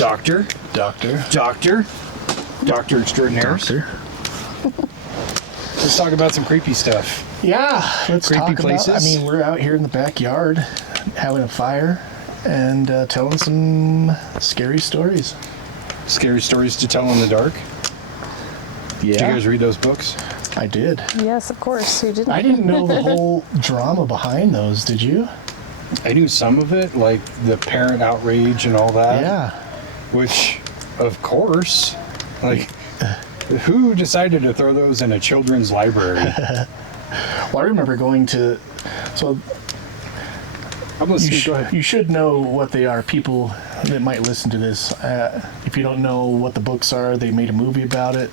Doctor extraordinaires. Doctor. Let's talk about some creepy stuff. Yeah, let's Creepy talk places? about. I mean, we're out here in the backyard having a fire and telling some scary stories. Scary stories to tell in the dark. Yeah, Did you guys read those books? I did. Yes, of course. Who didn't? I didn't know the whole drama behind those. Did you? I knew some of it, like the parent outrage and all that. Yeah. Which, of course, like, who decided to throw those in a children's library? Well, I remember going to. So I'm listening. Go ahead. you should know what they are. People that might listen to this, if you don't know what the books are, they made a movie about it.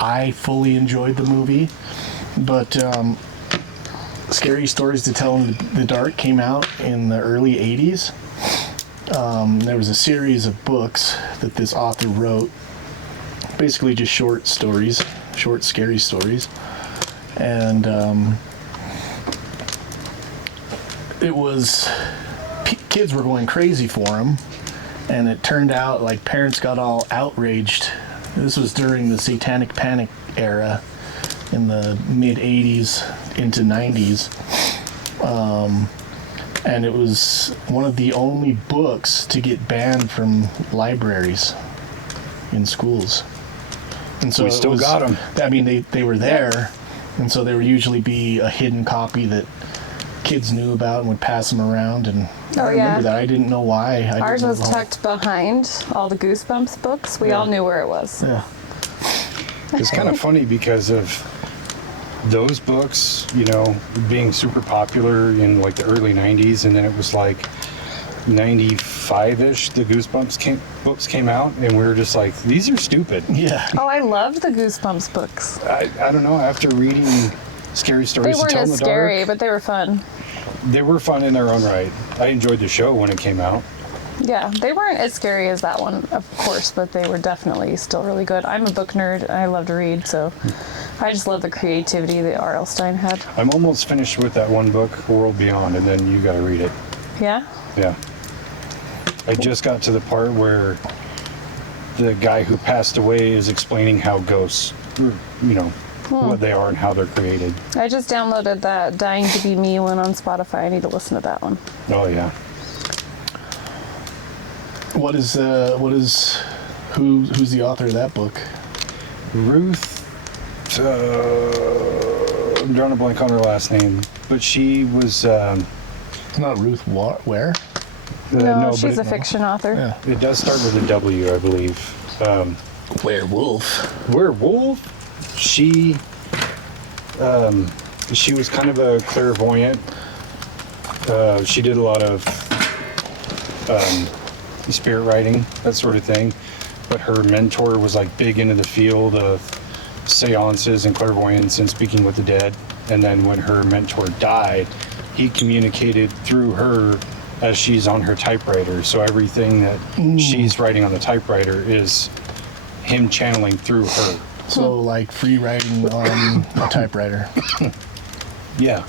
I fully enjoyed the movie, but Scary Stories to Tell in the Dark came out in the early 80s. There was a series of books that this author wrote, basically just short stories, short scary stories, and it was kids were going crazy for him, and it turned out like parents got all outraged. This was during the Satanic Panic era in the mid 80s into 90s, and it was one of the only books to get banned from libraries in schools. And so We still got them. I mean, they were there, and so there would usually be a hidden copy that kids knew about and would pass them around. And I remember that. I didn't know why. Ours was tucked behind all the Goosebumps books. We all knew where it was. Yeah. It's kind of funny because of those books, you know, being super popular in like the early 90s, and then it was like 95-ish, the Goosebumps books came out, and we were just like, these are stupid. Yeah. Oh, I loved the Goosebumps books. I don't know, after reading Scary They Stories to weren't Tell in as the scary, Dark, but they were fun. they were fun in their own right. I enjoyed the show when it came out. Yeah, they weren't as scary as that one, of course, but they were definitely still really good. I'm a book nerd, and I love to read, so I just love the creativity that R.L. Stine had. I'm almost finished with that one book, World Beyond, and then you gotta read it. Yeah? Yeah. I just got to the part where the guy who passed away is explaining how ghosts, you know, what they are and how they're created. I just downloaded that Dying to Be Me one on Spotify. I need to listen to that one. Oh, yeah. Who's the author of that book? Ruth, I'm drawing a blank on her last name, but she was... It's not Ruth Ware? No, but she's a fiction author. Yeah. it does start with a W, I believe. Werewolf. Werewolf. She was kind of a clairvoyant. She did a lot of spirit writing, that sort of thing. But her mentor was like big into the field of seances and clairvoyance and speaking with the dead. And then when her mentor died, he communicated through her as she's on her typewriter. So everything that she's writing on the typewriter is him channeling through her. So like free writing on a typewriter. Yeah.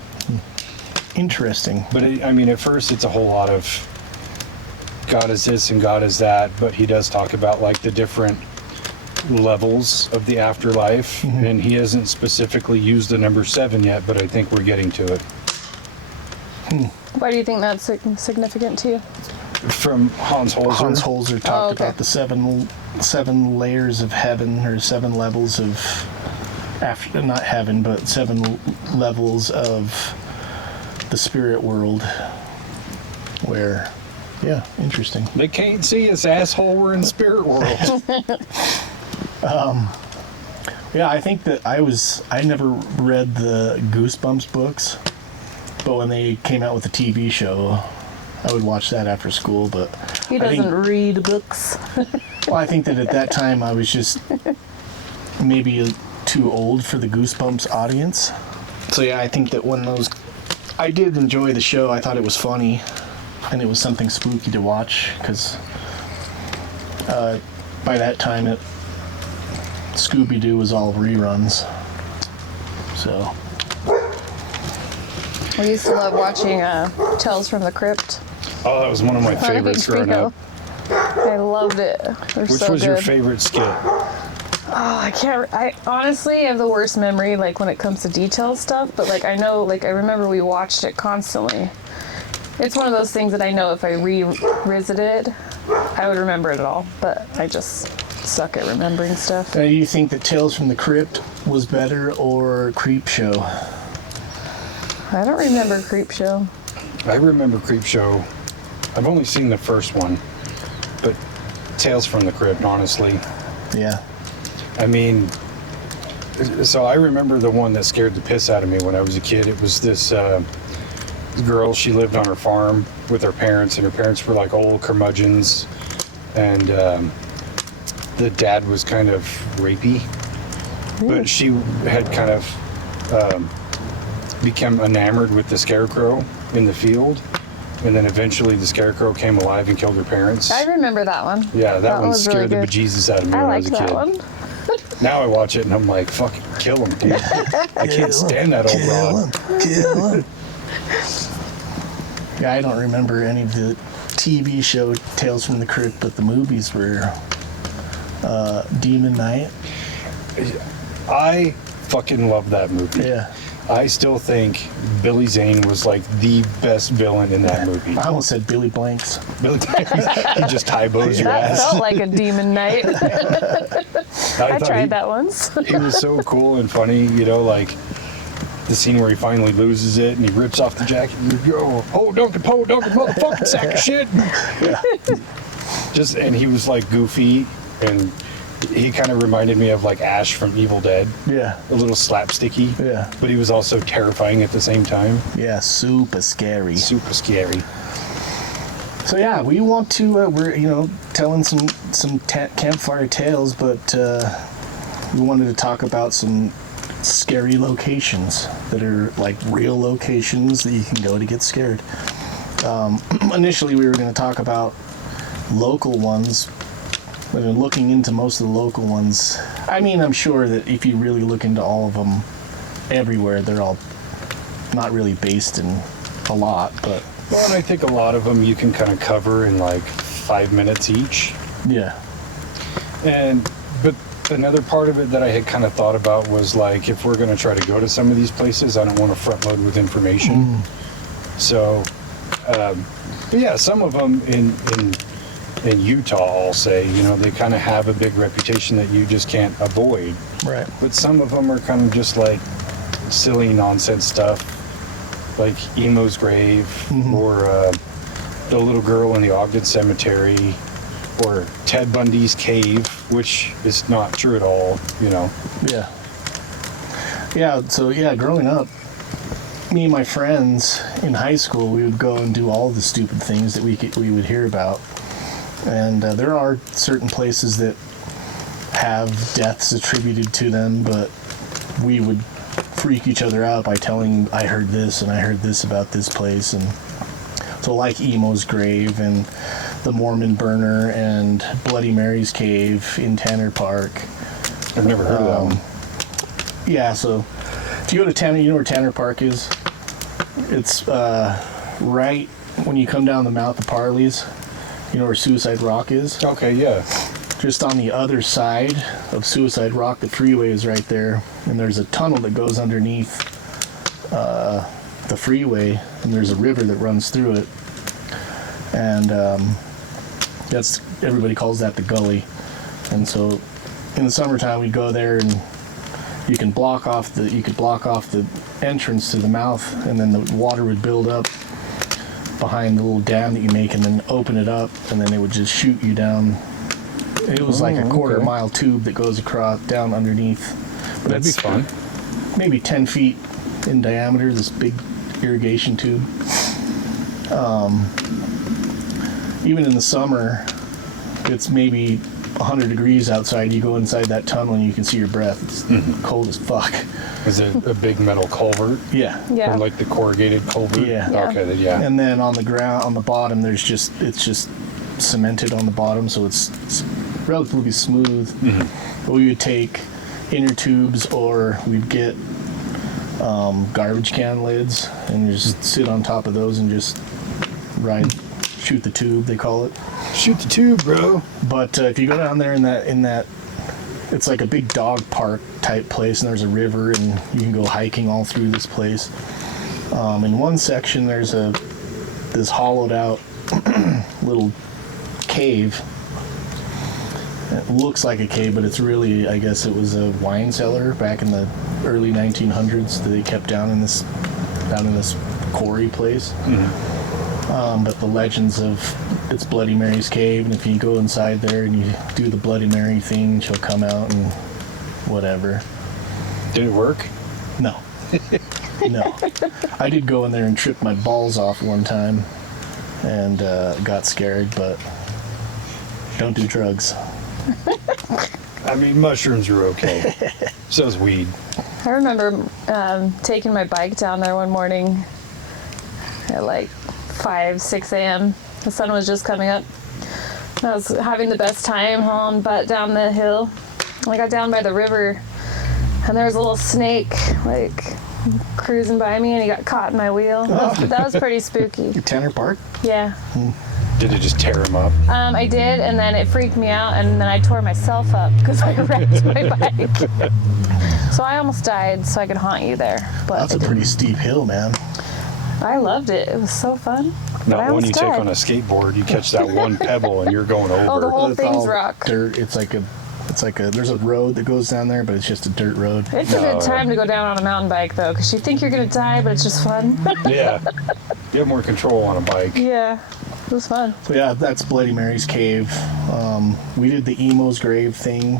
Interesting. But I mean, at first it's a whole lot of God is this and God is that, but he does talk about like the different levels of the afterlife, and he hasn't specifically used the number 7 yet, but I think we're getting to it. Why do you think that's significant to you? From Hans Holzer. Hans Holzer talked okay. about the seven layers of heaven, or 7 levels of not heaven, but 7 levels of the spirit world. Where, yeah, interesting. They can't see us, asshole. We're in the spirit world. Yeah, I think that I never read the Goosebumps books, but when they came out with the TV show, I would watch that after school. But He doesn't read books. well, I think that at that time I was just maybe too old for the Goosebumps audience. So yeah, I think that I did enjoy the show. I thought it was funny, and it was something spooky to watch, because by that time Scooby-Doo was all reruns. So We used to love watching Tales from the Crypt. Oh, that was one of my favorites growing up. I loved it. They're Which so was good. your favorite skit? Oh, I honestly have the worst memory, like, when it comes to detailed stuff, but, like, I know, like, I remember we watched it constantly. It's one of those things that I know if I revisited, I would remember it all, but I just suck at remembering stuff. Do you think that Tales from the Crypt was better or Creepshow? I don't remember Creepshow. I remember Creepshow. I've only seen the first one, but Tales from the Crypt, honestly. Yeah. I mean, so I remember the one that scared the piss out of me when I was a kid. It was this girl, she lived on her farm with her parents, and her parents were like old curmudgeons, and the dad was kind of rapey, but she had kind of become enamored with the scarecrow in the field, and then eventually the scarecrow came alive and killed her parents. I remember that one. Yeah, that one was scared really the good. bejesus out of me I when I was liked a that kid. one. Now I watch it and I'm like, fucking kill him, dude. I can't stand that old broad. Kill him. Yeah, I don't remember any of the TV show Tales from the Crypt, but the movies were Demon Knight. I fucking love that movie. Yeah. I still think Billy Zane was like the best villain in that movie. I almost said Billy Blanks. Billy he just tie-bows your That ass. felt like a demon night. I thought tried that once. He was so cool and funny, you know, like the scene where he finally loses it and he rips off the jacket and you go, oh, Duncan Poe, motherfucking sack of shit. And he was like goofy, and he kind of reminded me of like Ash from Evil Dead. Yeah. A little slapsticky. Yeah. But he was also terrifying at the same time. Yeah, super scary. Super scary. So yeah, we want to, we're, telling some campfire tales, but we wanted to talk about some scary locations that are like real locations that you can go to get scared. Initially, we were going to talk about local ones. But in looking into most of the local ones, I mean, I'm sure that if you really look into all of them everywhere, they're all not really based in a lot, but... Well, and I think a lot of them you can kind of cover in like 5 minutes each. Yeah. But another part of it that I had kind of thought about was like, if we're going to try to go to some of these places, I don't want to front load with information. So, but yeah, some of them in Utah, I'll say, they kind of have a big reputation that you just can't avoid. Right. But some of them are kind of just like silly nonsense stuff, like Emo's Grave, or the little girl in the Ogden Cemetery, or Ted Bundy's Cave, which is not true at all, Yeah. Yeah, so yeah, growing up, me and my friends in high school, we would go and do all the stupid things that we would hear about. And there are certain places that have deaths attributed to them, but we would freak each other out by telling, I heard this and I heard this about this place. And so like Emo's Grave and the Mormon Burner and Bloody Mary's Cave in Tanner Park. I've never heard of that one. Yeah, so if you go to Tanner, you know where Tanner Park is? It's right when you come down the mouth of Parley's. You know where Suicide Rock is? Okay, yeah. Just on the other side of Suicide Rock, the freeway is right there. And there's a tunnel that goes underneath the freeway. And there's a river that runs through it. And everybody calls that the gully. And so in the summertime, we'd go there and you could block off the entrance to the mouth, and then the water would build up behind the little dam that you make, and then open it up, and then it would just shoot you down. It was like a quarter-mile tube that goes across down underneath. But That'd be fun. Maybe 10 feet in diameter, this big irrigation tube. Even in the summer, it's maybe 100 degrees outside. You go inside that tunnel and you can see your breath. It's cold as fuck. Is it a big metal culvert? Yeah. Yeah. Or like the corrugated culvert? Yeah. Okay, then, yeah. And then on the ground, on the bottom, it's just cemented on the bottom, so it's relatively smooth. But we would take inner tubes, or we'd get garbage can lids and just sit on top of those and just ride shoot the tube, they call it. Shoot the tube, bro. But if you go down there in that, it's like a big dog park type place, and there's a river, and you can go hiking all through this place. In one section, there's this hollowed out little cave. It looks like a cave, but it's really, I guess it was a wine cellar back in the early 1900s that they kept down in this quarry place. But the legends of it's Bloody Mary's cave, and if you go inside there and you do the Bloody Mary thing, she'll come out and whatever. Did it work? No. No. I did go in there and trip my balls off one time and got scared, but don't do drugs. I mean, mushrooms are okay. So's weed. I remember taking my bike down there one morning at like 5, 6 a.m. The sun was just coming up. I was having the best time hauling butt down the hill. I got down by the river, and there was a little snake like cruising by me, and he got caught in my wheel. That was pretty spooky. Tanner Park? Yeah. Did it just tear him up? I did, and then it freaked me out, and then I tore myself up because I wrecked my bike. So I almost died so I could haunt you there. But That's a pretty steep hill, man. I loved it. It was so fun. Not when you take on a skateboard, you catch that one pebble and you're going over. Oh, the whole It's thing's all rock. Dirt. It's like a. There's a road that goes down there, but it's just a dirt road. It's a good time to go down on a mountain bike, though, because you think you're going to die, but it's just fun. Yeah. You have more control on a bike. Yeah, it was fun. So yeah, that's Bloody Mary's cave. We did the Emo's grave thing,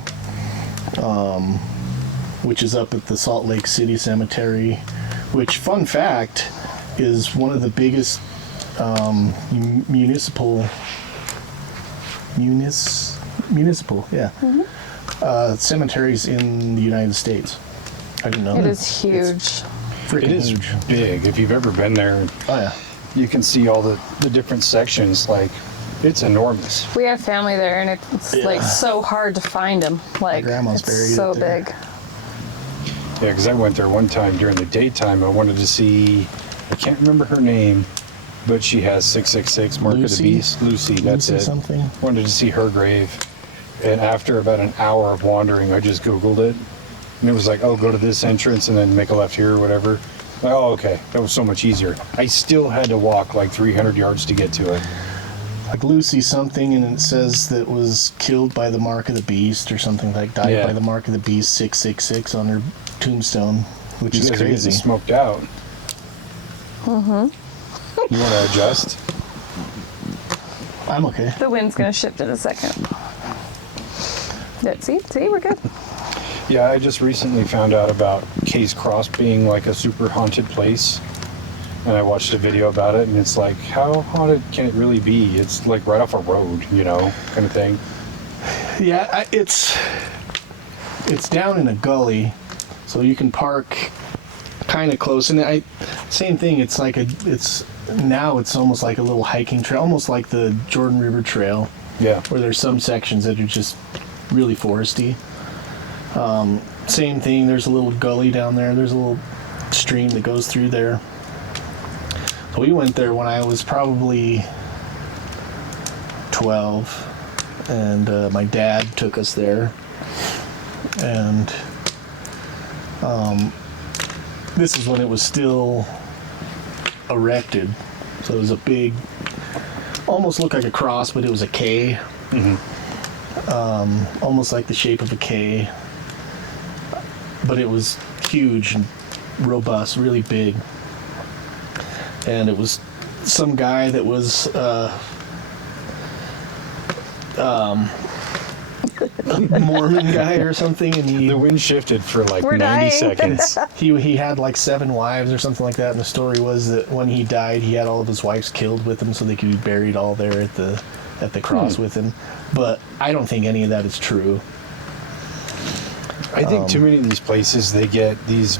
which is up at the Salt Lake City Cemetery, which, fun fact, is one of the biggest municipal, yeah, cemeteries in the United States. I didn't know It that. is huge. Freaking It is huge. big. If you've ever been there, Oh yeah. you can see all the different sections. Like, it's enormous. We have family there, and it's like so hard to find them. Like, grandma's it's buried so up there. big. Yeah, because I went there one time during the daytime. I wanted to see, I can't remember her name, but she has 666, Mark of Lucy? the Beast. Lucy, that's Lucy it. something? Wanted to see her grave. And after about an hour of wandering, I just Googled it. And it was like, oh, go to this entrance and then make a left here or whatever. Like, oh, okay. That was so much easier. I still had to walk like 300 yards to get to it. Like Lucy something, and it says that was killed by the Mark of the Beast or something, like died by the Mark of the Beast 666 on her tombstone, which is You guys are crazy. getting smoked out. You want to adjust? I'm okay. The wind's going to shift in a second. Yeah, see, we're good. Yeah, I just recently found out about Case Cross being like a super haunted place. And I watched a video about it, and it's like, how haunted can it really be? It's like right off a road, you know, kind of thing. Yeah, it's down in a gully, so you can park kind of close. And same thing. It's like it's almost like a little hiking trail, almost like the Jordan River Trail. Yeah. Where there's some sections that are just really foresty. Same thing. There's a little gully down there. There's a little stream that goes through there. So we went there when I was probably 12, and my dad took us there. And this is when it was still erected. So it was a big, almost looked like a cross, but it was a K. Almost like the shape of a K. But it was huge and robust, really big. And it was some guy that was Mormon guy or something, and The wind shifted for like We're 90 dying. seconds. he had like 7 wives or something like that, and the story was that when he died, he had all of his wives killed with him so they could be buried all there at the cross with him. But I don't think any of that is true. I think too many of these places, they get these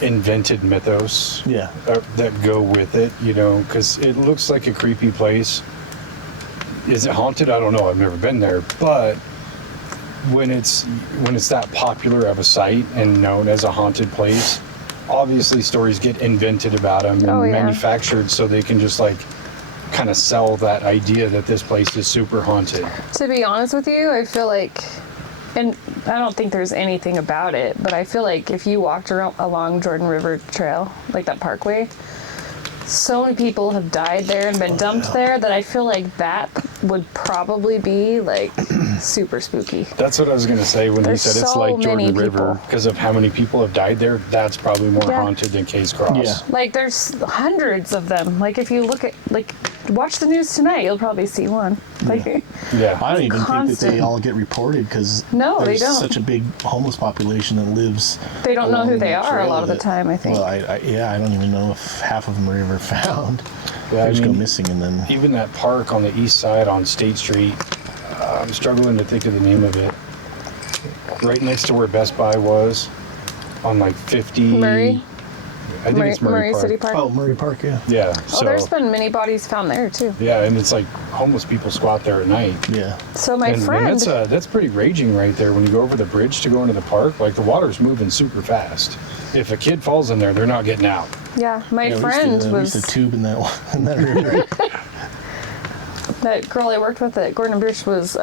invented mythos Yeah. that go with it, you know, because it looks like a creepy place. Is it haunted? I don't know. I've never been there. But when it's that popular of a site and known as a haunted place, obviously stories get invented about them and Oh, yeah. manufactured so they can just like kind of sell that idea that this place is super haunted. To be honest with you, I feel like, and I don't think there's anything about it, but I feel like if you walked along Jordan River Trail, like that parkway, so many people have died there and been dumped there that I feel like that would probably be like super spooky. That's what I was going to say when There's you said it's so like Jordan many River, people. because of how many people have died there. That's probably more Yeah. haunted than Case Cross. Yeah. Like there's hundreds of them. Like if you look at, like, watch the news tonight, you'll probably see one. Like, Yeah. I don't even think that Constant. they all get reported because No, they there's don't. such a big homeless population that lives. they don't know who along they that are a trail lot of the that- time, I think. Well, I don't even know if half of them are ever found. Yeah, They I just go mean, missing, and then even that park on the east side on State Street, I'm struggling to think of the name of it. Right next to where Best Buy was, on like 50. Murray? I think it's Murray Park. City Park. oh, Murray Park, yeah, Yeah. Oh, So there's been many bodies found there too. yeah, and it's like homeless people squat there at night. yeah. So my And friend, that's pretty raging right there. When you go over the bridge to go into the park, like the water's moving super fast. If a kid falls in there, they're not getting out. yeah, my Yeah, friend we used to tube in that in that river. that girl I worked with at Gordon and Biersch was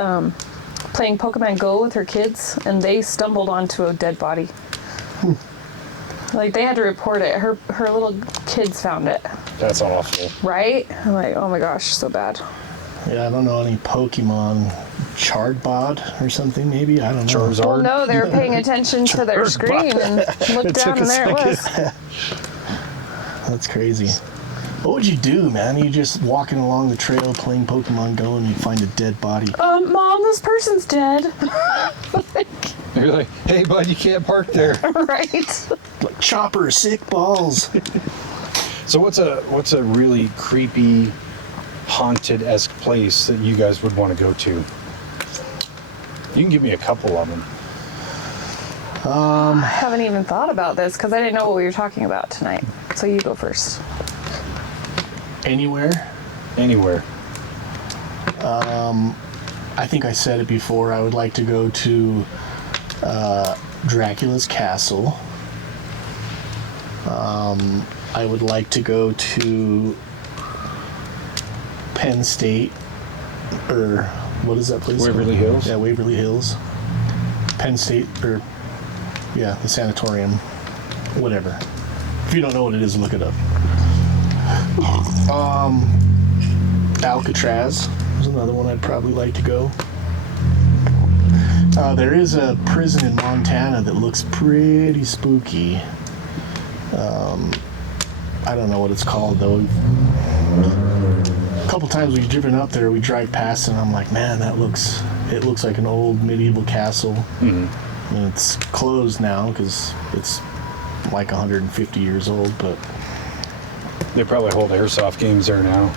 playing Pokemon Go with her kids, and they stumbled onto a dead body. Like they had to report it. Her little kids found it. That's awful. Right? I'm like, oh my gosh, so bad. Yeah, I don't know any Pokemon. Chardbod or something, maybe, I don't know. Charizard. Well, no, they were paying attention to their screen and looked down, and there it was. That's crazy. What would you do, man? You just walking along the trail playing Pokemon Go and you find a dead body. Mom, this person's dead. You're like, hey, bud, you can't park there. Right? Like, Chopper, sick balls. So what's a really creepy, haunted-esque place that you guys would want to go to? You can give me a couple of them. I haven't even thought about this because I didn't know what we were talking about tonight. So you go first. Anywhere. Anywhere. I think I said it before. I would like to go to Dracula's castle. I would like to go to Penn State, or what is that place? Waverly Hills? Yeah, Waverly Hills. Penn State, or yeah, the sanatorium, whatever. If you don't know what it is, look it up. Alcatraz is another one I'd probably like to go. There is a prison in Montana that looks pretty spooky. I don't know what it's called though. A couple times we've driven up there, we drive past and I'm like, man, it looks like an old medieval castle. Mm-hmm. And it's closed now because it's like 150 years old, but They probably hold airsoft games there now.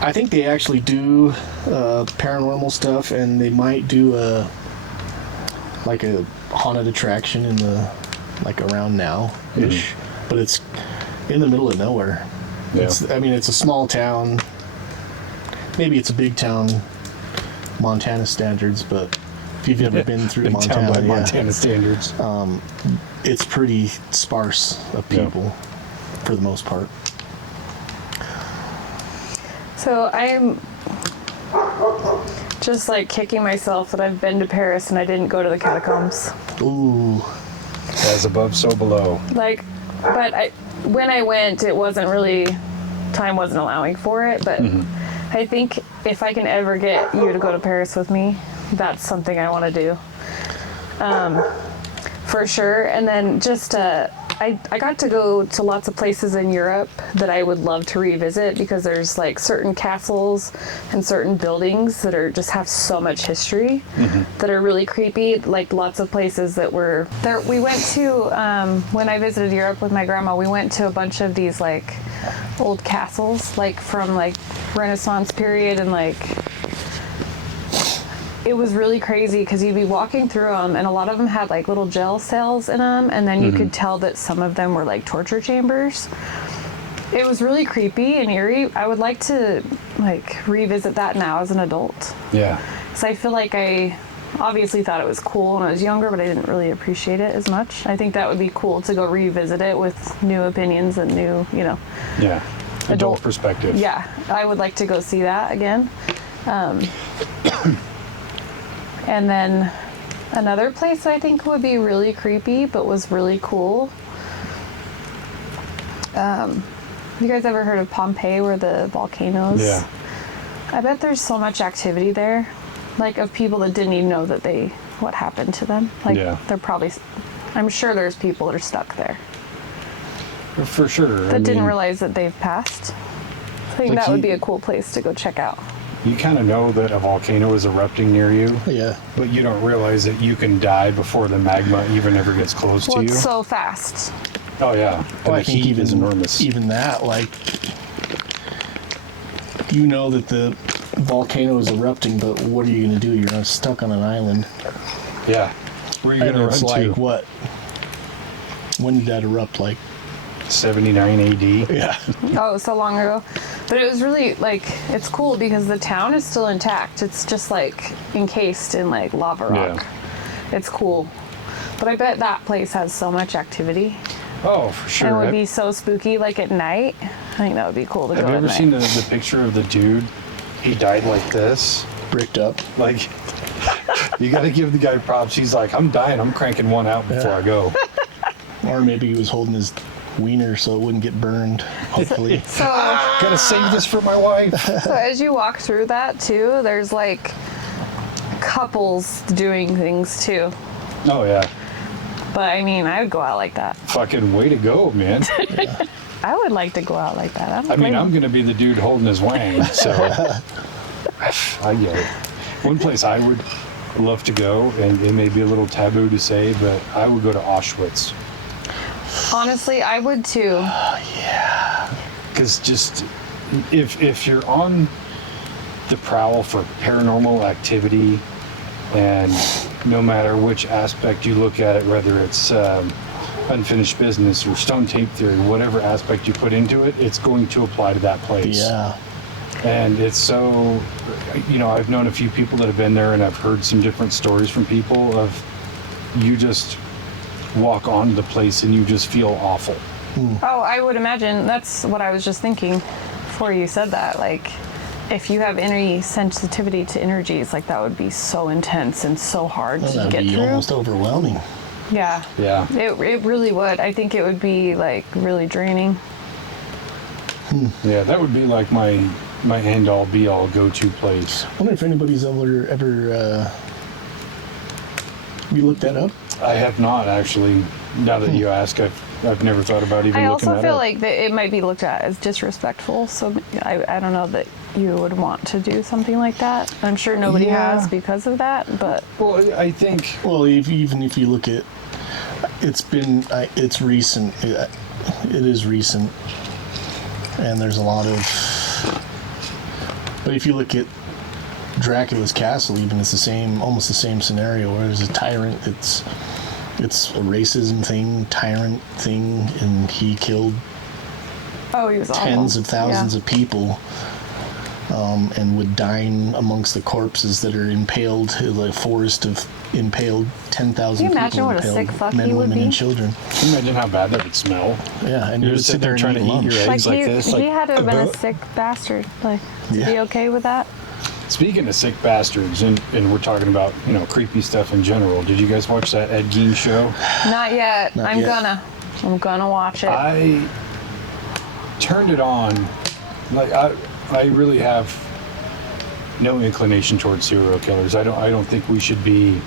I think they actually do paranormal stuff, and they might do a haunted attraction in the around now ish, but it's in the middle of nowhere. Yeah. It's a small town. Maybe it's a big town, Montana standards, but if you've ever been through Big town Montana, by yeah, Montana standards. it's pretty sparse of people for the most part. So I'm just like kicking myself that I've been to Paris and I didn't go to the catacombs. Ooh, As above, so below. Like, but when I went, it wasn't really, time wasn't allowing for it, but I think if I can ever get you to go to Paris with me, that's something I want to do. For sure. And then just, I got to go to lots of places in Europe that I would love to revisit because there's like certain castles and certain buildings that are just have so much history that are really creepy. Like lots of places that were there. We went to, when I visited Europe with my grandma, we went to a bunch of these like old castles, like from like Renaissance period, and like it was really crazy because you'd be walking through them and a lot of them had like little jail cells in them, and then you could tell that some of them were like torture chambers. It was really creepy and eerie. I would like to like revisit that now as an adult, Yeah. because I feel like I obviously thought it was cool when I was younger, but I didn't really appreciate it as much. I think that would be cool to go revisit it with new opinions and new, Yeah. adult perspective. Yeah, I would like to go see that again. And then another place I think would be really creepy but was really cool. Have you guys ever heard of Pompeii, where the volcanoes? Yeah. I bet there's so much activity there, like of people that didn't even know that what happened to them. Like they're probably, I'm sure there's people that are stuck there For sure. that didn't realize that they've passed. I think Like that would be a cool place to go check out. You kind of know that a volcano is erupting near you. Yeah. But you don't realize that you can die before the magma even ever gets close Well, to you. it's so fast. Oh yeah. Well, And I the think heat is enormous. even that, like, you know that the volcano is erupting, but what are you going to do? You're stuck on an island. Yeah. Where are you And going to it's run like, to? what? When did that erupt? Like, 79 AD. yeah. Oh, so long ago. But it was really, like, it's cool because the town is still intact. It's just, like, encased in, like, lava rock. Yeah. It's cool. But I bet that place has so much activity. Oh, for sure. And it would be so spooky, like, at night. I think that would be cool to go Have you at ever night. seen the picture of the dude? He died like this. Bricked up. Like, you got to give the guy props. He's like, I'm dying. I'm cranking one out before I go. Or maybe he was holding his wiener so it wouldn't get burned, hopefully. So, Got to save this for my wife. so as you walk through that, too, there's, like, couples doing things, too. Oh, yeah. But, I mean, I would go out like that. Fucking way to go, man. I would like to go out like that. I mean, I'm going to be the dude holding his wang, so I get it. One place I would love to go, and it may be a little taboo to say, but I would go to Auschwitz. Honestly, I would too. Because just, if you're on the prowl for paranormal activity, and no matter which aspect you look at it, whether it's unfinished business or stone tape theory, whatever aspect you put into it, it's going to apply to that place. Yeah. And it's so, I've known a few people that have been there, and I've heard some different stories from people of you just walk onto the place and you just feel awful. Oh, I would imagine. That's what I was just thinking before you said that. Like, if you have any sensitivity to energies, like that would be so intense and so hard Well, to that'd get be through. almost overwhelming. Yeah. Yeah. It really would. I think it would be like really draining. Yeah, that would be like my end all be all go to place. I wonder if anybody's ever have you looked that up? I have not actually. Now that you ask, I've never thought about even I looking also that feel up. like that it might be looked at as disrespectful. So I don't know that you would want to do something like that. I'm sure nobody Yeah. has because of that, but Well, I think Well, even if you look at, it's recent. It is recent, and there's a lot of. But if you look at Dracula's castle, even it's almost the same scenario. Where there's a tyrant. It's a racism thing, tyrant thing, and he killed oh, he was tens awful. of thousands of people. And would dine amongst the corpses that are impaled, like a forest of impaled 10,000 Can you people. imagine what a impaled, sick fuck men, he would women, be? and children. Can you imagine how bad that would smell? Yeah, and You're you would just sit sitting there and trying to eat eat lunch. your eggs like this. he like, had to have been a sick bastard. Like, to be Yeah. okay with that. Speaking of sick bastards, and we're talking about creepy stuff in general. Did you guys watch that Ed Gein show? Not yet. Not I'm yet. gonna watch it. I turned it on. Like I really have no inclination towards serial killers. I don't think we should be,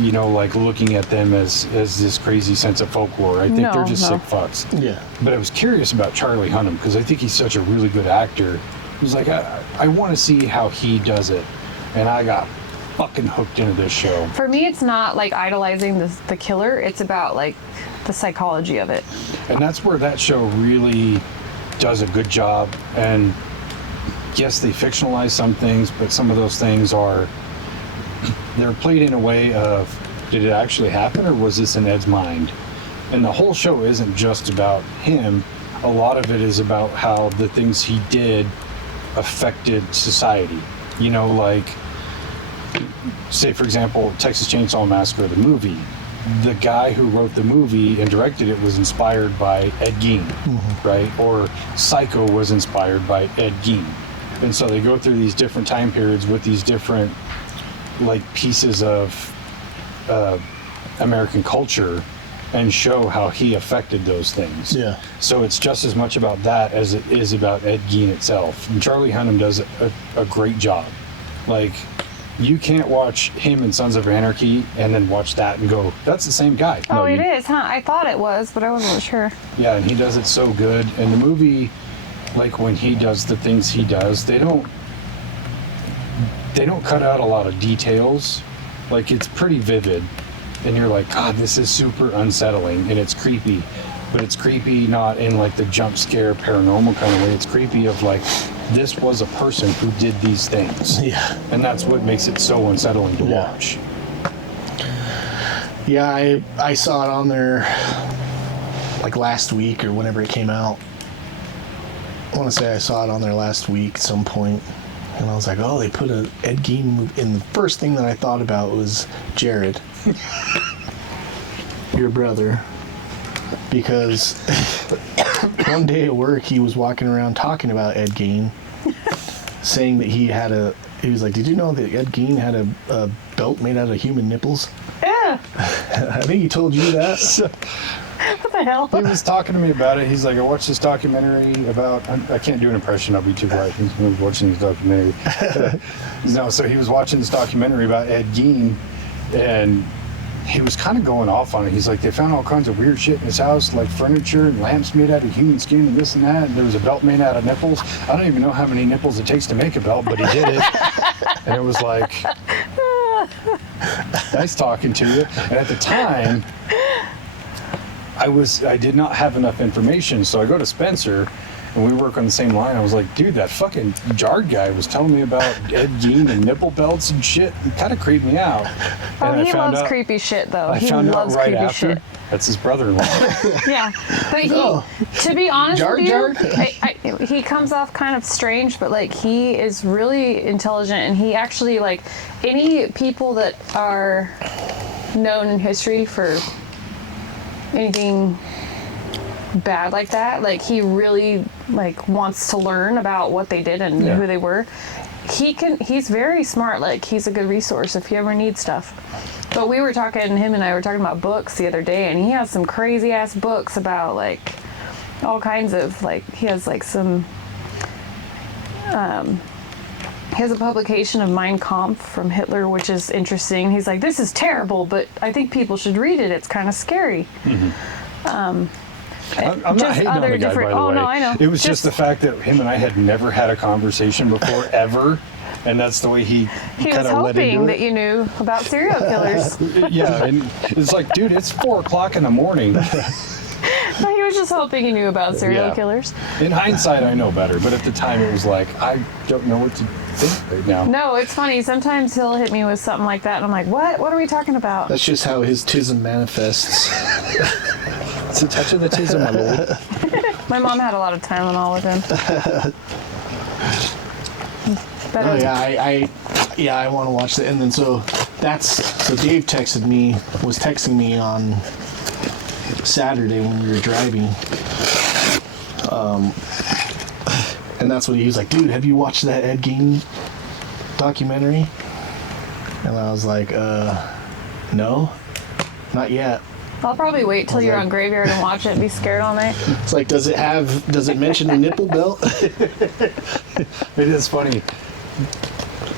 like looking at them as this crazy sense of folklore. I think No, they're just no. sick fucks. Yeah. But I was curious about Charlie Hunnam because I think he's such a really good actor. I was like, I want to see how he does it, and I got fucking hooked into this show. For me, it's not like idolizing the killer. It's about like the psychology of it. And that's where that show really does a good job. And yes, they fictionalize some things, but some of those things they're played in a way of, did it actually happen or was this in Ed's mind? And the whole show isn't just about him. A lot of it is about how the things he did affected society. Like, say for example, Texas Chainsaw Massacre, the movie. the guy who wrote the movie and directed it was inspired by Ed Gein, right? Or Psycho was inspired by Ed Gein. And so they go through these different time periods with these different like pieces of American culture and show how he affected those things. Yeah. So it's just as much about that as it is about Ed Gein itself. And Charlie Hunnam does a great job. Like, you can't watch him in Sons of Anarchy and then watch that and go, that's the same guy. Oh, it is, huh? I thought it was, but I wasn't sure. Yeah, and he does it so good. And the movie, like when he does the things he does, they don't cut out a lot of details. Like, it's pretty vivid. And you're like, God, this is super unsettling and it's creepy. But it's creepy not in like the jump scare paranormal kind of way. It's creepy of like, this was a person who did these things. Yeah. And that's what makes it so unsettling to watch. Yeah, I saw it on there like last week or whenever it came out. I want to say I saw it on there last week at some point. And I was like, oh, they put a Ed Gein movie. And the first thing that I thought about was Jared, your brother. Because one day at work, he was walking around talking about Ed Gein, saying that he was like, did you know that Ed Gein had a belt made out of human nipples? Yeah. I think he told you that. What the hell? He was talking to me about it. He's like, I watched this documentary about, I can't do an impression, I'll be too bright. He was watching this documentary. No, so he was watching this documentary about Ed Gein, and he was kind of going off on it. He's like, they found all kinds of weird shit in his house, like furniture and lamps made out of human skin and this and that. And there was a belt made out of nipples. I don't even know how many nipples it takes to make a belt, but he did it. And it was like, nice talking to you. And at the time, I did not have enough information, so I go to Spencer, and we work on the same line. I was like, dude, that fucking Jard guy was telling me about Ed Gein and nipple belts and shit. It kind of creeped me out. Oh, And he I found loves out, creepy shit, though. I He found loves out right creepy after. shit. That's his brother-in-law. Yeah, but he, Oh. to be honest Jar with you, Jar? he comes off kind of strange, but like he is really intelligent, and he actually like any people that are known in history for anything bad like that, like he really like wants to learn about what they did and who they were. He's very smart. Like he's a good resource if you ever need stuff. But him and I were talking about books the other day, and he has some crazy ass books about like all kinds of like, he has like some he has a publication of Mein Kampf from Hitler, which is interesting. He's like, this is terrible, but I think people should read it. It's kind of scary. I'm not hating on the guy, by the way. Oh, no, I know. It was just the fact that him and I had never had a conversation before, ever. And that's the way he was kind of led hoping into that it. you knew about serial killers. Yeah, and it's like, dude, it's 4 o'clock in the morning. No, he was just hoping you knew about serial Yeah. killers. In hindsight, I know better, but at the time, it was like, I don't know what to think right now. No, it's funny. Sometimes he'll hit me with something like that, and I'm like, what? What are we talking about? That's just how his tism manifests. It's a touch of the tism, my lord. My mom had a lot of Tylenol with him. But Oh yeah, I want to watch that. And then so Dave was texting me on Saturday when we were driving. And that's when he was like, dude, have you watched that Ed Gein documentary? And I was like, no, not yet. I'll probably wait till you're on Graveyard and watch it and be scared all night. It's like, does it mention a nipple belt? It is funny.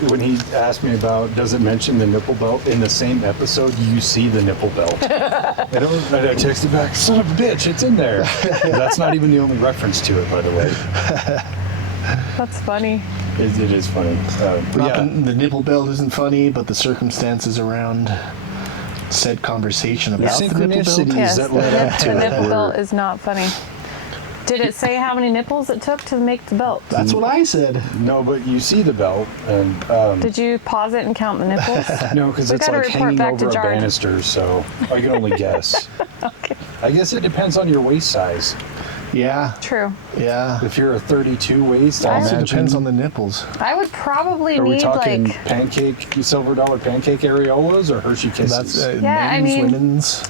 When he asked me about, does it mention the nipple belt, in the same episode, you see the nipple belt. And I texted back, son of a bitch, it's in there. That's not even the only reference to it, by the way. That's funny. It is funny. The nipple belt isn't funny, but the circumstances around said conversation about the nipple belt. synchronicities Yes, that led up to the it nipple were- belt is not funny. Did it say how many nipples it took to make the belt? That's what I said. No, but you see the belt, and Did you pause it and count the nipples? no, because We it's gotta like report hanging back to over a Jard. banister, so I can only guess. Okay. I guess it depends on your waist size. Yeah. True. Yeah. If you're a 32 waist, I Also imagine. depends on the nipples. I would probably Are we need talking like pancake, silver dollar pancake areolas or Hershey Kisses? That's Yeah, I men's, mean- women's.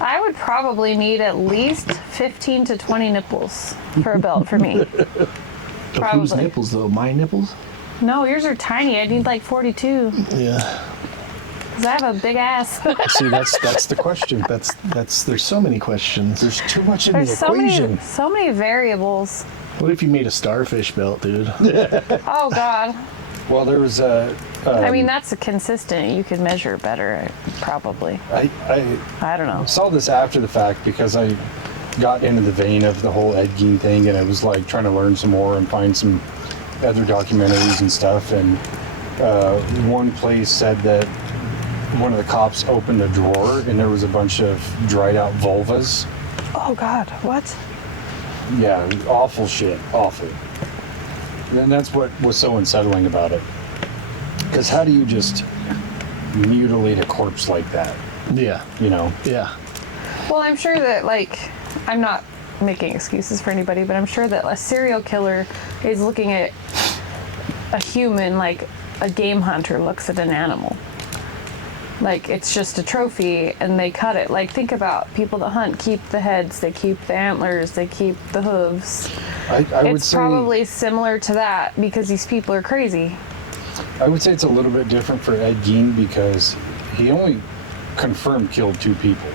I would probably need at least 15 to 20 nipples for a belt for me. Whose Probably. nipples though? My nipples? No, yours are tiny. I need like 42 Yeah. because I have a big ass. See, that's the question. There's so many questions. There's too much in There's the so equation. many variables. What if you made a starfish belt, dude? Oh God. Well, there was a. I mean, that's a consistent. You could measure better, probably. I I don't know. saw this after the fact because I got into the vein of the whole Ed Gein thing, and I was like trying to learn some more and find some other documentaries and stuff. And one place said that one of the cops opened a drawer and there was a bunch of dried out vulvas. Oh God, what? Yeah, awful shit, awful. And that's what was so unsettling about it. Because how do you just mutilate a corpse like that? Yeah. You know? Yeah. Well, I'm sure that I'm not making excuses for anybody, but I'm sure that a serial killer is looking at a human like a game hunter looks at an animal. Like it's just a trophy and they cut it. Like think about people that hunt keep the heads, they keep the antlers, they keep the hooves. I would It's say probably similar to that because these people are crazy. I would say it's a little bit different for Ed Gein because he only confirmed killed 2 people.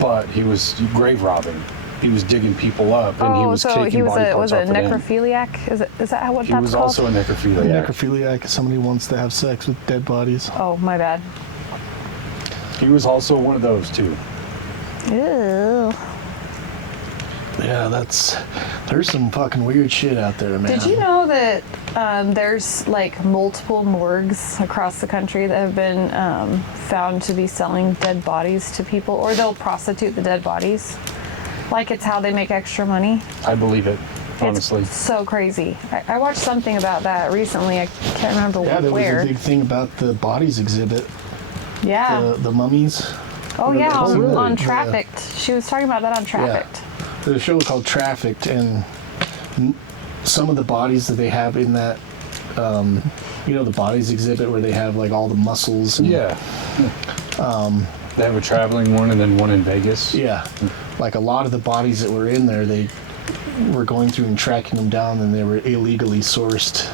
But he was grave robbing. He was digging people up and he was so taking he was body a parts was a off of them. necrophiliac? Is that what He that's was called? also a necrophiliac. Necrophiliac is somebody who wants to have sex with dead bodies. Oh, my bad. He was also one of those too. Ew. Yeah, there's some fucking weird shit out there, man. Did you know that there's like multiple morgues across the country that have been found to be selling dead bodies to people, or they'll prostitute the dead bodies? Like it's how they make extra money. I believe it, honestly. It's so crazy. I watched something about that recently. I can't remember Yeah, there where. was a big thing about the bodies exhibit, Yeah. the mummies. Oh yeah, Oh, really? on Yeah. Trafficked. She was talking about that on Trafficked. There's a show called Trafficked, and some of the bodies that they have in that, the bodies exhibit where they have like all the muscles. And, Yeah. They have a traveling one and then one in Vegas. Yeah, like a lot of the bodies that were in there, they were going through and tracking them down, and they were illegally sourced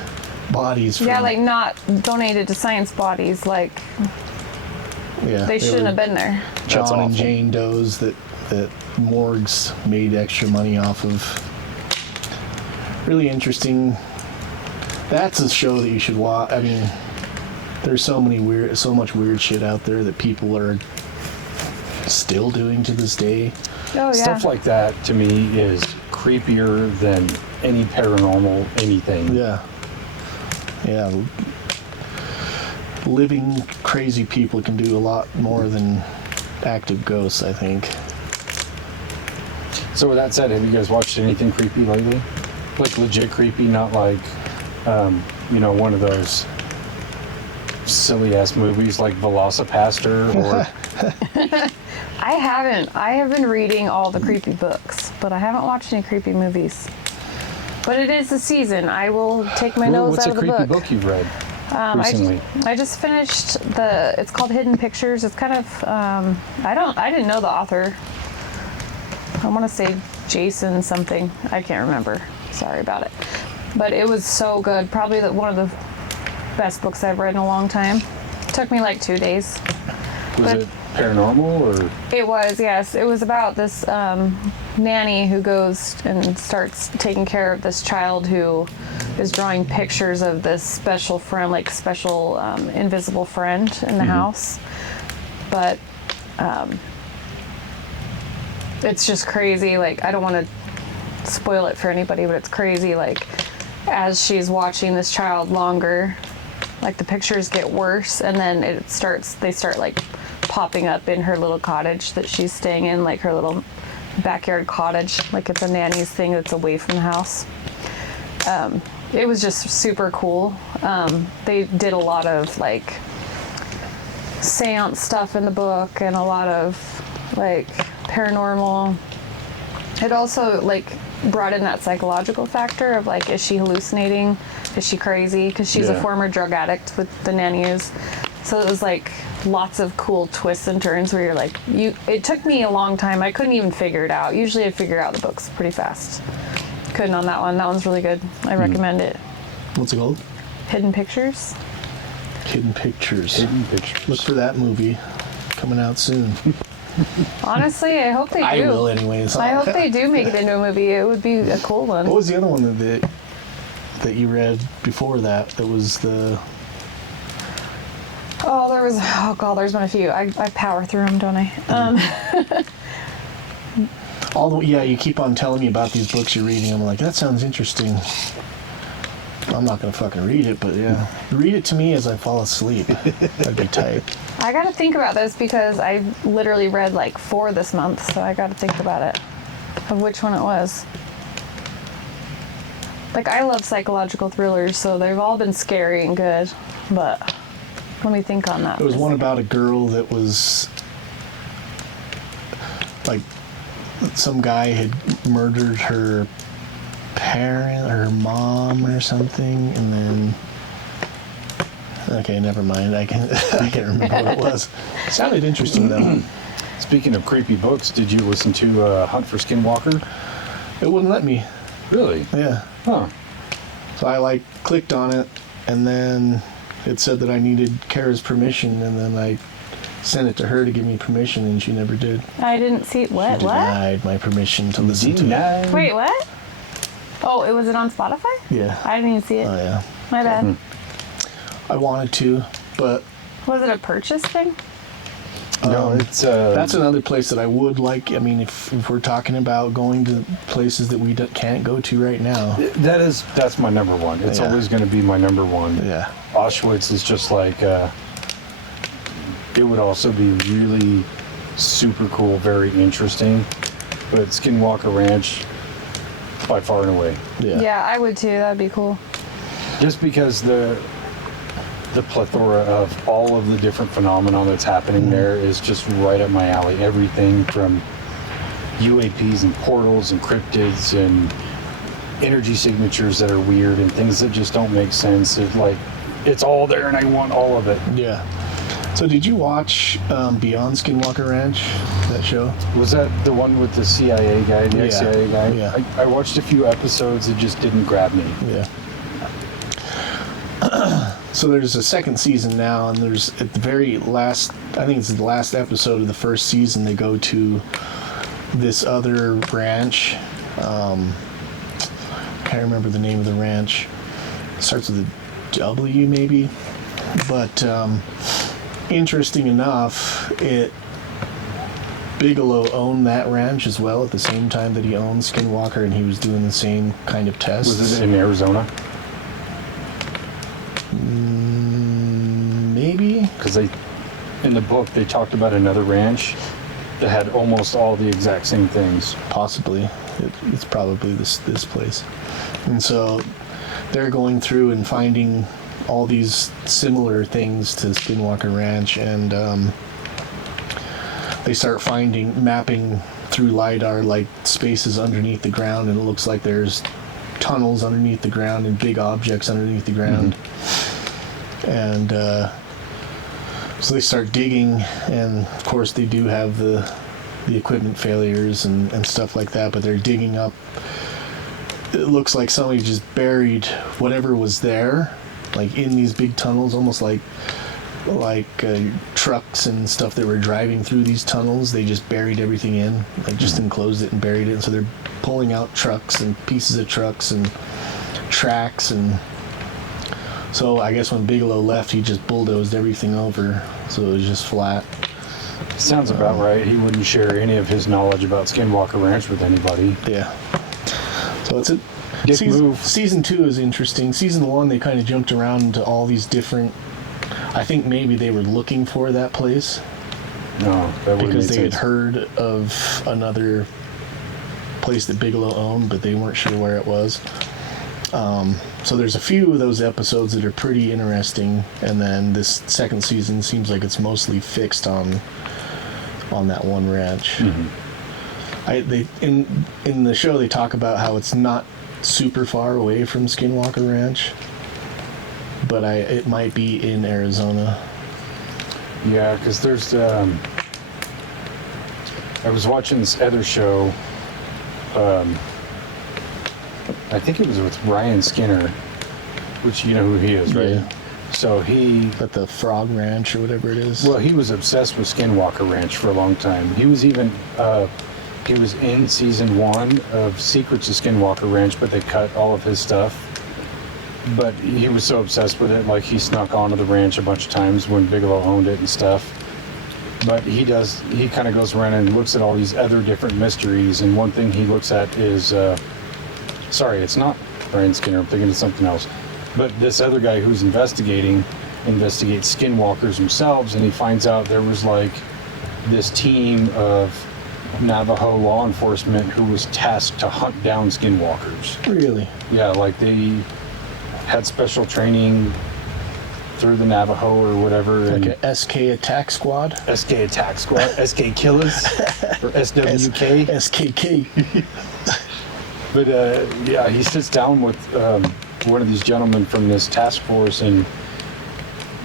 bodies. Yeah, from, like not donated to science bodies. Like yeah, they shouldn't were have been there. That's John and awful. Jane Does that morgues made extra money off of. Really interesting. That's a show that you should watch. I mean, there's so much weird shit out there that people are still doing to this day. Oh yeah. Stuff like that to me is creepier than any paranormal anything. Yeah. Yeah. Living crazy people can do a lot more than active ghosts, I think. So with that said, have you guys watched anything creepy lately? Like legit creepy, not like, one of those silly ass movies like Velocipaster or I haven't. I have been reading all the creepy books, but I haven't watched any creepy movies. But it is the season. I will take my nose what's out a of the creepy book. book you've read I recently? just finished it's called Hidden Pictures. It's kind of I didn't know the author. I want to say Jason something. I can't remember. Sorry about it. But it was so good. Probably one of the best books I've read in a long time. It took me like 2 days. Was it paranormal or? It was, yes. It was about this nanny who goes and starts taking care of this child who is drawing pictures of this special friend, like special invisible friend in the house. But it's just crazy. Like, I don't want to spoil it for anybody, but it's crazy. Like, as she's watching this child longer, like the pictures get worse, and then they start like popping up in her little cottage that she's staying in, like her little backyard cottage, like it's a nanny's thing that's away from the house. It was just super cool. They did a lot of like seance stuff in the book and a lot of like paranormal It also like brought in that psychological factor of like, is she hallucinating? Is she crazy? Because she's a Yeah. former drug addict with the nannies. So it was like lots of cool twists and turns where you're like, it took me a long time. I couldn't even figure it out. Usually I figure out the books pretty fast. Couldn't on that one. That one's really good. I recommend it. What's it called? Hidden Pictures. Hidden Pictures. Hidden Pictures. Look for that movie coming out soon. Honestly, I hope they do. I will anyways. I hope they do make it into a movie. It would be a cool one. What was the other one that you read before that? That was the... Oh god, there's been a few. I power through them, don't I? You keep on telling me about these books you're reading. I'm like, that sounds interesting. I'm not gonna fucking read it, but yeah. Read it to me as I fall asleep. That'd be tight. I gotta think about this because I literally read like 4 this month, so I gotta think about it. Of which one it was. Like, I love psychological thrillers, so they've all been scary and good, but let me think on that. There was one about a girl that was like some guy had murdered her parent or her mom or something, and then okay, never mind. I can't remember what it was. It sounded interesting though. Speaking of creepy books, did you listen to Hunt for Skinwalker? It wouldn't let me. Really? Yeah. Huh. So I clicked on it, and then it said that I needed Kara's permission, and then I sent it to her to give me permission, and she never did. I didn't see it. What? She What? denied my permission to listen to it. Denied. Wait, what? Oh, was it on Spotify? Yeah. I didn't even see it. Oh yeah. My bad. I wanted to, but Was it a purchase thing? No, it's that's another place that I would like. I mean, if we're talking about going to places that we can't go to right now. that's my number one. It's Yeah. always going to be my number one. Yeah. Auschwitz is just like it would also be really super cool, very interesting, but Skinwalker Ranch by far and away. Yeah. Yeah, I would too. That'd be cool. Just because the plethora of all of the different phenomenon that's happening there is just right up my alley. Everything from UAPs and portals and cryptids and energy signatures that are weird and things that just don't make sense. It's all there and I want all of it. Yeah. So did you watch Beyond Skinwalker Ranch, that show? Was that the one with the CIA guy, the ex-CIA guy? Yeah. I watched a few episodes. It just didn't grab me. Yeah. So there's a second season now, and there's at the very last, I think it's the last episode of the first season, they go to this other ranch. Can't remember the name of the ranch. It starts with a W maybe. But interesting enough, Bigelow owned that ranch as well at the same time that he owned Skinwalker, and he was doing the same kind of tests. Was it in Arizona? Maybe. Because in the book, they talked about another ranch that had almost all the exact same things. Possibly. It's probably this place. And so they're going through and finding all these similar things to Skinwalker Ranch, and they start mapping through LiDAR like spaces underneath the ground, and it looks like there's tunnels underneath the ground and big objects underneath the ground. And so they start digging, and of course they do have the equipment failures and stuff like that, but they're digging up. It looks like somebody just buried whatever was there, like in these big tunnels, almost like trucks and stuff that were driving through these tunnels. They just buried everything in, like just enclosed it and buried it. And so they're pulling out trucks and pieces of trucks and tracks, and so I guess when Bigelow left, he just bulldozed everything over, so it was just flat. Sounds about right. He wouldn't share any of his knowledge about Skinwalker Ranch with anybody. Yeah. So it's a Dick move. Season 2 is interesting. Season 1, they kind of jumped around to all these different. I think maybe they were looking for that place No, that wouldn't because make they had sense. heard of another place that Bigelow owned, but they weren't sure where it was. So there's a few of those episodes that are pretty interesting, and then this second season seems like it's mostly fixed on that one ranch. They in the show they talk about how it's not super far away from Skinwalker Ranch, but it might be in Arizona. Yeah, because there's I was watching this other show. I think it was with Ryan Skinner, which you know who he is, right? Yeah. So he, At the Frog Ranch or whatever it is. well, he was obsessed with Skinwalker Ranch for a long time. He was even, he was in season 1 of Secrets of Skinwalker Ranch, but they cut all of his stuff. But he was so obsessed with it, like he snuck onto the ranch a bunch of times when Bigelow owned it and stuff. But he kind of goes around and looks at all these other different mysteries, and one thing he looks at is, sorry, it's not Ryan Skinner, I'm thinking of something else. But this other guy who's investigates skinwalkers themselves, and he finds out there was like this team of Navajo law enforcement who was tasked to hunt down skinwalkers. Really? Yeah, like they had special training through the Navajo or whatever. Like and a SK Attack Squad? SK Attack Squad, SK Killers, or SWK. SKK. But yeah, he sits down with one of these gentlemen from this task force, and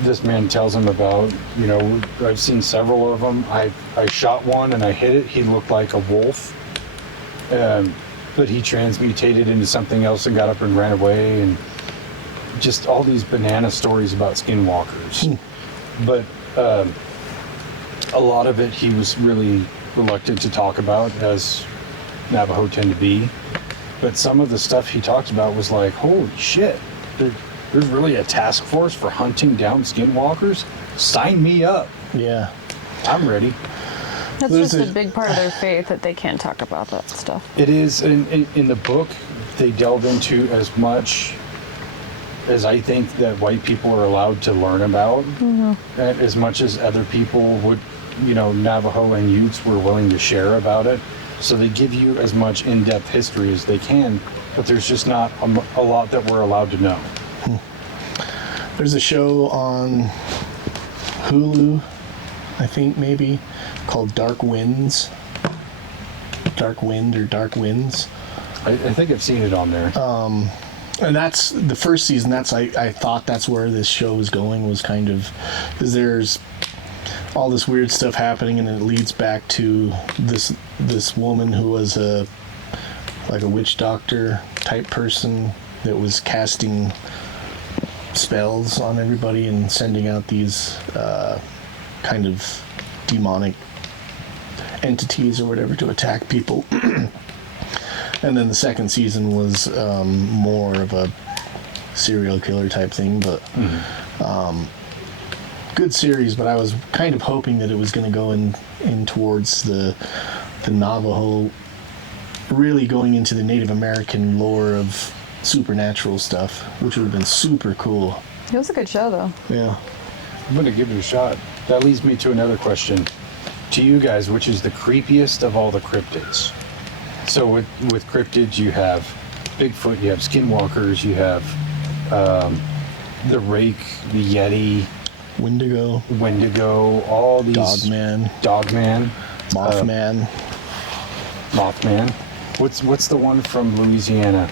this man tells him about, you know, I've seen several of them. I shot one and I hit it. He looked like a wolf, but he transmutated into something else and got up and ran away, and just all these banana stories about skinwalkers. But a lot of it he was really reluctant to talk about, as Navajo tend to be. But some of the stuff he talked about was like, holy shit, there's really a task force for hunting down skinwalkers? Sign me up. Yeah. I'm ready. That's There's just a a- big part of their faith that they can't talk about that stuff. It is, in the book, they delve into as much as I think that white people are allowed to learn about, as much as other people would, you know, Navajo and Utes were willing to share about it. So they give you as much in-depth history as they can, but there's just not a lot that we're allowed to know. There's a show on Hulu, I think maybe, called Dark Winds. Dark Wind or Dark Winds. I think I've seen it on there. And that's the first season. I thought that's where this show was going, was kind of, because there's all this weird stuff happening, and it leads back to this woman who was like a witch doctor type person that was casting spells on everybody and sending out these kind of demonic entities or whatever to attack people. And then the second season was more of a serial killer type thing, but good series. But I was kind of hoping that it was going to go in towards the Navajo, really going into the Native American lore of supernatural stuff, which would have been super cool. It was a good show, though. Yeah. I'm going to give it a shot. That leads me to another question. To you guys, which is the creepiest of all the cryptids? So with cryptids, you have Bigfoot, you have skinwalkers, you have the rake, the yeti, Wendigo, all these... Dogman, Mothman. Mothman. What's the one from Louisiana?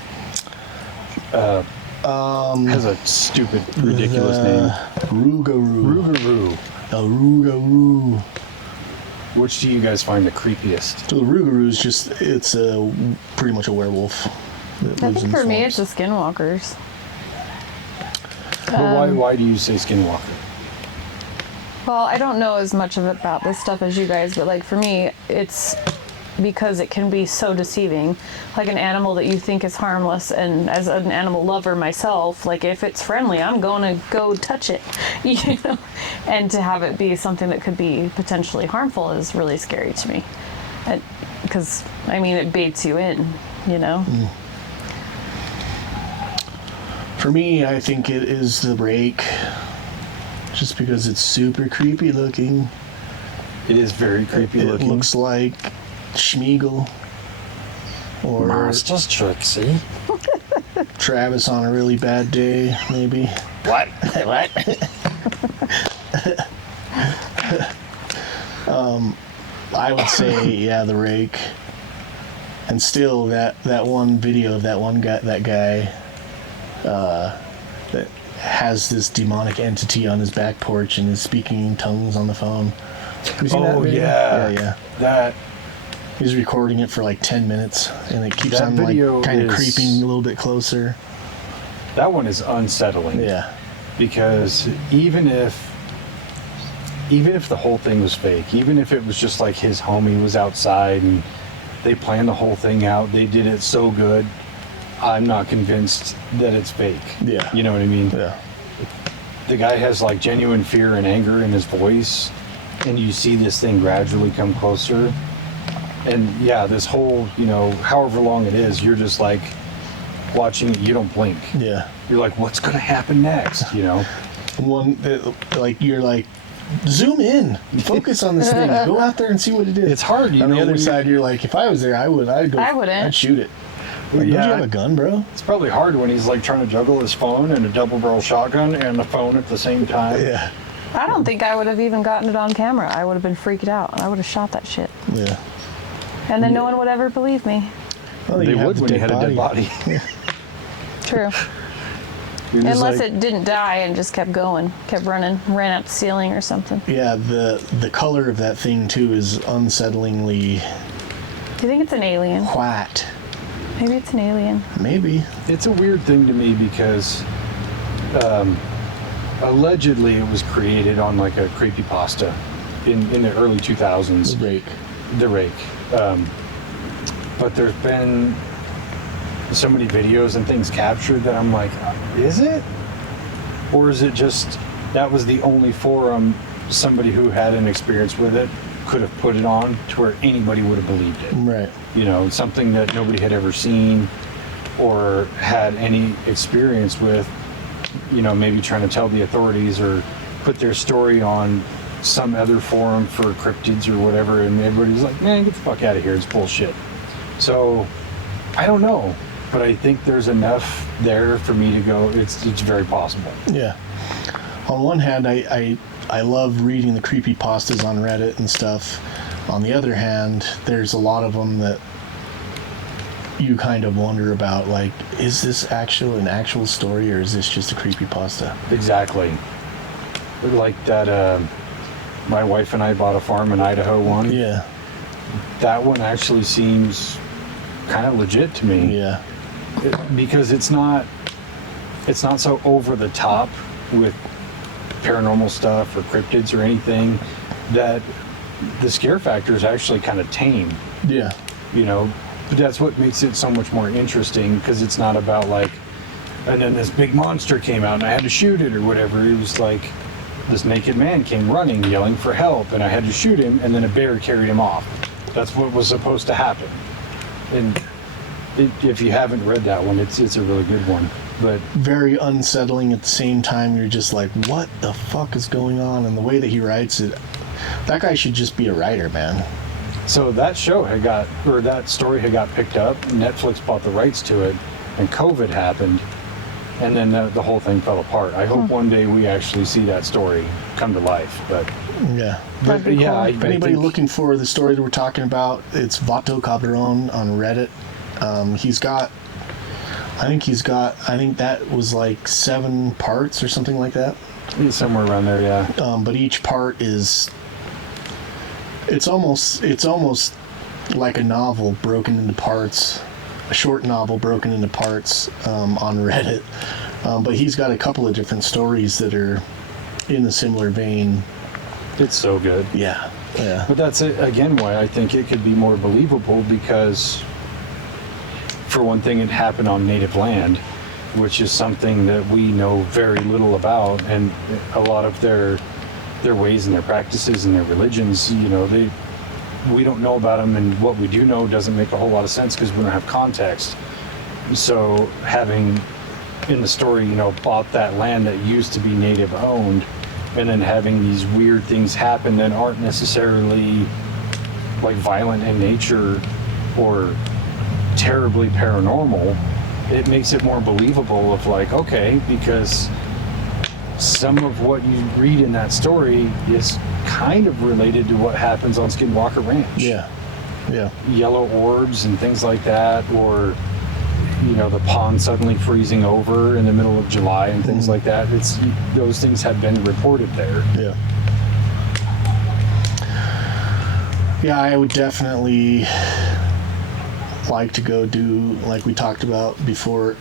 Has a stupid, ridiculous name. Rougarou. Rougarou. A Rougarou. Which do you guys find the creepiest? So the Rougarou is just, it's pretty much a werewolf. That I lives think in for me, swamps. it's the skinwalkers. But why do you say skinwalker? Well, I don't know as much about this stuff as you guys, but like for me, it's because it can be so deceiving. Like an animal that you think is harmless, and as an animal lover myself, like if it's friendly, I'm going to go touch it, you know? And to have it be something that could be potentially harmful is really scary to me. Because, I mean, it baits you in, you know? For me, I think it is the rake. Just because it's super creepy looking. It is very creepy It looking. looks like Schmeagol. Or Monsters, Trixie. Travis on a really bad day, maybe. What? What? I would say, yeah, the rake. And still, that one video of that guy that has this demonic entity on his back porch and is speaking in tongues on the phone. Have you seen that video? Yeah. That he's recording it for like 10 minutes, and it keeps That on like video kind of is- creeping a little bit closer. that one is unsettling. Yeah. Because even if the whole thing was fake, even if it was just like his homie was outside and they planned the whole thing out, they did it so good, I'm not convinced that it's fake. Yeah. You know what I mean? Yeah. The guy has like genuine fear and anger in his voice, and you see this thing gradually come closer. And yeah, this whole, however long it is, you're just like watching it, you don't blink. Yeah. You're like, what's going to happen next, One that, like, you're like, zoom in, focus on this thing, go out there and see what it is. It's hard, On the when other you- side, you're like, if I was there, I'd go. I wouldn't. I'd shoot it. Like, Yeah. don't you have a gun, bro? It's probably hard when he's like trying to juggle his phone and a double barrel shotgun and the phone at the same time. Yeah. I don't think I would have even gotten it on camera. I would have been freaked out. I would have shot that shit. Yeah. And then no one would ever believe me. Well, They you have would the when you had a dead body. True. You're just Unless like, it didn't die and just kept going, kept running, ran up the ceiling or something. Yeah, the color of that thing too is unsettlingly Do you think it's an alien? white. Maybe it's an alien. Maybe. It's a weird thing to me because allegedly it was created on like a creepypasta in the early 2000s. Rake. The Rake. But there's been so many videos and things captured that I'm like, is it? Or is it just that was the only forum somebody who had an experience with it could have put it on to where anybody would have believed it? Right. Something that nobody had ever seen or had any experience with, maybe trying to tell the authorities or put their story on some other forum for cryptids or whatever, and everybody's like, man, get the fuck out of here, it's bullshit. So, I don't know, but I think there's enough there for me to go, it's very possible. Yeah. On one hand, I love reading the creepypastas on Reddit and stuff. On the other hand, there's a lot of them that you kind of wonder about, like, is this an actual story, or is this just a creepypasta? Exactly. Like that, my wife and I bought a farm in Idaho one. Yeah. That one actually seems kind of legit to me. Yeah. Because it's not so over the top with paranormal stuff or cryptids or anything, that the scare factor is actually kind of tame. Yeah. But that's what makes it so much more interesting, because it's not about like, and then this big monster came out and I had to shoot it or whatever. It was like this naked man came running yelling for help and I had to shoot him, and then a bear carried him off. That's what was supposed to happen. And if you haven't read that one, it's a really good one. But very unsettling at the same time. You're just like, what the fuck is going on? And the way that he writes it, that guy should just be a writer, man. so that that story had got picked up. Netflix bought the rights to it, and COVID happened, and then the whole thing fell apart. I hope one day we actually see that story come to life. But Yeah. That'd be cool. If anybody looking for the story that we're talking about, it's Vato Cabron on Reddit. I think that was like 7 parts or something like that. it's somewhere around there, yeah. But each part it's almost like a novel broken into parts, a short novel broken into parts on Reddit. But he's got a couple of different stories that are in a similar vein. It's so good. Yeah. But that's again why I think it could be more believable, because for one thing, it happened on native land, which is something that we know very little about, and a lot of their ways and their practices and their religions, we don't know about them, and what we do know doesn't make a whole lot of sense because we don't have context. So having in the story, bought that land that used to be native owned, and then having these weird things happen that aren't necessarily like violent in nature or terribly paranormal, it makes it more believable of like, okay, because some of what you read in that story is kind of related to what happens on Skinwalker Ranch. Yeah. Yeah. yellow orbs and things like that, or the pond suddenly freezing over in the middle of July and things like that. Those things have been reported there. Yeah. Yeah, I would definitely like to go do, like we talked about before,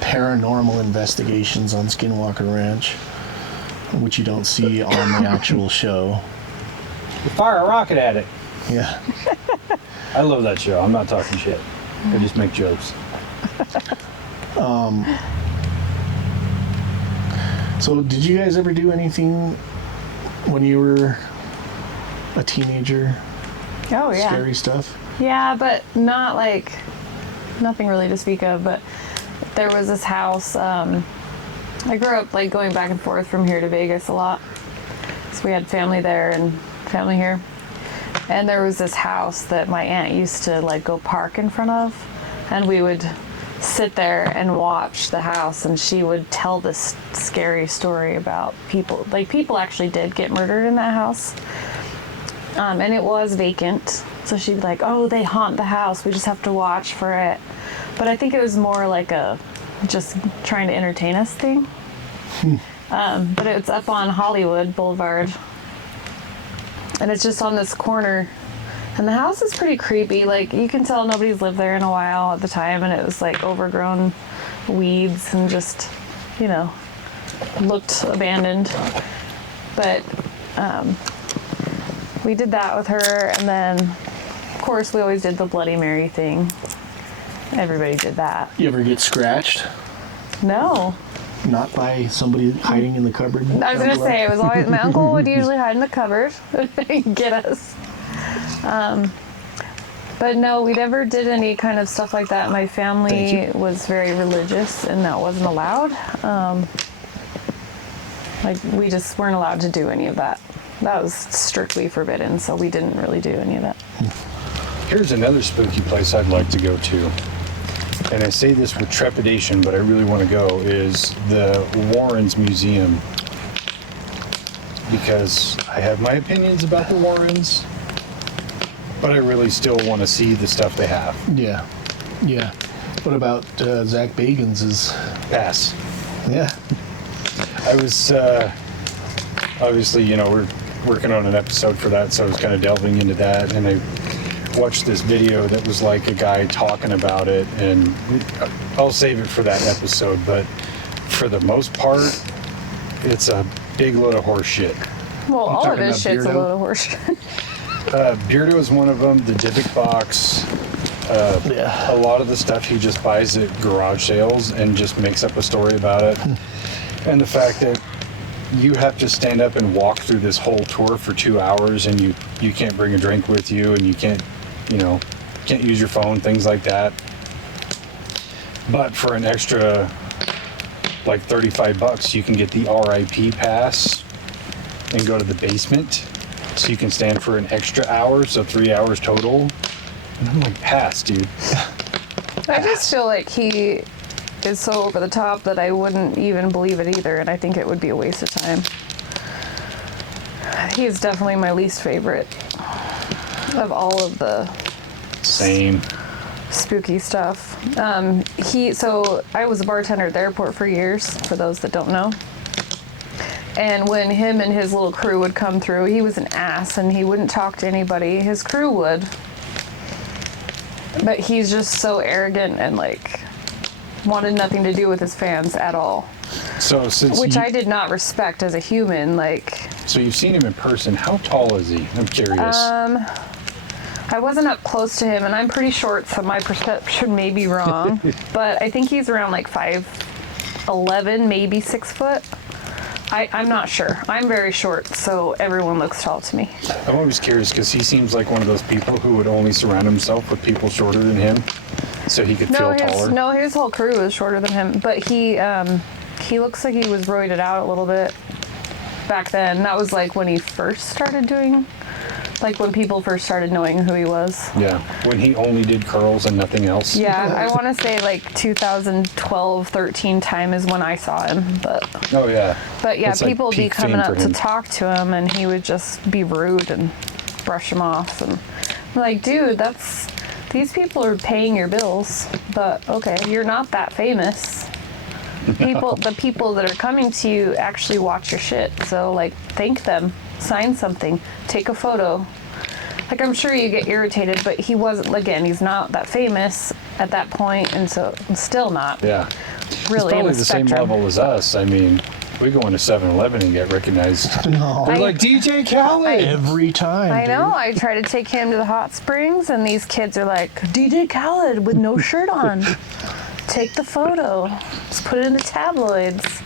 paranormal investigations on Skinwalker Ranch, which you don't see on the actual show. You fire a rocket at it. Yeah. I love that show. I'm not talking shit. I just make jokes. So did you guys ever do anything when you were a teenager? Oh, yeah. Scary stuff? Yeah, but not like, nothing really to speak of, but there was this house, I grew up like going back and forth from here to Vegas a lot. So we had family there and family here. And there was this house that my aunt used to like go park in front of, and we would sit there and watch the house, and she would tell this scary story about people. Like, people actually did get murdered in that house. And it was vacant. So she'd be like, oh, they haunt the house. We just have to watch for it. But I think it was more like a just trying to entertain us thing. But it's up on Hollywood Boulevard. And it's just on this corner. And the house is pretty creepy. Like, you can tell nobody's lived there in a while at the time. And it was like overgrown weeds and just, looked abandoned. But we did that with her. And then, of course, we always did the Bloody Mary thing. Everybody did that. You ever get scratched? No. Not by somebody hiding in the cupboard? I was going to say, it was always, my uncle would usually hide in the cupboard and get us. But no, we never did any kind of stuff like that. My family was very religious, and that wasn't allowed. We just weren't allowed to do any of that. That was strictly forbidden, so we didn't really do any of that. Here's another spooky place I'd like to go to. And I say this with trepidation, but I really want to go, is the Warrens Museum. Because I have my opinions about the Warrens, but I really still want to see the stuff they have. Yeah. Yeah. What about Zach Bagans' Pass. Yeah. I was, obviously, we're working on an episode for that, so I was kind of delving into that, and I watched this video that was like a guy talking about it, and I'll save it for that episode, but for the most part, it's a big load of horse shit. Well, all of talking his about shit's a Beardo? load of horse shit. Beardo is one of them, the Dybbuk box, a lot of the stuff he just buys at garage sales and just makes up a story about it. And the fact that you have to stand up and walk through this whole tour for 2 hours, and you can't bring a drink with you, and you can't use your phone, things like that. But for an extra like $35, you can get the RIP pass and go to the basement, so you can stand for an extra hour, so 3 hours total. And I'm like, pass, dude. I just feel like he is so over the top that I wouldn't even believe it either, and I think it would be a waste of time. He's definitely my least favorite of all of the Same. spooky stuff. So I was a bartender at the airport for years, for those that don't know. And when him and his little crew would come through, he was an ass and he wouldn't talk to anybody. His crew would. But he's just so arrogant and wanted nothing to do with his fans at all. So Which I did not respect as a human. So you've seen him in person. How tall is he? I'm curious. I wasn't up close to him, and I'm pretty short, so my perception may be wrong. But I think he's around 5'11", maybe 6 foot. I'm not sure. I'm very short, so everyone looks tall to me. I'm always curious because he seems like one of those people who would only surround himself with people shorter than him, so he could feel taller. His whole crew is shorter than him, but he looks like he was roided out a little bit back then. That was when he first started doing, when people first started knowing who he was. Yeah, when he only did curls and nothing else. Yeah, I want to say 2012, 13 time is when I saw him, but. Oh yeah. But yeah, It's people would be peak coming fame for up to him. talk to him, and he would just be rude and brush them off. And I'm like, dude, these people are paying your bills, but okay, you're not that famous. The people that are coming to you actually watch your shit. So like, thank them, sign something, take a photo. Like, I'm sure you get irritated, but he wasn't, again, he's not that famous at that point, and so I'm still not Yeah. really It's in probably the the same spectrum. level as us. I mean, we go into 7-Eleven and get recognized. No. They're like, DJ Khaled! Every time. I know. dude. I try to take him to the hot springs, and these kids are like, DJ Khaled with no shirt on. Take the photo. Just put it in the tabloids.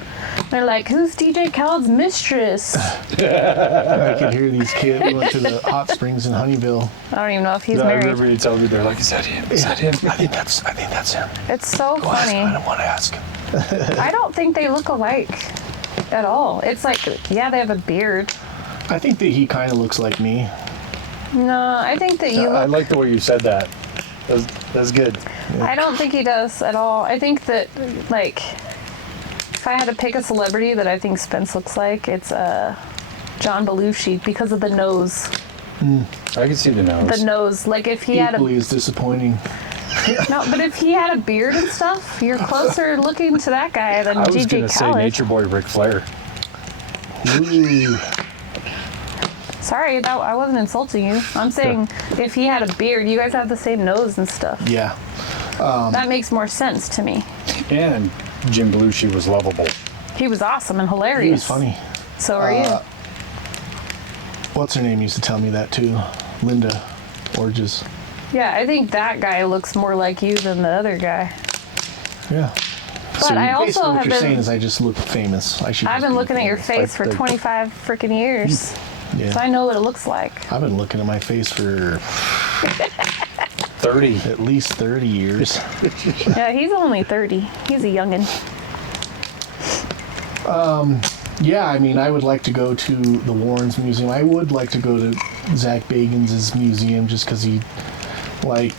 They're like, who's DJ Khaled's mistress? I could hear these kids. We went to the hot springs in Honeyville. I don't even know if he's No, I married. remember you telling me, they're like, is that him? Is that him? I think that's him. It's so Go ask him. I funny. don't want to ask him. I don't think they look alike at all. It's like, yeah, they have a beard. I think that he kind of looks like me. No, I think that you I look. like the way you said that. That's good. I don't think he does at all. I think that, like, if I had to pick a celebrity that I think Spence looks like, it's John Belushi because of the nose. I can see the nose. The nose. Like, if he had a. Equally as disappointing. No, but if he had a beard and stuff, you're closer looking to that guy than I was DJ going to say Khaled. Nature Boy Ric Flair. Ooh. Sorry, I wasn't insulting you. I'm saying if he had a beard, you guys have the same nose and stuff. Yeah. That makes more sense to me. And Jim Belushi was lovable. He was awesome and hilarious. He was funny. So are you. What's her name used to tell me that too? Linda Orges. Yeah, I think that guy looks more like you than the other guy. Yeah. But I Basically also what have you're saying been. is I just look famous. I've I've been looking at your face for Like the- 25 freaking years. Yeah. So I know what it looks like. I've been looking at my face for 30. at least 30 years. Yeah, he's only 30. He's a youngin'. Yeah, I mean, I would like to go to the Warrens Museum. I would like to go to Zach Bagans' museum just because he, like,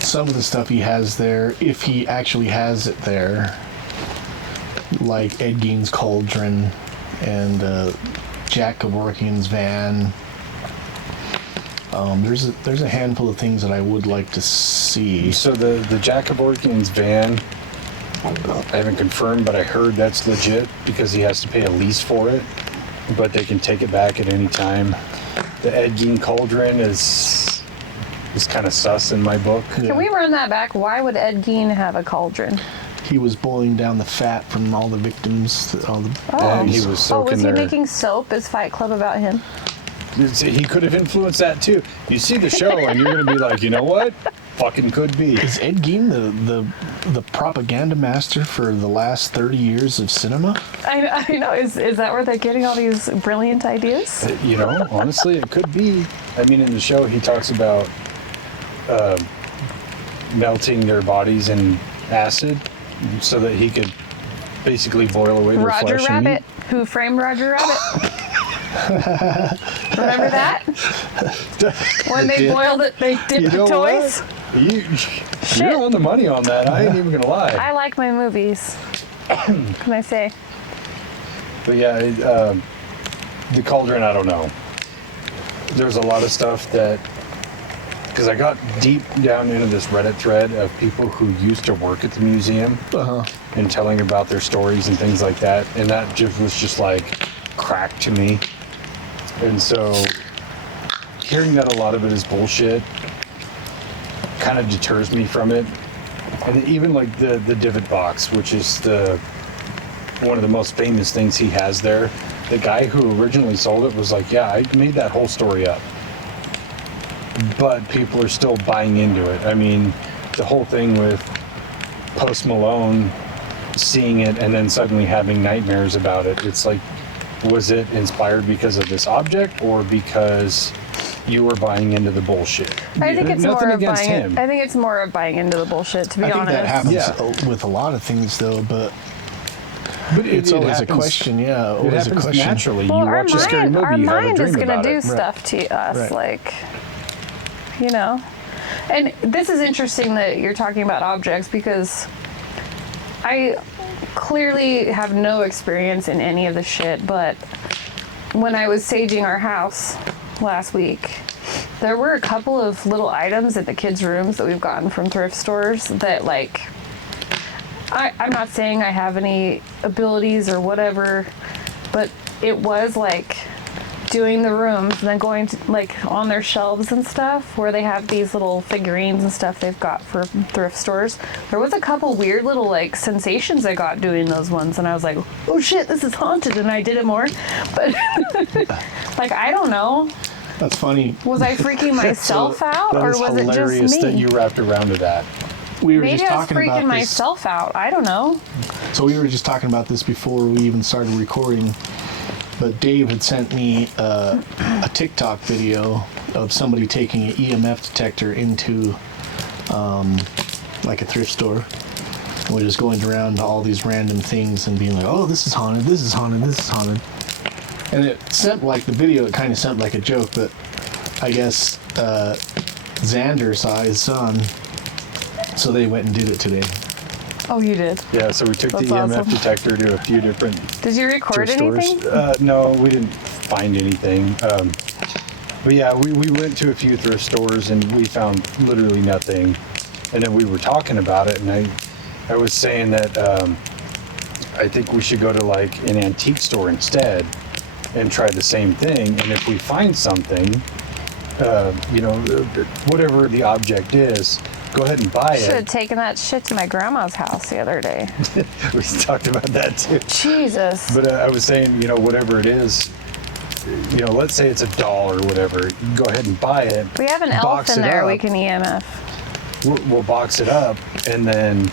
some of the stuff he has there, if he actually has it there, like Ed Gein's cauldron and Jack Kevorkian's van. There's a handful of things that I would like to see. So the Jack Kevorkian's van, I haven't confirmed, but I heard that's legit because he has to pay a lease for it, but they can take it back at any time. The Ed Gein cauldron is kind of sus in my book. Can we run that back? Why would Ed Gein have a cauldron? He was boiling down the fat from all the victims, all the And he was Oh, was soaking he their... making soap? Is Fight Club about him? He could have influenced that too. You see the show and you're going to be like, you know what? Fucking could be. Is Ed Gein the propaganda master for the last 30 years of cinema? I know. Is that where they're getting all these brilliant ideas? You know, honestly, it could be. I mean, in the show, he talks about melting their bodies in acid so that he could basically boil away their Roger flesh and Rabbit. meat. Who framed Roger Rabbit? Remember that? When they boiled it, they dipped You the know toys. what? You're on the money on that. I ain't even gonna lie. I like my movies. Can I say? But yeah, the cauldron, I don't know. There's a lot of stuff that, because I got deep down into this Reddit thread of people who used to work at the museum and telling about their stories and things like that, and that just was just like crack to me. And so hearing that a lot of it is bullshit kind of deters me from it. And even like the divot box, which is one of the most famous things he has there. The guy who originally sold it was like, yeah, I made that whole story up. But people are still buying into it. I mean, the whole thing with Post Malone seeing it and then suddenly having nightmares about it. It's like, was it inspired because of this object or because you were buying into the bullshit? I think it's Nothing more of against buying. him. I think it's more of buying into the bullshit. To be I think honest, that happens Yeah. with a lot of things, though, but But it's it always a happens- question. Yeah, It always a happens question. naturally. well, You watch a scary movie, our you have a mind dream is gonna about do it. stuff to us, Right. like, you know. And this is interesting that you're talking about objects because I clearly have no experience in any of the shit, but when I was saging our house last week, there were a couple of little items at the kids' rooms that we've gotten from thrift stores that, like, I'm not saying I have any abilities or whatever, but it was like doing the rooms and then going to, like, on their shelves and stuff where they have these little figurines and stuff they've got for thrift stores. There was a couple weird little, like, sensations I got doing those ones, and I was like, oh shit, this is haunted, and I did it more. But like, I don't know. That's funny. Was I freaking myself out, That or is was it hilarious just me? that you wrapped around to that. We were Maybe just I was talking about freaking this. myself out. I don't know. So we were just talking about this before we even started recording. But Dave had sent me a TikTok video of somebody taking an EMF detector into like a thrift store. And we're just going around to all these random things and being like, oh, this is haunted, this is haunted, this is haunted. And it sent, like, the video, it kind of sent like a joke, but I guess Xander saw his son, so they went and did it today. Oh, you did? Yeah, so we took That's the EMF awesome. detector to a few different Did you record thrift anything? stores. No, we didn't find anything. But yeah, we went to a few thrift stores and we found literally nothing. And then we were talking about it, and I was saying that I think we should go to, like, an antique store instead and try the same thing. And if we find something, you know, whatever the object is, go ahead and buy Should have it. taken that shit to my grandma's house the other day. We talked about that too. Jesus. But I was saying, you know, whatever it is, you know, let's say it's a doll or whatever, you can go ahead and buy it. We have an elf box in it there up. we can EMF. We'll box it up and then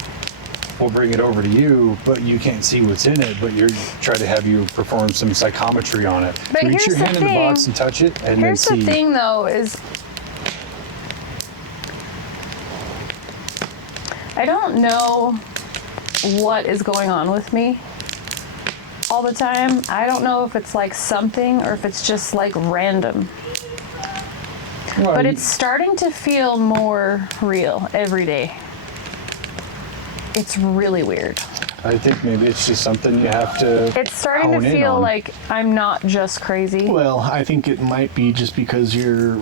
we'll bring it over to you, but you can't see what's in it, but you're try to have you perform some psychometry on it. But Reach here's your the hand in the thing. box and touch it and Here's then the see. thing, though, is I don't know what is going on with me all the time. I don't know if it's like something or if it's just like random. Well, But it's starting to feel more real every day. It's really weird. I think maybe it's just something you have to It's starting hone to in feel on. like I'm not just crazy. Well, I think it might be just because you're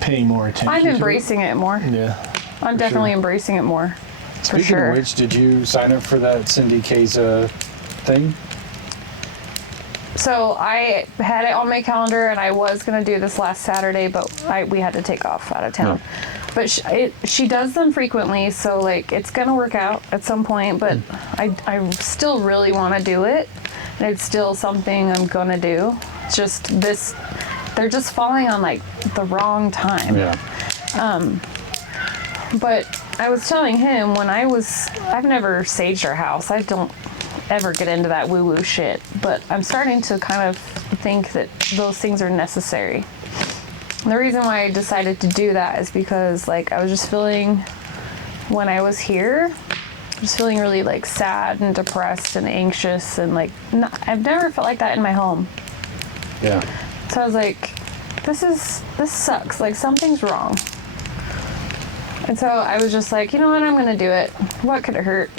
paying more attention I'm to it. embracing it more. Yeah. I'm definitely embracing it more. For Speaking sure. of which, did you sign up for that Cindy Kaza thing? So I had it on my calendar, and I was gonna do this last Saturday, but we had to take off out of town. No. But she does them frequently, so like it's gonna work out at some point. But I still really want to do it, and it's still something I'm gonna do. It's just this, they're just falling on like the wrong time. Yeah. But I was telling him I've never saged our house. I don't ever get into that woo-woo shit. But I'm starting to kind of think that those things are necessary. And the reason why I decided to do that is because, like, I was just feeling, when I was here, just feeling really, like, sad and depressed and anxious. And, like, I've never felt like that in my home. Yeah. So I was like, this sucks. Like, something's wrong. And so I was just like, you know what, I'm gonna do it. What could it hurt?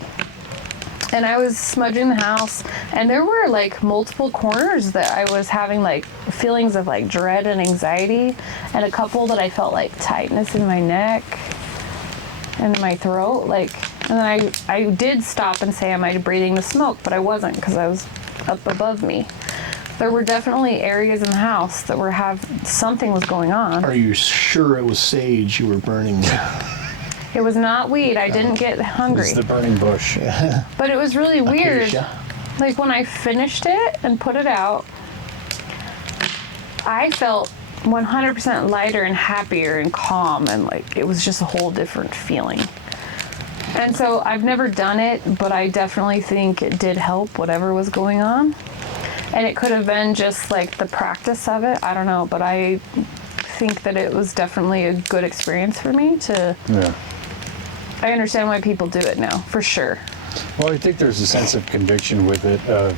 And I was smudging the house, and there were like multiple corners that I was having like feelings of like dread and anxiety, and a couple that I felt like tightness in my neck and in my throat. Like, and then I did stop and say, am I breathing the smoke? But I wasn't, because I was up above me. There were definitely areas in the house that were something was going on. Are you sure it was sage you were burning? It was not weed. I didn't get hungry. It's the burning bush. But it was really weird. Acacia. Like when I finished it and put it out, I felt 100% lighter and happier and calm, and like it was just a whole different feeling. And so I've never done it, but I definitely think it did help whatever was going on. And it could have been just like the practice of it. I don't know, but I think that it was definitely a good experience for me to. Yeah. I understand why people do it now, for sure. Well, I think there's a sense of conviction with it of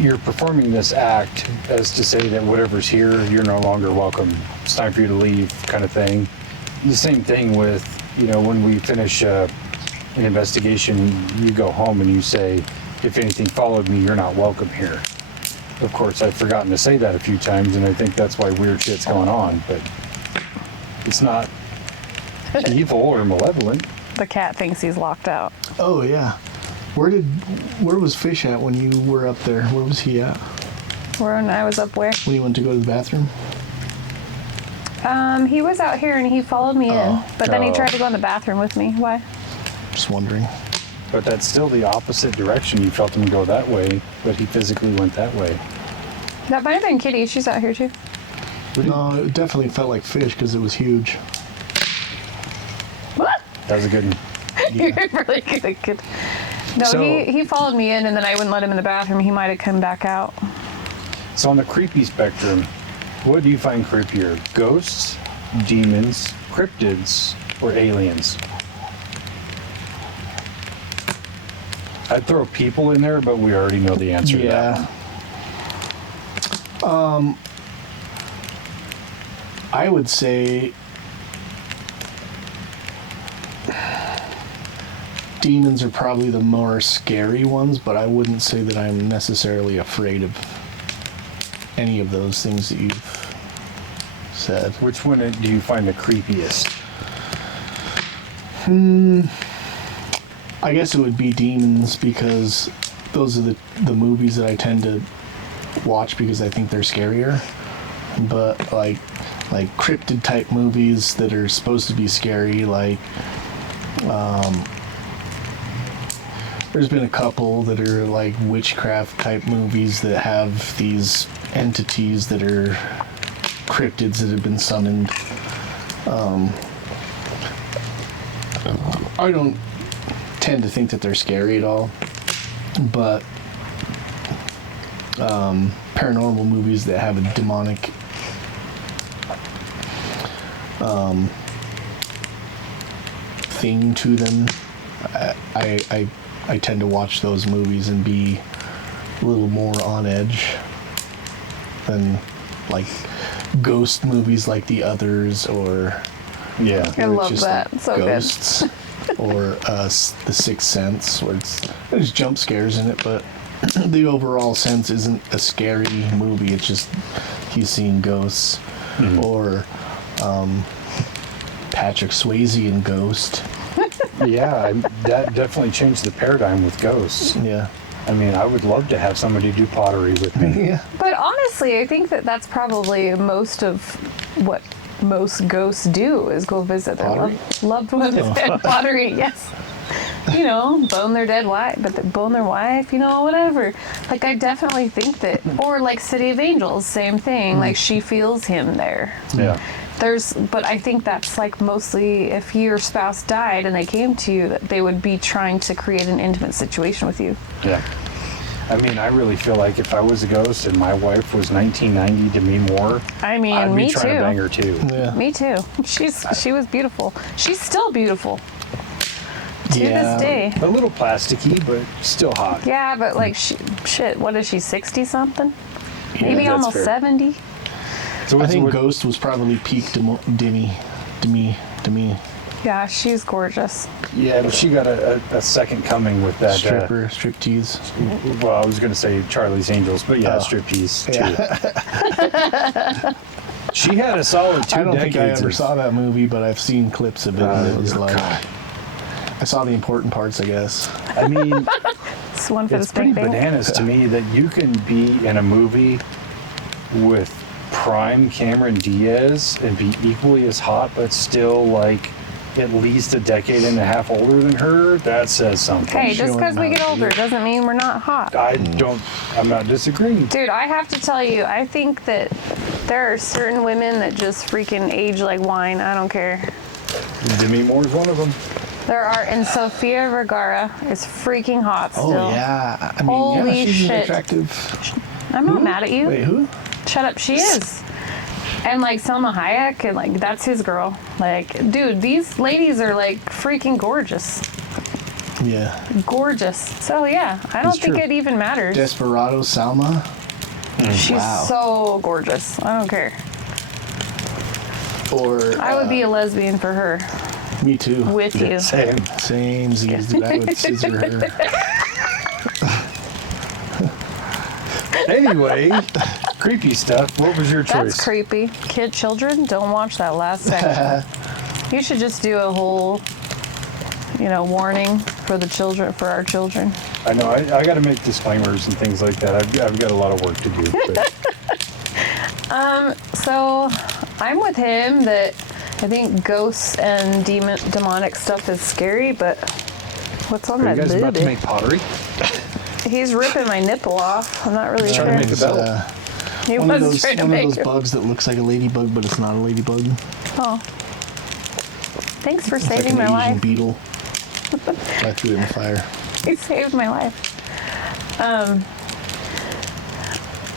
you're performing this act as to say that whatever's here, you're no longer welcome. It's time for you to leave, kind of thing. The same thing with, you know, when we finish an investigation, you go home and you say, if anything followed me, you're not welcome here. Of course, I've forgotten to say that a few times, and I think that's why weird shit's going on, but it's not evil or malevolent. The cat thinks he's locked out. Oh yeah. Where was Fish at when you were up there? Where was he at? When I was up where? When you went to go to the bathroom? He was out here and he followed me in, but then he Oh. tried to go in the bathroom with me. Why? Just wondering. But that's still the opposite direction. You felt him go that way, but he physically went that way. That might have been Kitty. She's out here too. No, it definitely felt like Fish because it was huge. What? That was a good one. You're really good. No, So- he followed me in and then I wouldn't let him in the bathroom. He might have come back out. So on the creepy spectrum, what do you find creepier? Ghosts, demons, cryptids, or aliens? I'd throw people in there, but we already know the answer to that. Yeah. I would say demons are probably the more scary ones, but I wouldn't say that I'm necessarily afraid of any of those things that you've said. Which one do you find the creepiest? I guess it would be demons because those are the movies that I tend to watch because I think they're scarier. But like cryptid type movies that are supposed to be scary, like there's been a couple that are like witchcraft type movies that have these entities that are cryptids that have been summoned. I don't tend to think that they're scary at all, but paranormal movies that have a demonic thing to them, I tend to watch those movies and be a little more on edge than like ghost movies like The Others or Yeah. I where it's love just, that. like, So ghosts or The Sixth Sense where there's jump scares in it, but the overall sense isn't a scary movie. It's just he's seeing ghosts. Or Patrick Swayze in Ghost. Yeah, that definitely changed the paradigm with ghosts. Yeah. I mean, I would love to have somebody do pottery with me. Yeah. But honestly, I think that that's probably most of what most ghosts do is go visit their Pottery? loved ones and pottery. Yes. You know, bone their dead wife, but bone their wife, you know, whatever. Like, I definitely think that, or like City of Angels, same thing. Like, she feels him there. Yeah. But I think that's like mostly if your spouse died and they came to you, that they would be trying to create an intimate situation with you. Yeah. I mean, I really feel like if I was a ghost and my wife was 1990 Demi Moore, I mean, I'd me be trying to bang too. her too. Yeah. Me too. She was beautiful. She's still beautiful to Yeah. this day. A little plasticky, but still hot. Yeah, but like shit, what is she, 60 something? Yeah, Maybe that's almost fair. 70. So I what's- think what- Ghost was probably peak Demi. Yeah, she's gorgeous. Yeah, but she got a second coming with that. Striptease. Well, I was going to say Charlie's Angels, but yeah, striptease too. She had a solid 2 I don't decades. think I ever of- saw that movie, but I've seen clips of it, and it was like God. I saw the important parts, I guess. I mean, It's one for the it's pretty spank bank. bananas to me that you can be in a movie with prime Cameron Diaz and be equally as hot, but still like at least a decade and a half older than her. That says something. Hey, just because we get older doesn't mean we're not hot. I'm not disagreeing. Dude, I have to tell you, I think that there are certain women that just freaking age like wine. I don't care. Demi Moore's one of them. There are, and Sofia Vergara is freaking hot still. Oh yeah, I mean, Holy yeah, she's shit. an attractive. I'm not mad at you. Wait, who? Shut up, she is. And like Selma Hayek, and like that's his girl. Like, dude, these ladies are like freaking gorgeous. Yeah. Gorgeous. So yeah, I don't It's think true. it even matters. Desperado Salma. She's wow. so gorgeous. I don't care. Or I would be a lesbian for her. me too. With you. Same. Same Z's, dude. I would scissor her. Anyway, creepy stuff. What was your choice? That's creepy. Children, don't watch that last second. You should just do a whole, warning for the children, for our children. I know. I got to make disclaimers and things like that. I've got a lot of work to do. But. So I'm with him that I think ghosts and demonic stuff is scary, but what's on Are my you guys about to booby? make pottery? He's ripping my nipple off. I'm not really Trying sure. to make a belt. He One of was those, trying to one of make those it. bugs that looks like a ladybug, but it's not a ladybug. Oh. Thanks for It's like saving an my Asian life. beetle. I threw it in the fire. He saved my life.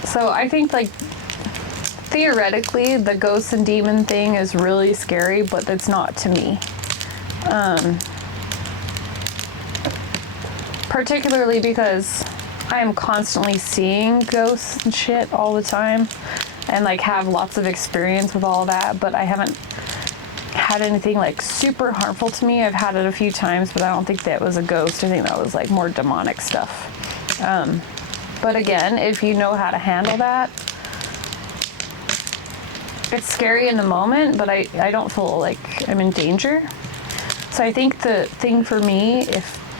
So I think, theoretically, the ghost and demon thing is really scary, but it's not to me. Particularly because I am constantly seeing ghosts and shit all the time, and have lots of experience with all that, but I haven't had anything super harmful to me. I've had it a few times, but I don't think that was a ghost. I think that was more demonic stuff. But again, if you know how to handle that, it's scary in the moment, but I don't feel like I'm in danger. So I think the thing for me,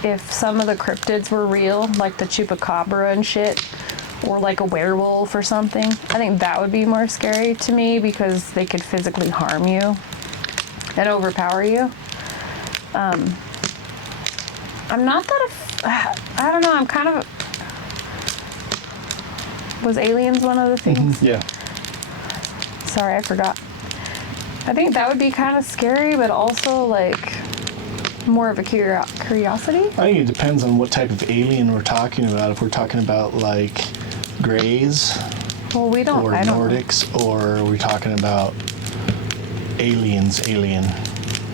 if some of the cryptids were real, like the chupacabra and shit, or a werewolf or something, I think that would be more scary to me because they could physically harm you and overpower you. I'm not that, I don't know, I'm kind of, was aliens one of the things? Yeah. Sorry, I forgot. I think that would be kind of scary, but also more of a curiosity. I think it depends on what type of alien we're talking about. If we're talking about Greys Well, we don't, or I don't Nordics, or are we talking about alien?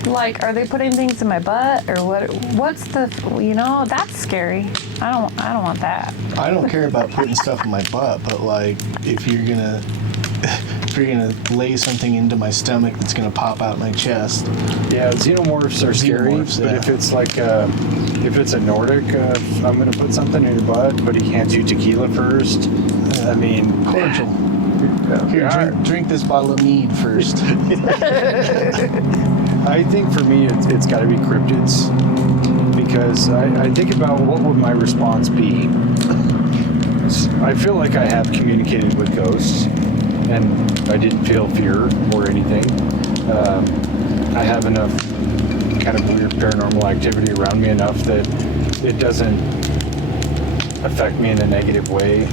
are they putting things in my butt or what's the, that's scary. I don't want that. I don't care about putting stuff in my butt, but if you're gonna lay something into my stomach that's gonna pop out my chest. Yeah, xenomorphs are scary, Xenomorphs, but yeah. if it's a Nordic, I'm gonna put something in your butt, but he hands you tequila first. I mean, Cordial. Here, yeah. drink this bottle of mead first. I think for me, it's got to be cryptids because I think about what would my response be. I feel like I have communicated with ghosts, and I didn't feel fear or anything. I have enough kind of weird paranormal activity around me enough that it doesn't affect me in a negative way.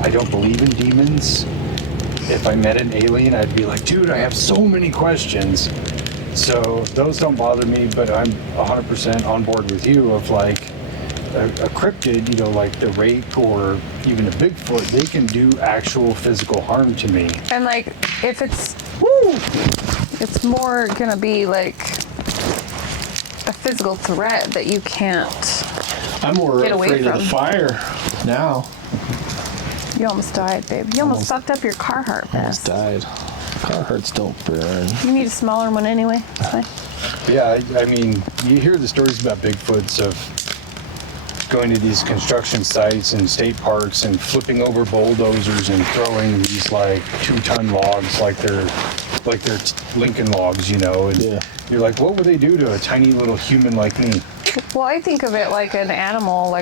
I don't believe in demons. If I met an alien, I'd be like, dude, I have so many questions. So those don't bother me, but I'm 100% on board with you of a cryptid, like the rake or even a Bigfoot, they can do actual physical harm to me. And if it's more gonna be a physical threat that you can't I'm more get away afraid of from. the fire now. You almost died, babe. You almost fucked up your Carhartt Almost vest. died. Carhartts don't burn. You need a smaller one anyway. It's fine. Yeah, I mean, you hear the stories about Bigfoots of going to these construction sites and state parks and flipping over bulldozers and throwing these 2-ton logs like they're Lincoln logs, and Yeah. you're like, what would they do to a tiny little human like me? Well, I think of it like an animal,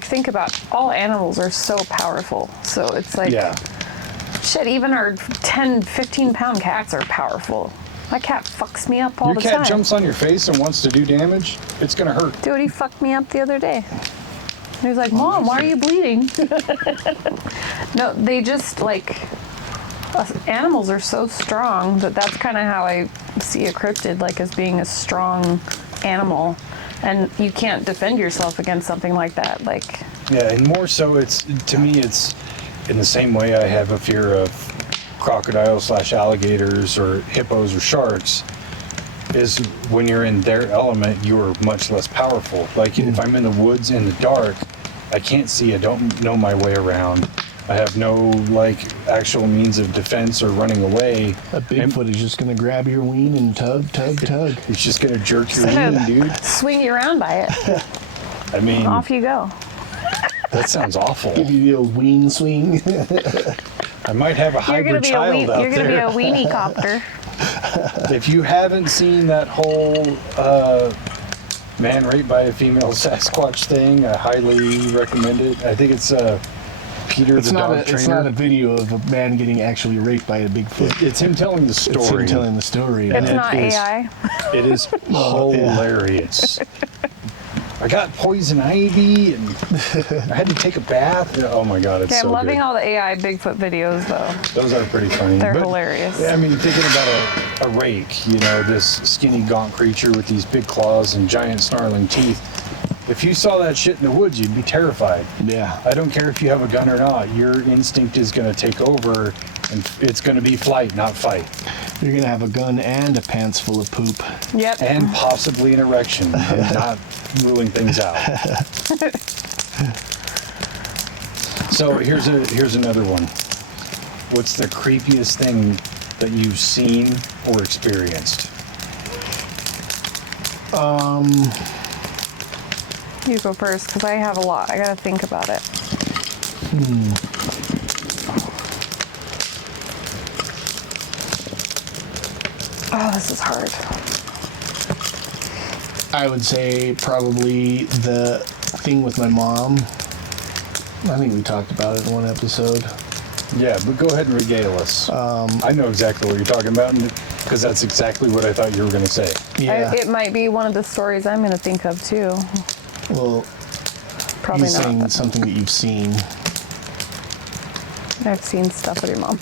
think about all animals are so powerful. So it's Yeah. shit, even our 10, 15-pound cats are powerful. My cat fucks me up all Your the cat time. jumps on your face and wants to do damage, it's gonna hurt. Dude, he fucked me up the other day. He was like, Mom, why are you bleeding? No, they just us animals are so strong that's kind of how I see a cryptid, as being a strong animal. And you can't defend yourself against something like that. Yeah, and more so, it's in the same way I have a fear of crocodiles/alligators or hippos or sharks. Is when you're in their element, you're much less powerful. If I'm in the woods in the dark, I can't see. I don't know my way around. I have no actual means of defense or running away. A Bigfoot is just gonna grab your ween and tug. It's just gonna jerk your Gonna wing, dude. swing you around by it. I mean, Off you go. That sounds awful. Give you the old ween swing. I might have a hybrid child out You're gonna be there. a weenie copter. If you haven't seen that whole man raped by a female Sasquatch thing, I highly recommend it. I think it's Peter the dog trainer. It's not a video of a man getting actually raped by a Bigfoot. It's him telling the story. It's him telling the story. It's it not is- AI. It is hilarious. I got poison ivy and I had to take a bath. Oh my god, it's Okay, so I'm loving good. all the AI Bigfoot videos though. Those are pretty funny. They're But, hilarious. I mean, thinking about a rake, you know, this skinny, gaunt creature with these big claws and giant snarling teeth. If you saw that shit in the woods, you'd be terrified. Yeah. I don't care if you have a gun or not. Your instinct is going to take over, and it's going to be flight, not fight. You're gonna have a gun and a pants full of poop. Yep. And possibly an erection. I'm not ruling things out. So here's another one. What's the creepiest thing that you've seen or experienced? You go first, because I have a lot. I gotta think about it. Oh, this is hard. I would say probably the thing with my mom. I think we talked about it in one episode. Yeah, but go ahead and regale us. I know exactly what you're talking about, because that's exactly what I thought you were going to say. Yeah. It might be one of the stories I'm gonna think of too. Well, Probably you're not. saying but something that you've seen. I've seen stuff with your mom.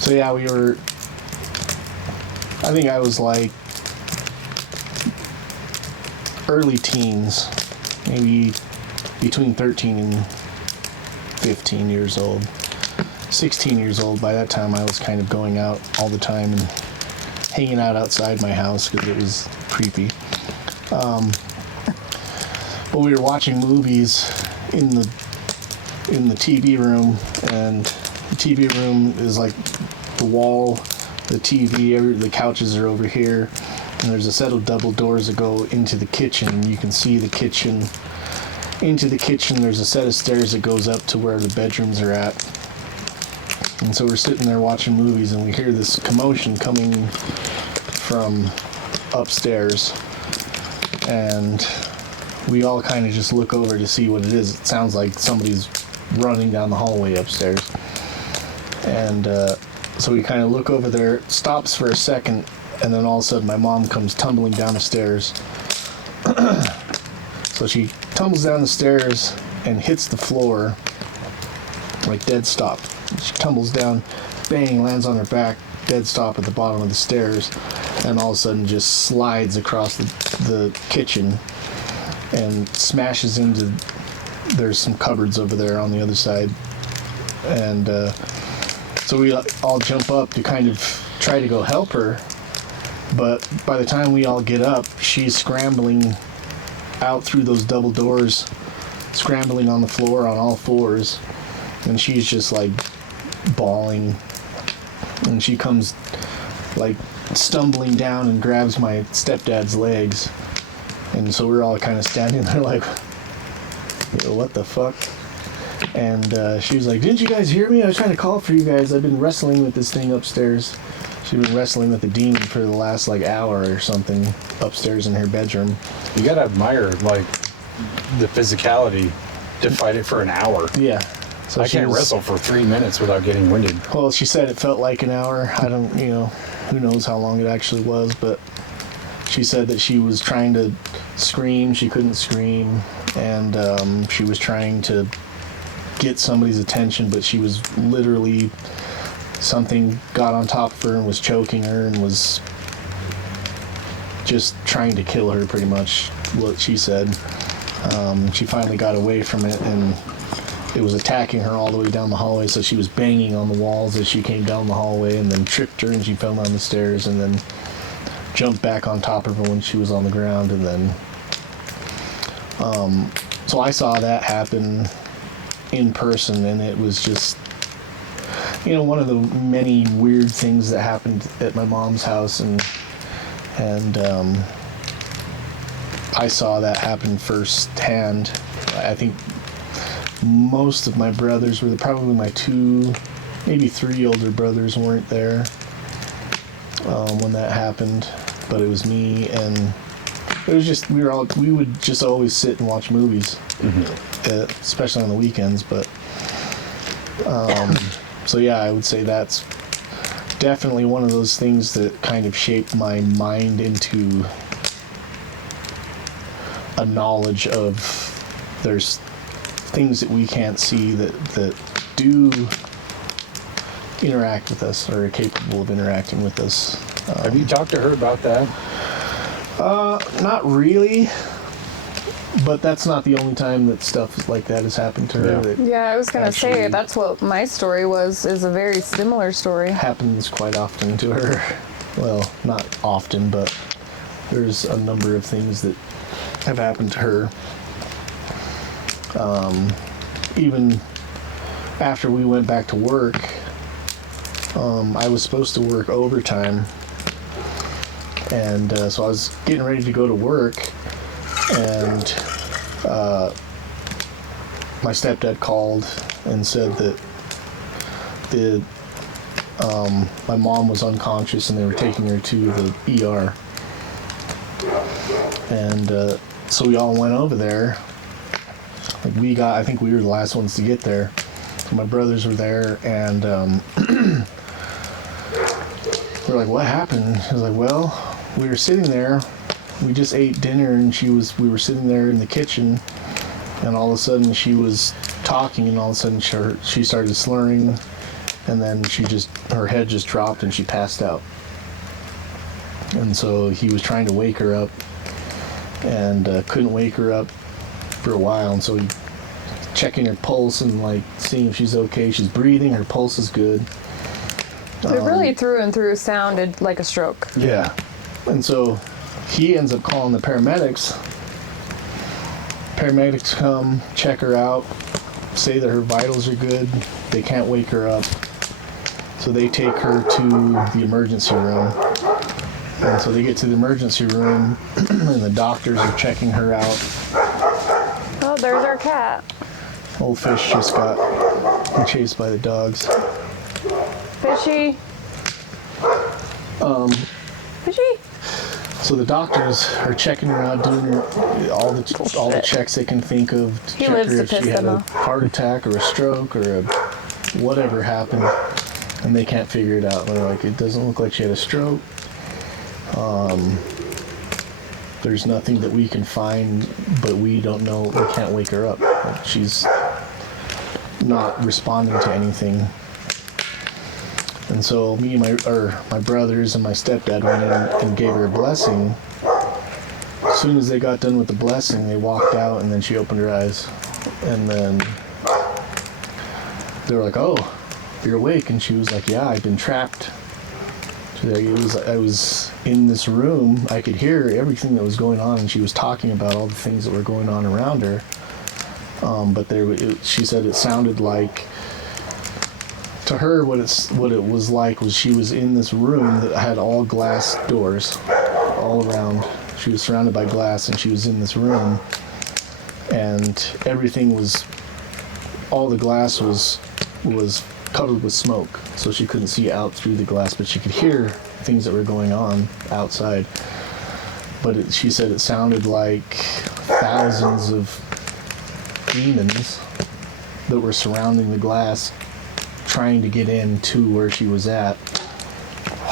So yeah, we were. I think I was like early teens, maybe between 13 and 15 years old. 16 years old. By that time, I was kind of going out all the time and hanging out outside my house because it was creepy. But we were watching movies in the TV room, and the TV room is like the wall, the TV, the couches are over here, and there's a set of double doors that go into the kitchen. You can see the kitchen. Into the kitchen, there's a set of stairs that goes up to where the bedrooms are at. And so we're sitting there watching movies, and we hear this commotion coming from upstairs, and we all kind of just look over to see what it is. It sounds like somebody's running down the hallway upstairs. And so we kind of look over there, it stops for a second, and then all of a sudden my mom comes tumbling down the stairs. So she tumbles down the stairs and hits the floor, like dead stop. She tumbles down, bang, lands on her back, dead stop at the bottom of the stairs, and all of a sudden just slides across the kitchen and smashes into, there's some cupboards over there on the other side. And so we all jump up to kind of try to go help her, but by the time we all get up, she's scrambling out through those double doors, scrambling on the floor on all fours, and she's just like bawling, and she comes like stumbling down and grabs my stepdad's legs, and so we're all kind of standing there like, what the fuck? And she was like, didn't you guys hear me? I was trying to call for you guys. I've been wrestling with this thing upstairs. She'd been wrestling with the demon for the last like hour or something upstairs in her bedroom. You got to admire, like, the physicality to fight it for an hour. Yeah. So I she can't was- wrestle for 3 minutes without getting winded. Well, she said it felt like an hour. I don't, who knows how long it actually was, but she said that she was trying to scream, she couldn't scream, and she was trying to get somebody's attention, but she was literally, something got on top of her and was choking her and was just trying to kill her, pretty much, what she said. She finally got away from it, and it was attacking her all the way down the hallway, so she was banging on the walls as she came down the hallway, and then tripped her and she fell down the stairs, and then jumped back on top of her when she was on the ground, and then so I saw that happen in person, and it was just one of the many weird things that happened at my mom's house, and I saw that happen firsthand. I think most of my brothers were probably my 2, maybe 3 older brothers weren't there when that happened, but it was me, and it was just we would just always sit and watch movies, especially on the weekends. But so yeah, I would say that's definitely one of those things that kind of shaped my mind into a knowledge of there's things that we can't see that do interact with us or are capable of interacting with us. Have you talked to her about that? Not really, but that's not the only time that stuff like that has happened to her. Yeah. That Yeah, I was gonna say Actually- that's what my story was. Is a very similar story. happens quite often to her. Well, not often, but there's a number of things that have happened to her. Even after we went back to work, I was supposed to work overtime, and so I was getting ready to go to work, and my stepdad called and said that my mom was unconscious and they were taking her to the ER. And so we all went over there. I think we were the last ones to get there. So my brothers were there, and we're like, what happened? I was like, well, we were sitting there. We just ate dinner, and we were sitting there in the kitchen, and all of a sudden she was talking, and all of a sudden she started slurring, and then her head just dropped and she passed out. And so he was trying to wake her up and couldn't wake her up for a while, and so he checking her pulse and like seeing if she's okay. She's breathing, her pulse is good. It really through and through sounded like a stroke. Yeah. And so he ends up calling the paramedics. Paramedics come, check her out, say that her vitals are good. They can't wake her up. So they take her to the emergency room. And so they get to the emergency room, and the doctors are checking her out. Oh, there's our cat. Old Fish just got chased by the dogs. Fishy. Fishy. So the doctors are checking her out, doing all the checks they can think of to He check lives her to if she piss had them a off. heart attack or a stroke or whatever happened, and they can't figure it out. They're like, it doesn't look like she had a stroke. There's nothing that we can find, but we don't know. We can't wake her up. Like, she's not responding to anything. And so me and my brothers and my stepdad went in and gave her a blessing. As soon as they got done with the blessing, they walked out, and then she opened her eyes. And then they were like, "Oh, you're awake." And she was like, "Yeah, I've been trapped." She's like, I was in this room. I could hear everything that was going on, and she was talking about all the things that were going on around her. But she said it sounded like, to her, what it was like was she was in this room that had all glass doors all around. She was surrounded by glass, and she was in this room, and all the glass was covered with smoke, so she couldn't see out through the glass, but she could hear things that were going on outside. But she said it sounded like thousands of demons that were surrounding the glass, trying to get into where she was at.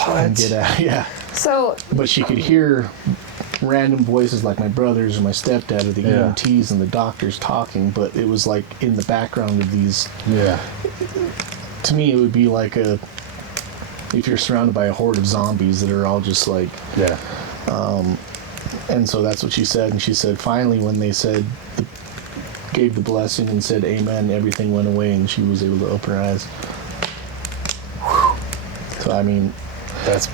And get out. Yeah. So But she could hear random voices like my brothers or my stepdad or the EMTs and the doctors talking, but it was like in the background of these. Yeah. To me, it would be like if you're surrounded by a horde of zombies that are all just like. Yeah. And so that's what she said. And she said finally, when they gave the blessing and said amen, everything went away, and she was able to open her eyes. So I mean, That's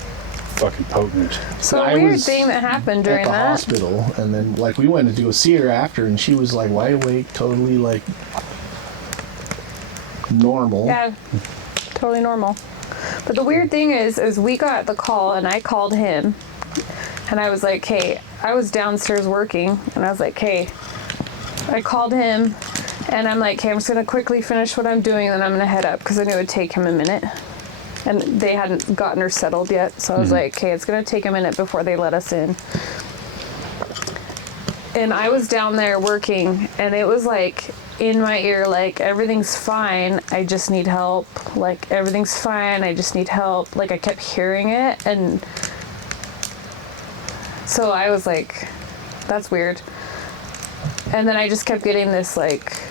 fucking potent. So I a weird was thing that happened at during the that. hospital, and then like we went to go see her after, and she was like wide awake, totally like normal. Yeah, totally normal. But the weird thing is we got the call and I called him, and I was like, "Hey, I was downstairs working, and I was like, hey, I called him, and I'm like, hey, I'm just going to quickly finish what I'm doing, and then I'm going to head up, because I knew it would take him a minute. And they hadn't gotten her settled yet, so I was like, okay, it's going to take a minute before they let us in. And I was down there working, and it was like in my ear, like, everything's fine, I just need help. Like, everything's fine, I just need help. Like, I kept hearing it, and so I was like, that's weird. And then I just kept getting this, like,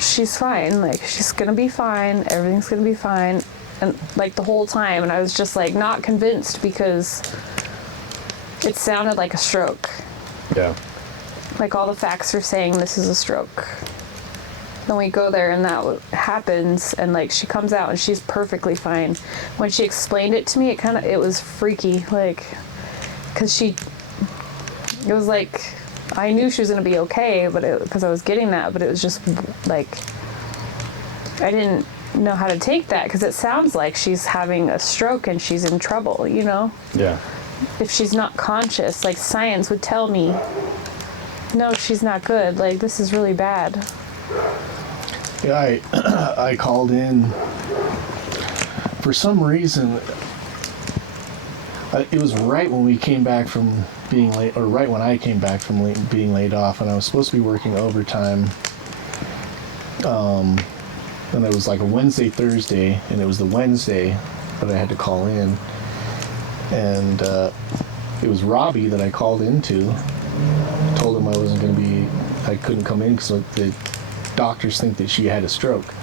she's fine, like, she's gonna be fine, everything's gonna be fine. And, like, the whole time, and I was just, like, not convinced because it sounded like a stroke. Yeah. Like, all the facts are saying this is a stroke. Then we go there and that happens, and like she comes out and she's perfectly fine. When she explained it to me, it was freaky, like, because it was like, I knew she was gonna be okay, but because I was getting that, but it was just like, I didn't know how to take that, because it sounds like she's having a stroke and she's in trouble, you know? Yeah. If she's not conscious, like, science would tell me, no, she's not good, like, this is really bad. Yeah, I called in. For some reason, it was right when we came back from being late, or right when I came back from being laid off, and I was supposed to be working overtime. And it was like a Wednesday, Thursday, and it was the Wednesday that I had to call in. And it was Robbie that I called into. Told him I wasn't going to be, I couldn't come in because the doctors think that she had a stroke.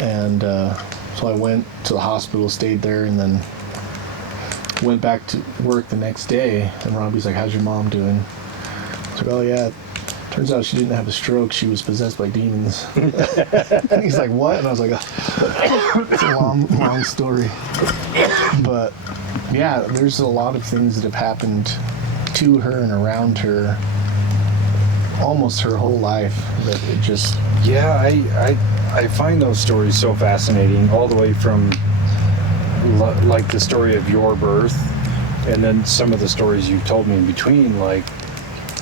And so I went to the hospital, stayed there, and then went back to work the next day. And Robbie's like, how's your mom doing? I was like, oh yeah, turns out she didn't have a stroke, she was possessed by demons. And he's like, what? And I was like, it's a long story. But yeah, there's a lot of things that have happened to her and around her almost her whole life that it just... Yeah, I find those stories so fascinating, all the way from like the story of your birth, and then some of the stories you've told me in between. Like,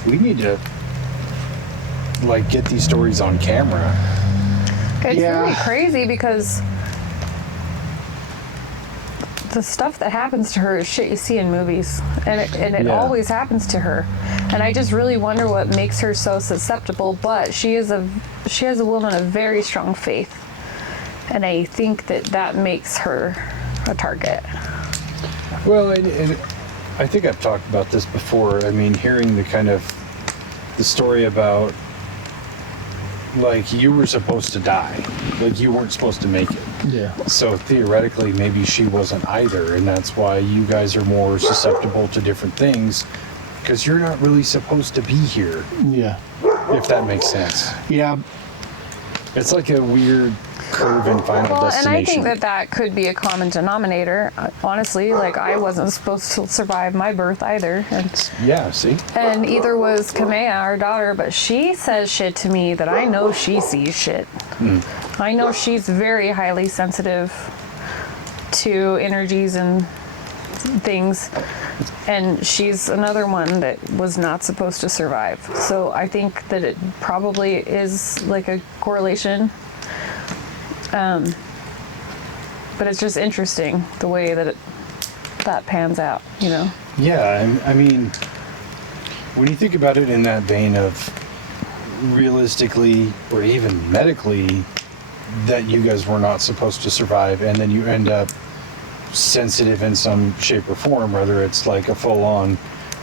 we need to like get these stories on camera. It's really crazy, because the stuff that happens to her is shit you see in movies, and it always happens to her. And I just really wonder what makes her so susceptible. But she is a woman of very strong faith, and I think that makes her a target. Well, and I think I've talked about this before. I mean, hearing the story about, like, you were supposed to die, like you weren't supposed to make it. Yeah. So theoretically, maybe she wasn't either, and that's why you guys are more susceptible to different things, because you're not really supposed to be here. Yeah. If that makes sense. Yeah. It's like a weird curve in Final Destination. And I think that could be a common denominator. Honestly, like, I wasn't supposed to survive my birth either. Yeah, see? And either was Kamea, our daughter, but she says shit to me that I know she sees shit. I know she's very highly sensitive to energies and things, and she's another one that was not supposed to survive. So I think that it probably is like a correlation. But it's just interesting the way that that pans out, you know? Yeah, I mean, when you think about it in that vein of realistically or even medically that you guys were not supposed to survive, and then you end up sensitive in some shape or form, whether it's like a full-on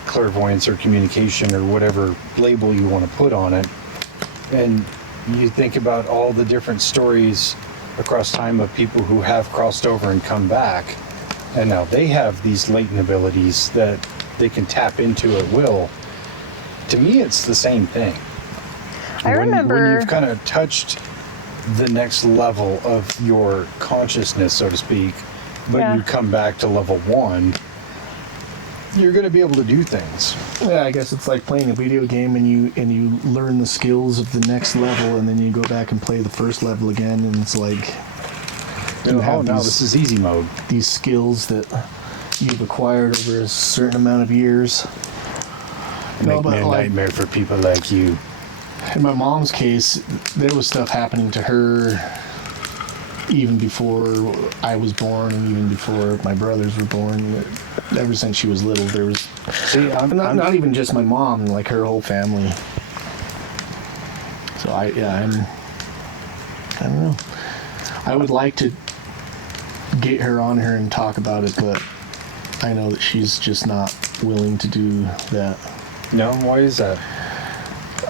clairvoyance or communication or whatever label you want to put on it, and you think about all the different stories across time of people who have crossed over and come back, and now they have these latent abilities that they can tap into at will. To me, it's the same thing. I remember when you've kind of touched the next level of your consciousness, so to speak, but you come back to level 1, you're going to be able to do things. Yeah, I guess it's like playing a video game, and you learn the skills of the next level, and then you go back and play the first level again, and it's like this is easy mode. These skills that you've acquired over a certain amount of years. No, Make but me a like- nightmare for people like you. In my mom's case, there was stuff happening to her even before I was born and even before my brothers were born. Ever since she was little, there was See, not even just my mom, like her whole family. So I don't know. I would like to get her on here and talk about it, but I know that she's just not willing to do that. No, why is that?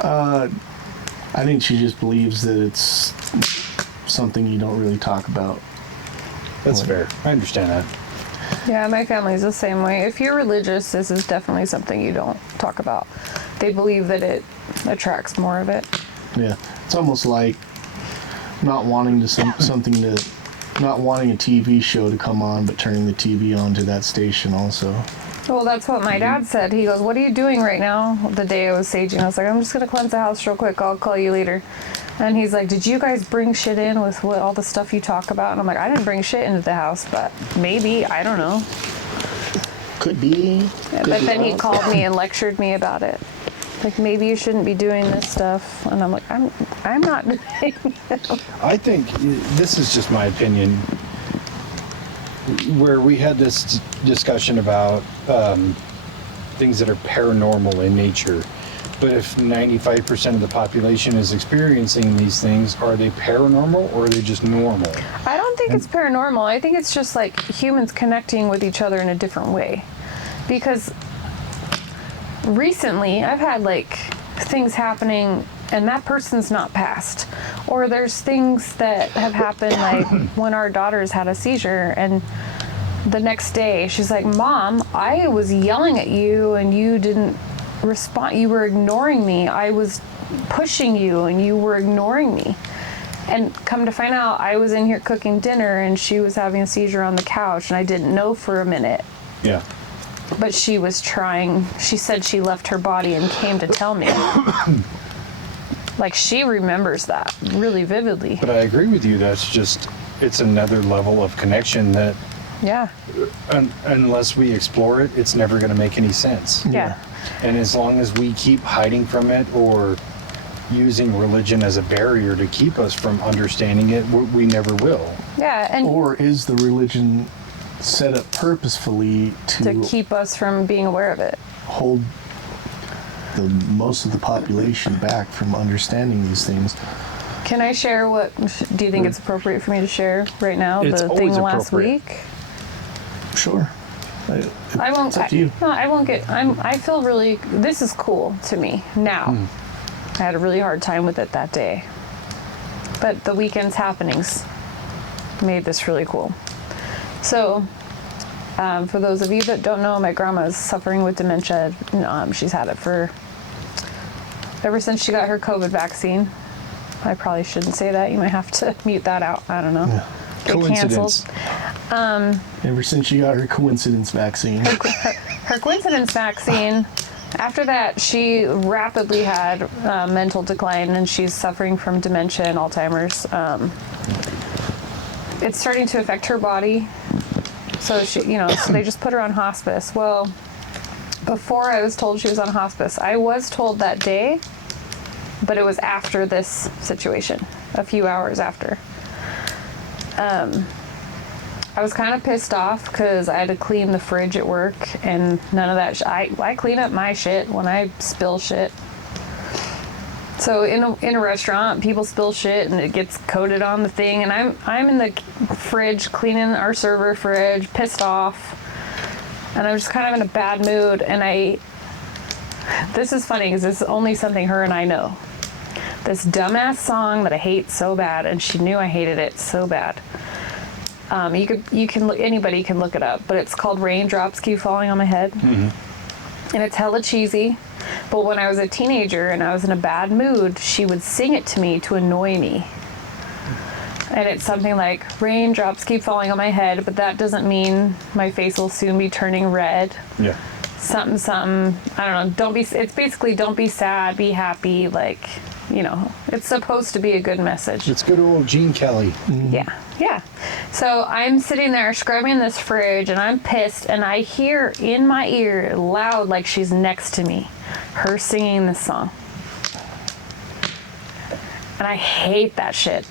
I think she just believes that it's something you don't really talk about. That's fair. I understand that. Yeah, my family's the same way. If you're religious, this is definitely something you don't talk about. They believe that it attracts more of it. Yeah, it's almost like not wanting not wanting a TV show to come on, but turning the TV on to that station also. Well, that's what my dad said. He goes, "What are you doing right now?" The day I was saging, I was like, "I'm just gonna cleanse the house real quick. I'll call you later." And he's like, "Did you guys bring shit in with what all the stuff you talk about?" And I'm like, "I didn't bring shit into the house, but maybe, I don't know." Could be. But then he called me and lectured me about it. Like, maybe you shouldn't be doing this stuff. And I'm like, I'm not doing it. I think this is just my opinion. Where we had this discussion about things that are paranormal in nature, but if 95% of the population is experiencing these things, are they paranormal or are they just normal? I don't think it's paranormal. I think it's just like humans connecting with each other in a different way. Because recently I've had like things happening and that person's not passed. Or there's things that have happened like when our daughter's had a seizure and the next day she's like, "Mom, I was yelling at you and you didn't respond. You were ignoring me. I was pushing you and you were ignoring me." And come to find out, I was in here cooking dinner and she was having a seizure on the couch and I didn't know for a minute. Yeah. But she was trying. She said she left her body and came to tell me. Like, she remembers that really vividly. But I agree with you. That's just, it's another level of connection that Yeah. unless we explore it, it's never going to make any sense. Yeah. And as long as we keep hiding from it or using religion as a barrier to keep us from understanding it, we never will. Yeah. And Or is the religion set up purposefully to keep us from being aware of it. hold most of the population back from understanding these things? Can I share what, do you think it's appropriate for me to share right now? It's the always thing last appropriate. week? Sure. I won't. It's up to you. No, I won't get. I feel really. This is cool to me now. I had a really hard time with it that day, but the weekend's happenings made this really cool. So, for those of you that don't know, my grandma is suffering with dementia. She's had it for ever since she got her COVID vaccine. I probably shouldn't say that. You might have to mute that out. I don't know. Yeah. Get Coincidence. canceled. Ever since she got her coincidence vaccine. Her coincidence vaccine, after that, she rapidly had mental decline and she's suffering from dementia and Alzheimer's. It's starting to affect her body. So she, so they just put her on hospice. Well, before I was told she was on hospice, I was told that day, but it was after this situation, a few hours after. I was kind of pissed off because I had to clean the fridge at work and none of that. I clean up my shit when I spill shit. So in a restaurant, people spill shit and it gets coated on the thing, and I'm in the fridge cleaning our server fridge, pissed off, and I'm just kind of in a bad mood. And this is funny because this is only something her and I know. This dumbass song that I hate so bad, and she knew I hated it so bad. Anybody can look it up, but it's called "Raindrops Keep Falling on My Head," and it's hella cheesy. But when I was a teenager and I was in a bad mood, she would sing it to me to annoy me. And it's something like, "Raindrops keep falling on my head, but that doesn't mean my face will soon be turning red." Yeah. Something. I don't know. It's basically don't be sad, be happy. Like, it's supposed to be a good message. It's good old Gene Kelly. Yeah. So I'm sitting there scrubbing this fridge and I'm pissed and I hear in my ear loud like she's next to me. her singing this song. And I hate that shit.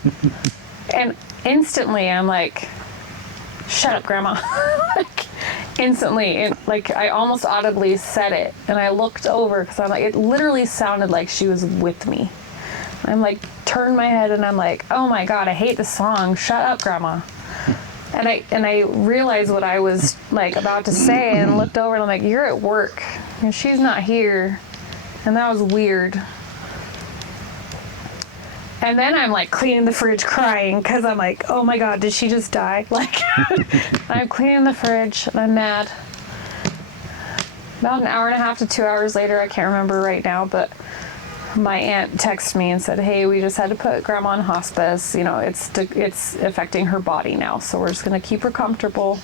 And instantly I'm like, shut up, Grandma. Like, instantly, I almost audibly said it. And I looked over because I'm like, it literally sounded like she was with me. I'm like, turned my head and I'm like, oh my God, I hate this song. Shut up, Grandma. And I realized what I was like about to say and looked over and I'm like, you're at work and she's not here. And that was weird. And then I'm like cleaning the fridge crying because I'm like, oh my God, did she just die? Like, I'm cleaning the fridge and I'm mad. About an hour and a half to 2 hours later, I can't remember right now, but my aunt texted me and said, hey, we just had to put Grandma on hospice. You know, it's affecting her body now, so we're just going to keep her comfortable.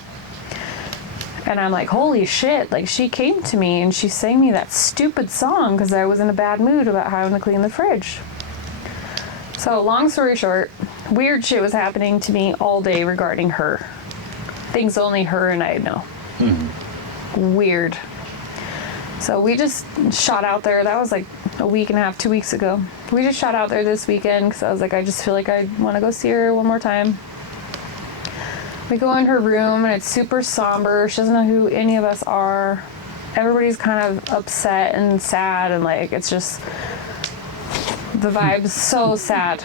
And I'm like, holy shit, like she came to me and she sang me that stupid song because I was in a bad mood about having to clean the fridge. So long story short, weird shit was happening to me all day regarding her. Things only her and I know. Weird. So we just shot out there. That was like a week and a half, 2 weeks ago. We just shot out there this weekend because I was like, I just feel like I want to go see her one more time. We go in her room and it's super somber. She doesn't know who any of us are. Everybody's kind of upset and sad and like, it's just... the vibe's so sad.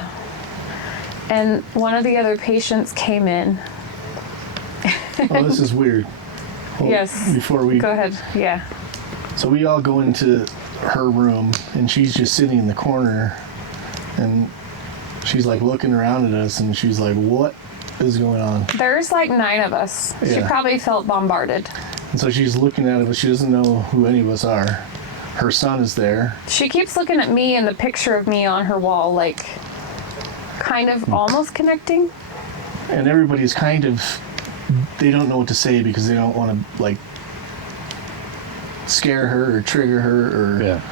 And one of the other patients came in. Oh, this is weird. Well, yes. Before we... Go ahead. Yeah. So we all go into her room, and she's just sitting in the corner, and she's like looking around at us, and she's like, what is going on? There's like 9 of us. Yeah. She probably felt bombarded. And so she's looking at it, but she doesn't know who any of us are. Her son is there. She keeps looking at me and the picture of me on her wall, like kind of almost connecting. And everybody's kind of, they don't know what to say because they don't want to like scare her or trigger her or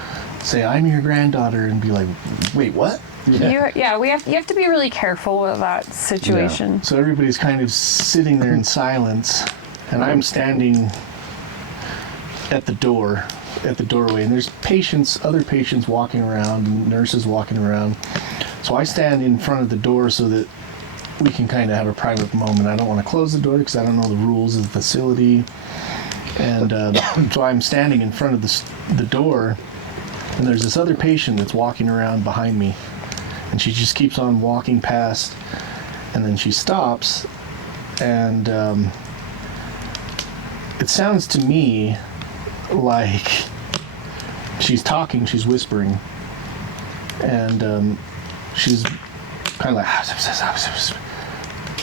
say, I'm your granddaughter, and be like, wait, what? You have to be really careful with that situation. Yeah. So everybody's kind of sitting there in silence, and I'm standing at the doorway, and there's other patients walking around, and nurses walking around. So I stand in front of the door so that we can kind of have a private moment. I don't want to close the door because I don't know the rules of the facility. And so I'm standing in front of the door, and there's this other patient that's walking around behind me. And she just keeps on walking past, and then she stops, and it sounds to me like she's talking, she's whispering, and she's kind of like,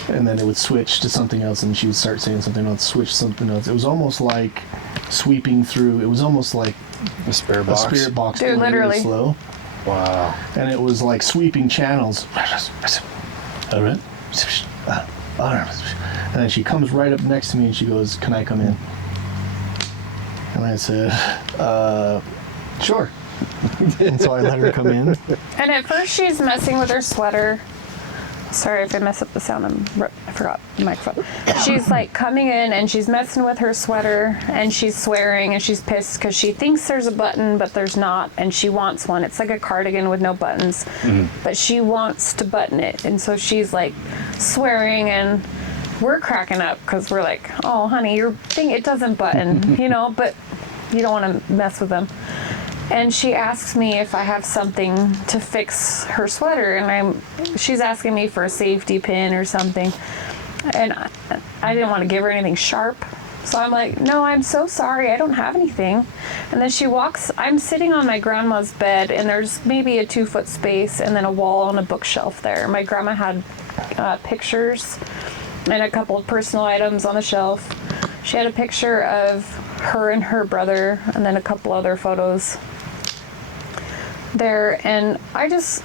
and then it would switch to something else, and she would start saying something else, switch to something else. It was almost like sweeping through. It was almost like a spirit box. Dude, literally. Really slow. Wow. And it was like sweeping channels. And then she comes right up next to me and she goes, can I come in? And I said, sure. And so I let her come in. And at first she's messing with her sweater. Sorry if I mess up the sound. I forgot the microphone. She's like coming in and she's messing with her sweater and she's swearing and she's pissed because she thinks there's a button but there's not, and she wants one. It's like a cardigan with no buttons, but she wants to button it, and so she's like swearing, and we're cracking up because we're like, oh honey, your thing, it doesn't button, you know, but you don't want to mess with them. And she asks me if I have something to fix her sweater, and she's asking me for a safety pin or something, and I didn't want to give her anything sharp, so I'm like, no, I'm so sorry, I don't have anything. And then she walks, I'm sitting on my grandma's bed, and there's maybe a 2-foot space and then a wall and a bookshelf there. My grandma had pictures and a couple of personal items on the shelf. She had a picture of her and her brother, and then a couple other photos there, and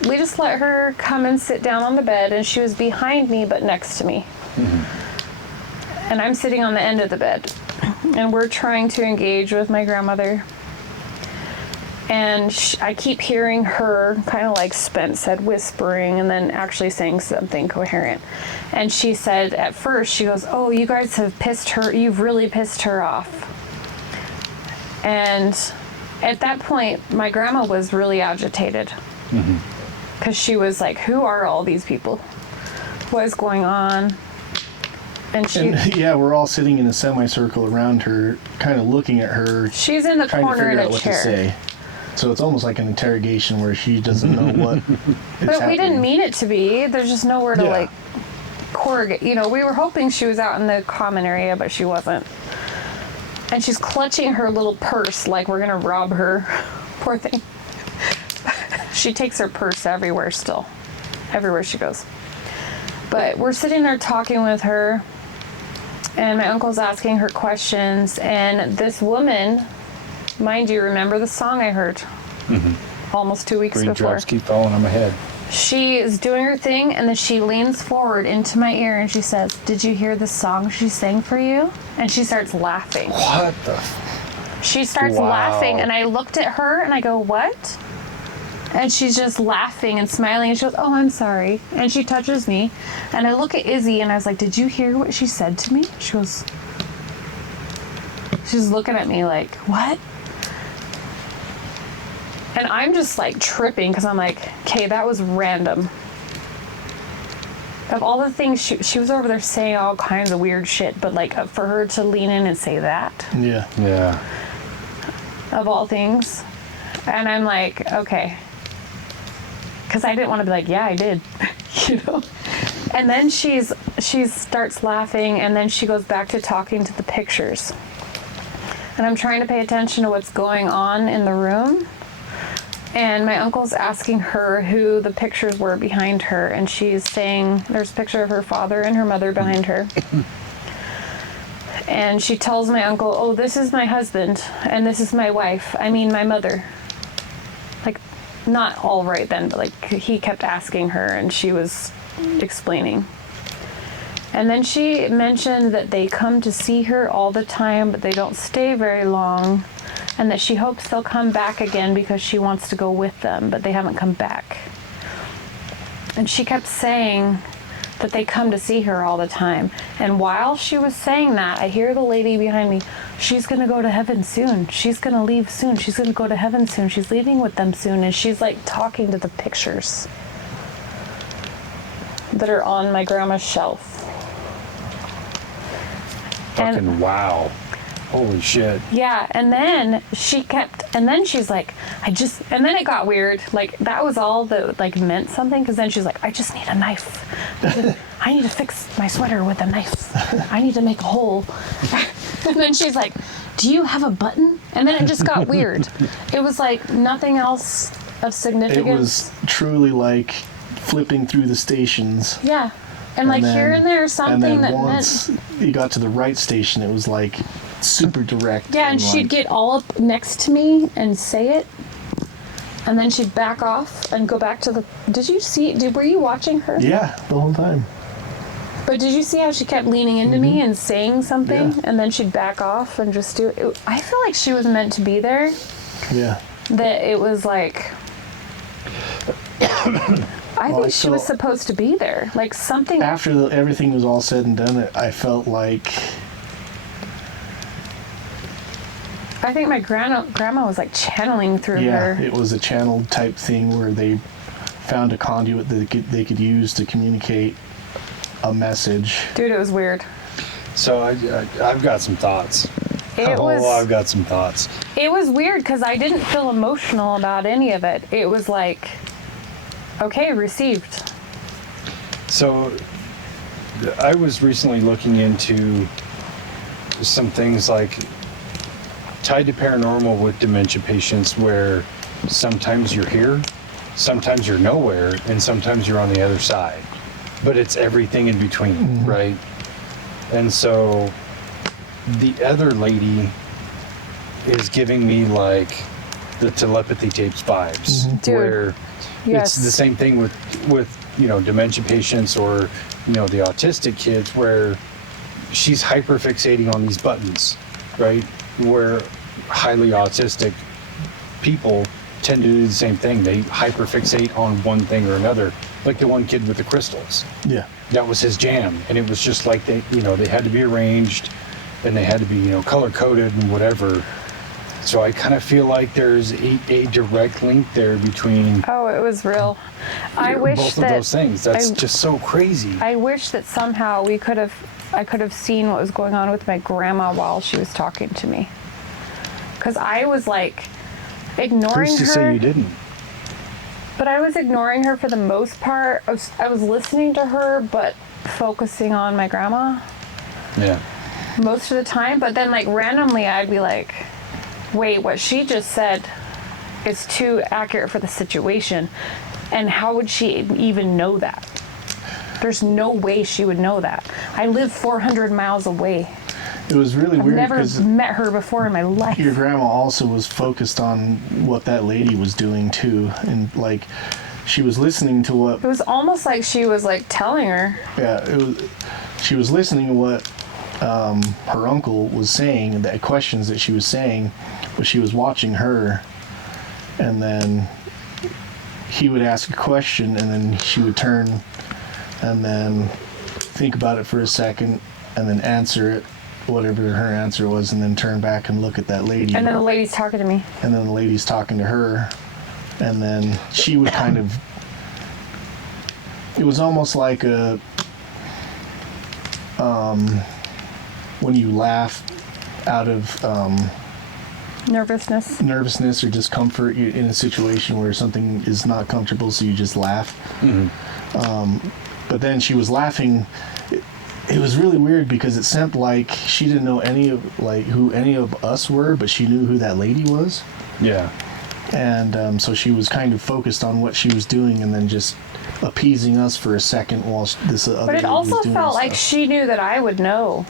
we just let her come and sit down on the bed, and she was behind me but next to me. And I'm sitting on the end of the bed, and we're trying to engage with my grandmother, and I keep hearing her, kind of like Spence said, whispering and then actually saying something coherent. And she said at first, she goes, oh, you guys have pissed her, you've really pissed her off. And At that point, my grandma was really agitated. Because she was like, who are all these people? What is going on? And we're all sitting in a semicircle around her, kind of looking at her. She's in the trying to corner in figure a out what chair. to say. So it's almost like an interrogation where she doesn't know what is But happening. we didn't mean it to be. There's just nowhere to like corrugate. You know, we were hoping she was out in the common area, but she wasn't. And she's clutching her little purse like we're gonna rob her. Poor thing. She takes her purse everywhere still. Everywhere she goes. But we're sitting there talking with her, and my uncle's asking her questions, and this woman, mind you, remember the song I heard almost 2 weeks before. Raindrops keep falling on my head. She is doing her thing, and then she leans forward into my ear and she says, "Did you hear the song she sang for you?" And she starts laughing. What the? She starts Wow. laughing, and I looked at her and I go, "What?" And she's just laughing and smiling, and she goes, "Oh, I'm sorry." And she touches me, and I look at Izzy and I was like, "Did you hear what she said to me?" She goes, she's looking at me like, "What?" And I'm just like tripping because I'm like, okay, that was random. Of all the things, she was over there saying all kinds of weird shit, but like for her to lean in and say that, Yeah. of all things. And I'm like, okay. Because I didn't want to be like, yeah, I did, you know? And then she starts laughing, and then she goes back to talking to the pictures. And I'm trying to pay attention to what's going on in the room. And my uncle's asking her who the pictures were behind her, and she's saying there's a picture of her father and her mother behind her. And she tells my uncle, "Oh, this is my husband, and this is my wife. I mean, my mother." Like, not all right then, but like he kept asking her, and she was explaining. And then she mentioned that they come to see her all the time, but they don't stay very long. And that she hopes they'll come back again because she wants to go with them, but they haven't come back. And she kept saying that they come to see her all the time. And while she was saying that, I hear the lady behind me, "She's going to go to heaven soon. She's going to leave soon. She's going to go to heaven soon. She's leaving with them soon." And she's like talking to the pictures that are on my grandma's shelf. Fucking wow. Holy shit. Yeah, and then she's like, and then it got weird. Like, that was all that, like, meant something, because then she's like, "I just need a knife. I need to fix my sweater with a knife. I need to make a hole." And then she's like, "Do you have a button?" And then it just got weird. It was like nothing else of significance. It was truly like flipping through the stations. Yeah. And like then, here and there, something and then that once meant. you got to the right station, it was like super direct. Yeah, and she'd like, get all up next to me and say it, and then she'd back off and go back to the. Were you watching her? Yeah, the whole time. But did you see how she kept leaning into me and saying something, Yeah. and then she'd back off and just do it? I feel like she was meant to be there. Yeah. That it was like. I think she was supposed to be there. Like something. After everything was all said and done, I felt like. I think my grandma was like channeling through Yeah, her. it was a channel type thing where they found a conduit that they could use to communicate a message. Dude, it was weird. So I've got some thoughts. I've got some thoughts. It was weird because I didn't feel emotional about any of it. It was like, okay, received. So I was recently looking into some things like tied to paranormal with dementia patients, where sometimes you're here, sometimes you're nowhere, and sometimes you're on the other side. But it's everything in between, right? And so the other lady is giving me like the telepathy tapes vibes, Dude, where yes. it's the same thing with dementia patients, or the autistic kids, where she's hyperfixating on these buttons, right? Where highly autistic people tend to do the same thing. They hyperfixate on one thing or another. Like the one kid with the crystals. Yeah. That was his jam, and it was just like they had to be arranged, and they had to be color coded and whatever. So I kind of feel like there's a direct link there between Oh, it was real. I wish both that of those things. That's just so crazy. I wish that somehow I could have seen what was going on with my grandma while she was talking to me. Because I was like ignoring Who's to her. say you didn't? But I was ignoring her for the most part. I was listening to her, but focusing on my grandma Yeah. most of the time. But then, like, randomly, I'd be like, wait, what she just said is too accurate for the situation. And how would she even know that? There's no way she would know that. I live 400 miles away. It was really I've weird never because met her before in my life. your grandma also was focused on what that lady was doing too, and like she was listening to what. It was almost like she was like telling her. Yeah, it was. She was listening to what her uncle was saying and the questions that she was saying, but she was watching her, and then he would ask a question, and then she would turn, and then think about it for a second, and then answer it, whatever her answer was, and then turn back and look at that lady. And then the lady's talking to me. And then the lady's talking to her, and then she would kind of. It was almost like a. When you laugh out of Nervousness. or discomfort in a situation where something is not comfortable, so you just laugh. Mm-hmm. But then she was laughing. It was really weird because it seemed like she didn't know who any of us were, but she knew who that lady was. Yeah. And so she was kind of focused on what she was doing, and then just appeasing us for a second while this other. But it lady was also doing felt like stuff. she knew that I would know.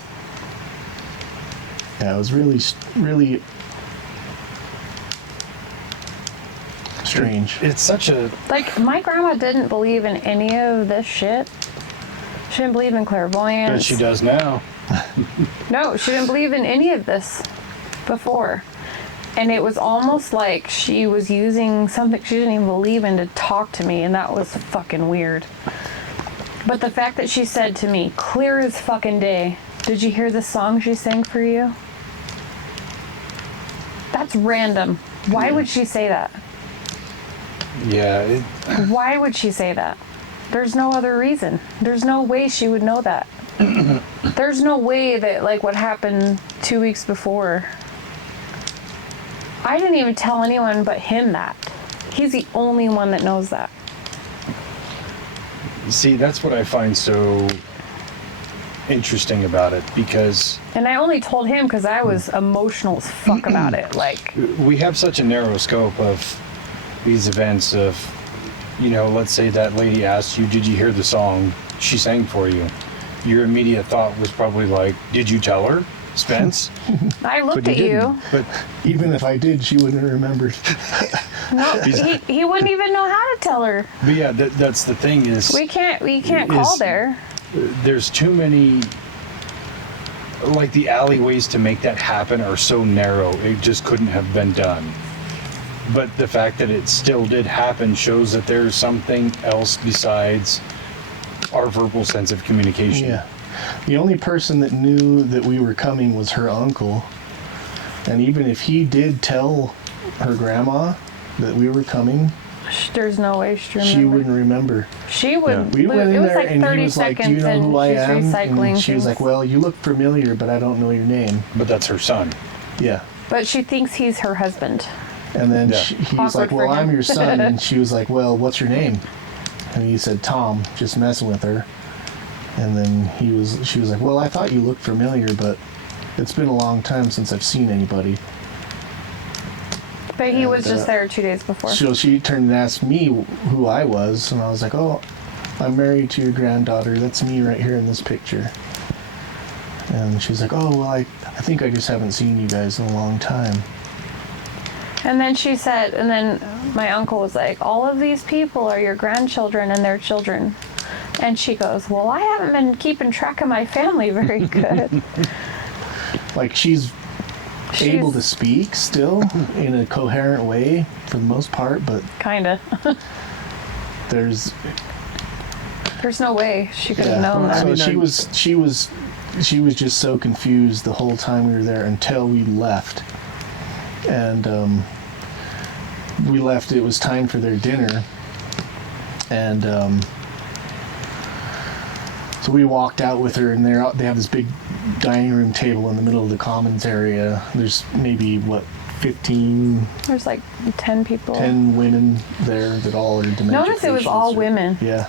Yeah, it was really, really strange. It's such a. Like, my grandma didn't believe in any of this shit. She didn't believe in clairvoyance. But she does now. No, she didn't believe in any of this before. And it was almost like she was using something she didn't even believe in to talk to me, and that was fucking weird. But the fact that she said to me, clear as fucking day, did you hear the song she sang for you? That's random. Why would she say that? Yeah. Why would she say that? There's no other reason. There's no way she would know that. There's no way that, like, what happened 2 weeks before. I didn't even tell anyone but him that. He's the only one that knows that. See, that's what I find so interesting about it, because And I only told him because I was emotional as fuck about it. Like, we have such a narrow scope of these events of, let's say that lady asked you, did you hear the song she sang for you? Your immediate thought was probably like, did you tell her, Spence? I looked But at you you. didn't. But Even if I did, she wouldn't have remembered. No, he wouldn't even know how to tell her. yeah, that's the thing is, We can't call there. there's too many, like, the alleyways to make that happen are so narrow, it just couldn't have been done. But the fact that it still did happen shows that there's something else besides our verbal sense of communication. Yeah. The only person that knew that we were coming was her uncle. And even if he did tell her grandma that we were coming, There's no way she she wouldn't remember. She would. We went It in was there like and 30 he was like, do seconds you know and who I she's am? recycling And she was things. like, well, you look familiar, but I don't know your name. But that's her son. Yeah. But she thinks he's her husband. And then Yeah. he was like, Awkward well, for him. I'm your son. And she was like, well, what's your name? And he said, Tom, just messing with her. And then she was like, well, I thought you looked familiar, but it's been a long time since I've seen anybody. But he was And, just there 2 days before. So she turned and asked me who I was, and I was like, oh, I'm married to your granddaughter. That's me right here in this picture. And she's like, oh, well, I think I just haven't seen you guys in a long time. And then she said, and then my uncle was like, all of these people are your grandchildren and their children. And she goes, well, I haven't been keeping track of my family very good. Like, she's able to speak still in a coherent way for the most part, but Kinda. there's There's no way she could have known So that. she was just so confused the whole time we were there until we left. And we left. It was time for their dinner. And so we walked out with her, and they have this big dining room table in the middle of the commons area. There's maybe, 15... There's like 10 people. 10 women there that all are dementia Notice it was patients all women. Yeah.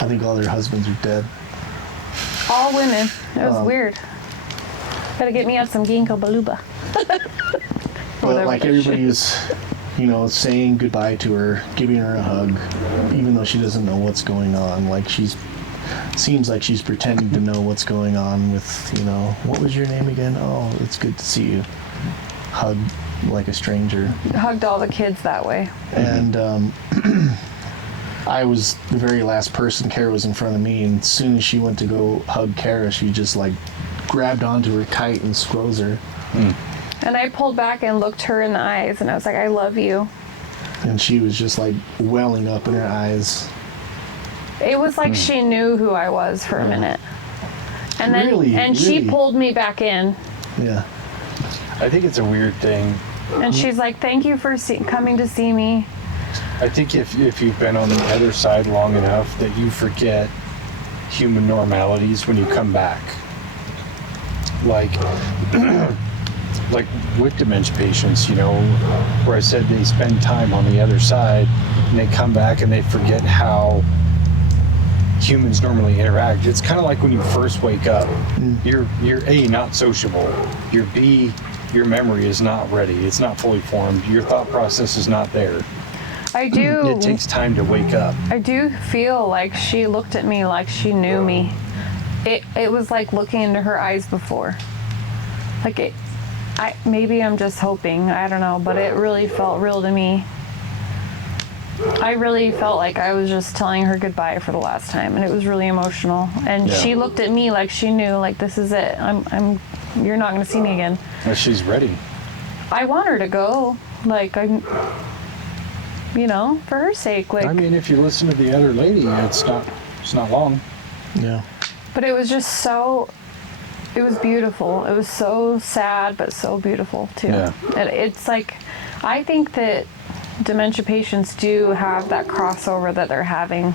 I think all their husbands are dead. All women. It was weird. Gotta get me out some ginkgo biloba. But like everybody is, saying goodbye to her, giving her a hug, even though she doesn't know what's going on. Like seems like she's pretending to know what's going on with, what was your name again? Oh, it's good to see you. Hug like a stranger. Hugged all the kids that way. And I was the very last person. Kara was in front of me, and as soon as she went to go hug Kara, she just like grabbed onto her tight and squoze her. And I pulled back and looked her in the eyes, and I was like, I love you. And she was just like welling up in her eyes. It was like she knew who I was for a minute. And then Really? she pulled me back in. Yeah. I think it's a weird thing. And she's like, thank you for coming to see me. I think if you've been on the other side long enough that you forget human normalities when you come back. Like with dementia patients, where I said they spend time on the other side and they come back and they forget how humans normally interact. It's kind of like when you first wake up. You're A, not sociable. You're B, your memory is not ready. It's not fully formed. Your thought process is not there. It takes time to wake up. I do feel like she looked at me like she knew me. It was like looking into her eyes before. Maybe I'm just hoping, I don't know, but it really felt real to me. I really felt like I was just telling her goodbye for the last time, and it was really emotional. And she looked at me like she knew, like, this is it. You're not going to see me again. Well, she's ready. I want her to go, like, for her sake. Like, I mean, if you listen to the other lady, it's not long. Yeah. But it was just it was beautiful. It was so sad, but so beautiful too. Yeah. And it's like, I think that dementia patients do have that crossover that they're having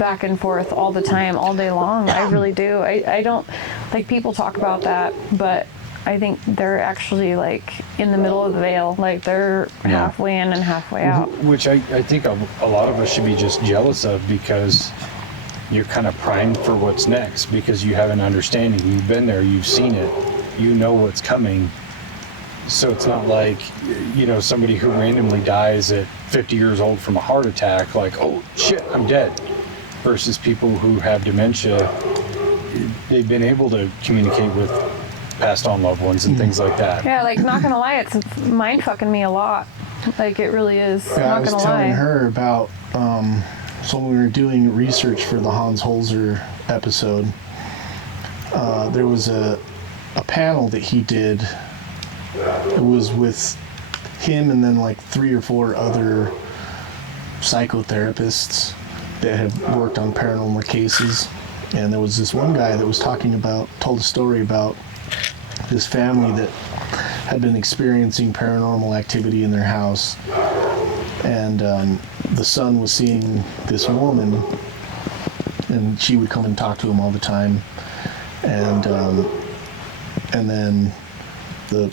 back and forth all the time, all day long. I really do. I don't, like, people talk about that, but I think they're actually like in the middle of the veil. Like they're halfway in and halfway out. Which I think a lot of us should be just jealous of, because you're kind of primed for what's next, because you have an understanding. You've been there, you've seen it, you know what's coming. So it's not like, somebody who randomly dies at 50 years old from a heart attack, like, oh shit, I'm dead. Versus people who have dementia, they've been able to communicate with passed on loved ones and things like that. Yeah, like, not gonna lie, it's mind fucking me a lot. Like, it really is. Yeah, Not I was gonna telling lie. her about, so when we were doing research for the Hans Holzer episode, there was a panel that he did. It was with him and then like 3 or 4 other psychotherapists that have worked on paranormal cases. And there was this one guy that was told a story about this family that had been experiencing paranormal activity in their house. And the son was seeing this woman, and she would come and talk to him all the time. And then the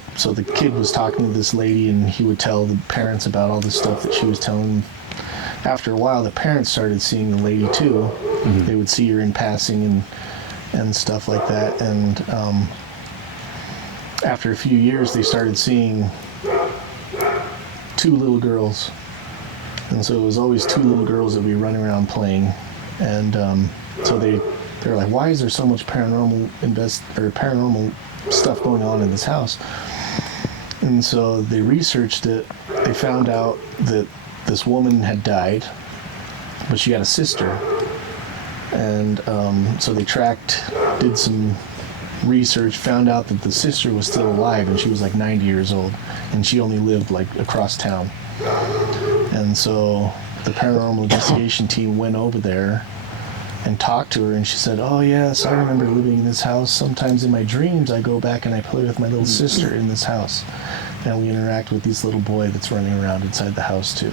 kid was talking to this lady, and he would tell the parents about all the stuff that she was telling him. After a while, the parents started seeing the lady too. Mm-hmm. They would see her in passing and stuff like that. And after a few years, they started seeing 2 little girls. And so it was always 2 little girls that would be running around playing. And so they were like, why is there so much paranormal stuff going on in this house? And so they researched it. They found out that this woman had died, but she had a sister. And so they did some research, found out that the sister was still alive, and she was like 90 years old, and she only lived like across town. And so the paranormal investigation team went over there and talked to her, and she said, oh yes, I remember living in this house. Sometimes in my dreams I go back and I play with my little sister in this house. and we interact with this little boy that's running around inside the house too.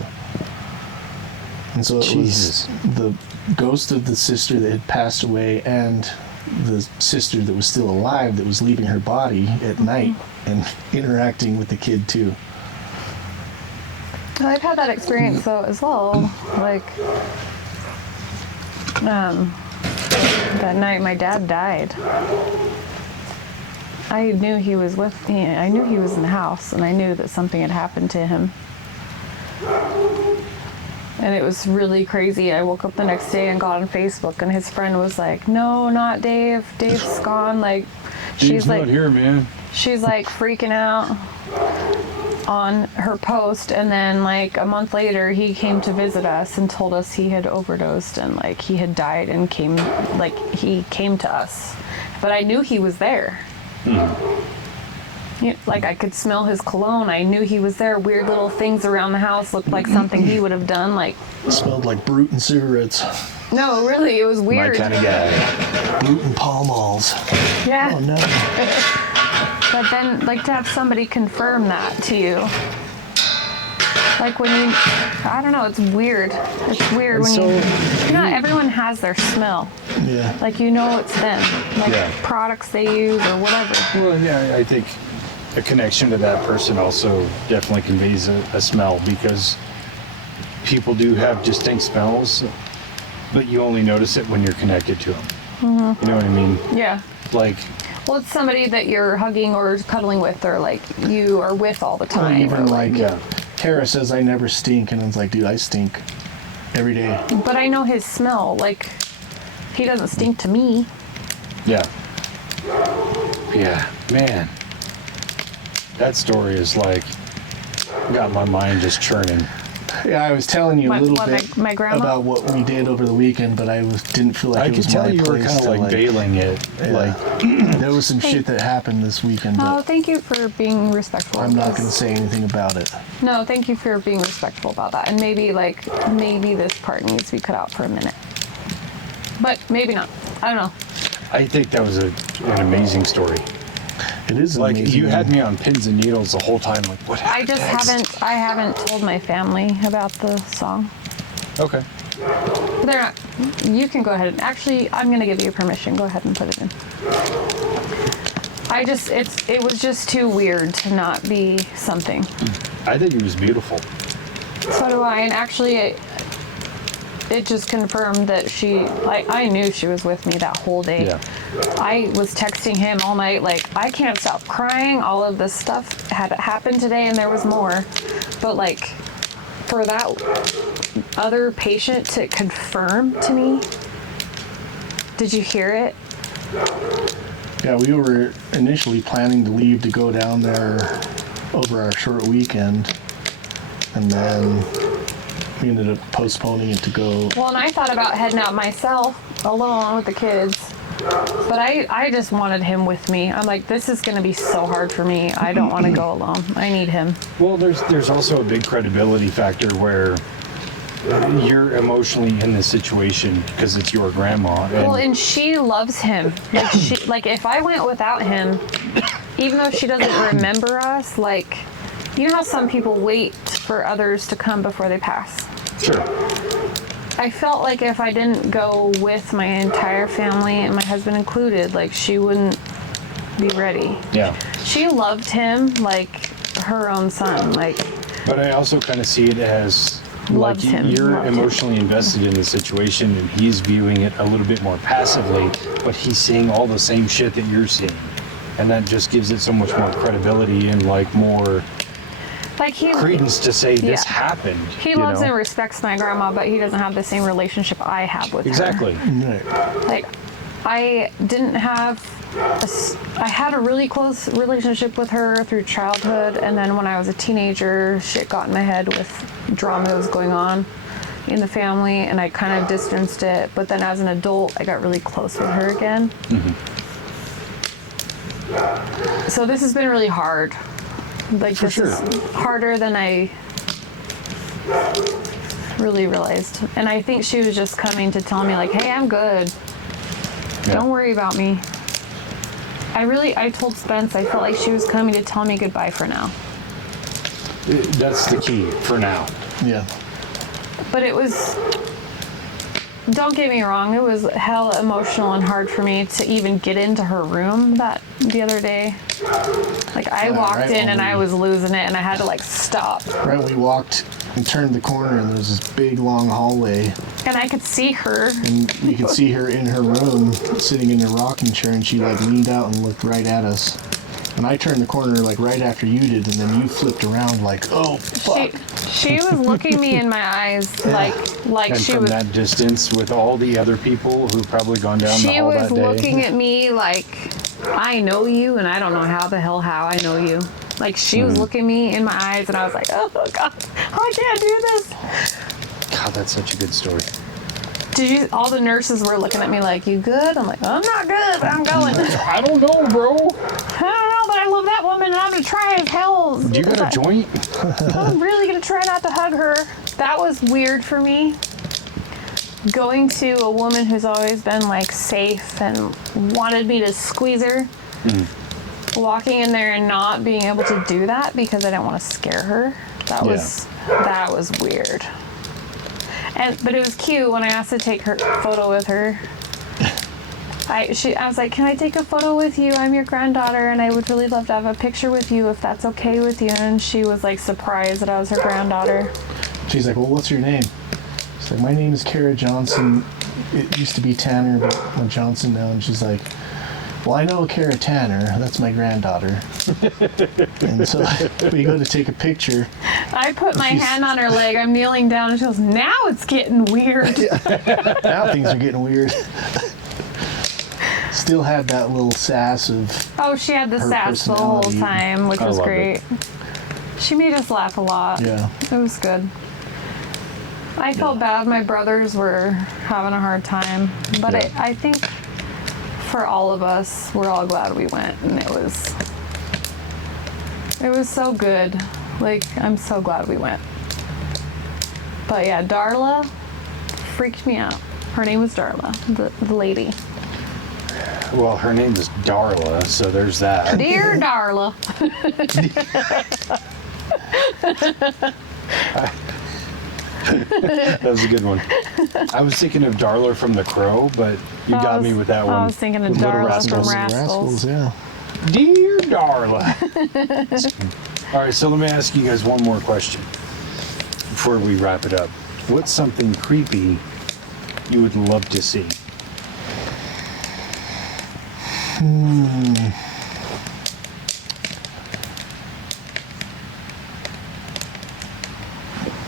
And so it Jesus. was the ghost of the sister that had passed away and the sister that was still alive that was leaving her body at night and interacting with the kid too. I've had that experience though as well. Like, that night my dad died. I knew he was with me. I knew he was in the house, and I knew that something had happened to him. And it was really crazy. I woke up the next day and got on Facebook, and his friend was like, "No, not Dave. Dave's gone." Like, Dave's not here, man. she's like freaking out on her post, and then like a month later he came to visit us and told us he had overdosed and like he had died, and he came to us, but I knew he was there. Like I could smell his cologne. I knew he was there. Weird little things around the house looked like something he would have done. Like, It smelled like Brute and cigarettes. no, really, it was My weird. kind of guy. Brute and Pall Malls. Yeah. Oh no. But then, like, to have somebody confirm that to you, like when you, I don't know, it's weird. It's weird when not everyone has their smell. Yeah. Like, you know it's them. Like, Yeah. products they use or whatever. Well, yeah, I think a connection to that person also definitely conveys a smell, because people do have distinct smells, but you only notice it when you're connected to them. You know what I mean? Yeah. Like, Well, it's somebody that you're hugging or cuddling with, or like you are with all the Or time. even like yeah. Kara says I never stink, and it's like, dude, I stink every day. But I know his smell. Like, he doesn't stink to me. yeah. Yeah, man. That story is like, got my mind just churning. Yeah, I was telling you a What- little what, bit my grandma? about what we did over the weekend, but didn't feel like I it could was tell my you were place kind of to, like bailing it. Yeah. Like, There was some shit that happened this weekend, Oh, but thank you for being respectful. I'm not going to say anything about it. No, thank you for being respectful about that. And maybe this part needs to be cut out for a minute. But maybe not. I don't know. I think that was an amazing story. It is Like, amazing. you had me on pins and needles the whole time. Like, what I happened just next? I haven't told my family about the song. Okay. But they're not, you can go ahead. Actually, I'm going to give you permission. Go ahead and put it in. It was just too weird to not be something. I think it was beautiful. So do I. And actually, it just confirmed that I knew she was with me that whole day. Yeah. I was texting him all night, like, I can't stop crying. All of this stuff had happened today, and there was more. But, like, for that other patient to confirm to me, did you hear it? Yeah, we were initially planning to leave to go down there over our short weekend, and then we ended up postponing it to go. Well, and I thought about heading out myself alone with the kids. But I just wanted him with me. I'm like, this is going to be so hard for me. I don't want to go alone. I need him. Well, there's also a big credibility factor where you're emotionally in the situation because it's your grandma. Well, and she loves him. Like if I went without him, even though she doesn't remember us, like, you know how some people wait for others to come before they pass? Sure. I felt like if I didn't go with my entire family, and my husband included, like, she wouldn't be ready. Yeah. She loved him like her own son. Like, But I also kind of see it as Loves like him, you're loves him. emotionally invested in the situation, and he's viewing it a little bit more passively, but he's seeing all the same shit that you're seeing. And that just gives it so much more credibility and like more he credence to say this Yeah. happened. He loves and respects my grandma, but he doesn't have the same relationship I have with her. Exactly. Right. Like, I didn't have I had a really close relationship with her through childhood, and then when I was a teenager, shit got in my head with drama that was going on in the family, and I kind of distanced it. But then as an adult, I got really close with her again. So this has been really hard. Like, For this sure. is harder than I really realized. And I think she was just coming to tell me, like, hey, I'm good. Yeah. Don't worry about me. I told Spence, I felt like she was coming to tell me goodbye for now. That's the key for now. Yeah. But it was, don't get me wrong, it was hell emotional and hard for me to even get into her room the other day. Like, I walked in and I was losing it, and I had to, like, stop. Right when we walked and turned the corner, and there was this big, long hallway. And I could see her. And you could see her in her room, sitting in her rocking chair, and she, like, leaned out and looked right at us. And I turned the corner, like, right after you did, and then you flipped around, like, oh, fuck. She was looking me in my eyes, like And she from was. that distance, with all the other people who probably gone down the She hall was that day. looking at me like, I know you, and I don't know how I know you. Like, she was looking me in my eyes, and I was like, oh, God, I can't do this. God, that's such a good story. All the nurses were looking at me like, you good? I'm like, I'm not good, but I'm going. I don't know, bro. I don't know, but I love that woman, and I'm going to try as hell. Do you got a joint? I'm really going to try not to hug her. That was weird for me. Going to a woman who's always been, like, safe and wanted me to squeeze her. Walking in there and not being able to do that because I didn't want to scare her. That was weird. But it was cute when I asked to take her photo with her. I was like, can I take a photo with you? I'm your granddaughter, and I would really love to have a picture with you if that's okay with you. And she was like surprised that I was her granddaughter. She's like, well, what's your name? She's like, my name is Kara Johnson. It used to be Tanner, but I'm Johnson now. And she's like, well, I know Kara Tanner. That's my granddaughter. And so we go to take a picture. I put my hand on her leg. I'm kneeling down, and she goes, now it's getting weird. Now things are getting weird. Still had that little sass of... Oh, she had the her sass the whole personality. time, which I was love great. it. She made us laugh a lot. Yeah. It was good. I felt bad. My brothers were having a hard time. But Yeah. I think for all of us, we're all glad we went. And it was so good. Like, I'm so glad we went. But yeah, Darla freaked me out. Her name was Darla, the lady. Well, her name is Darla, so there's that. Dear Darla. That was a good one. I was thinking of Darla from The Crow, but you got me with that one. I was thinking of With Little Darla from Rascals. Rascals. Yeah. Dear Darla. All right, so let me ask you guys one more question before we wrap it up. What's something creepy you would love to see?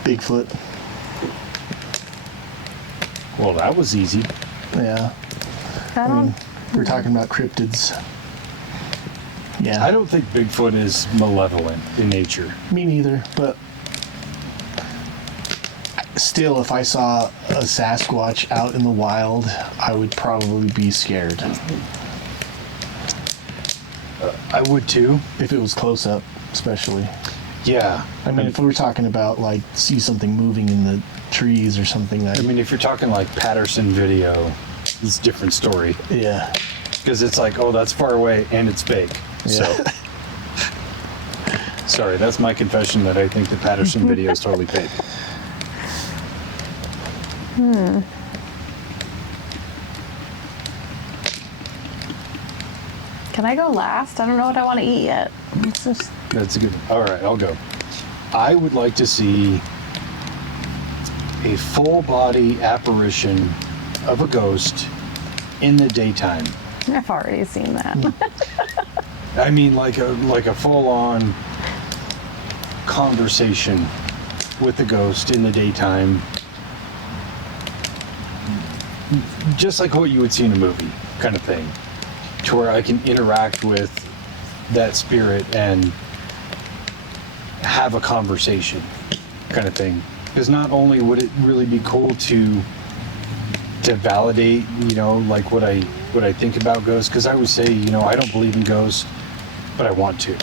Bigfoot. Well, that was easy. Yeah. I don't. We're talking about cryptids. Yeah. I don't think Bigfoot is malevolent in nature. Me neither, but still, if I saw a Sasquatch out in the wild, I would probably be scared. I would too. If it was close up, especially. Yeah. I mean, if we're talking about, like, see something moving in the trees or something, I mean, if you're talking like Patterson video, it's a different story. yeah. Because it's like, oh, that's far away and it's fake. So, sorry, that's my confession that I think the Patterson video is totally fake. Can I go last? I don't know what I want to eat yet. It's just. That's a good one. All right, I'll go. I would like to see a full body apparition of a ghost in the daytime. I've already seen that. I mean, like a full on conversation with the ghost in the daytime. Just like what you would see in a movie, kind of thing. To where I can interact with that spirit and have a conversation, kind of thing. Because not only would it really be cool to validate, you know, like what I think about ghosts, because I would say, you know, I don't believe in ghosts, but I want to.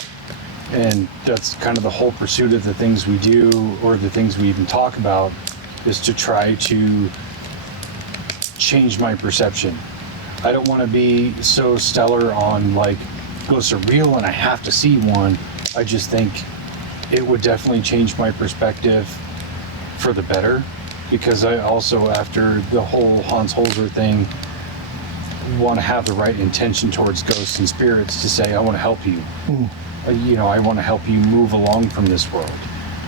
And that's kind of the whole pursuit of the things we do, or the things we even talk about, is to try to change my perception. I don't want to be so stellar on, like, ghosts are real and I have to see one. I just think it would definitely change my perspective for the better, because I also, after the whole Hans Holzer thing, want to have the right intention towards ghosts and spirits to say, I want to help you. I want to help you move along from this world.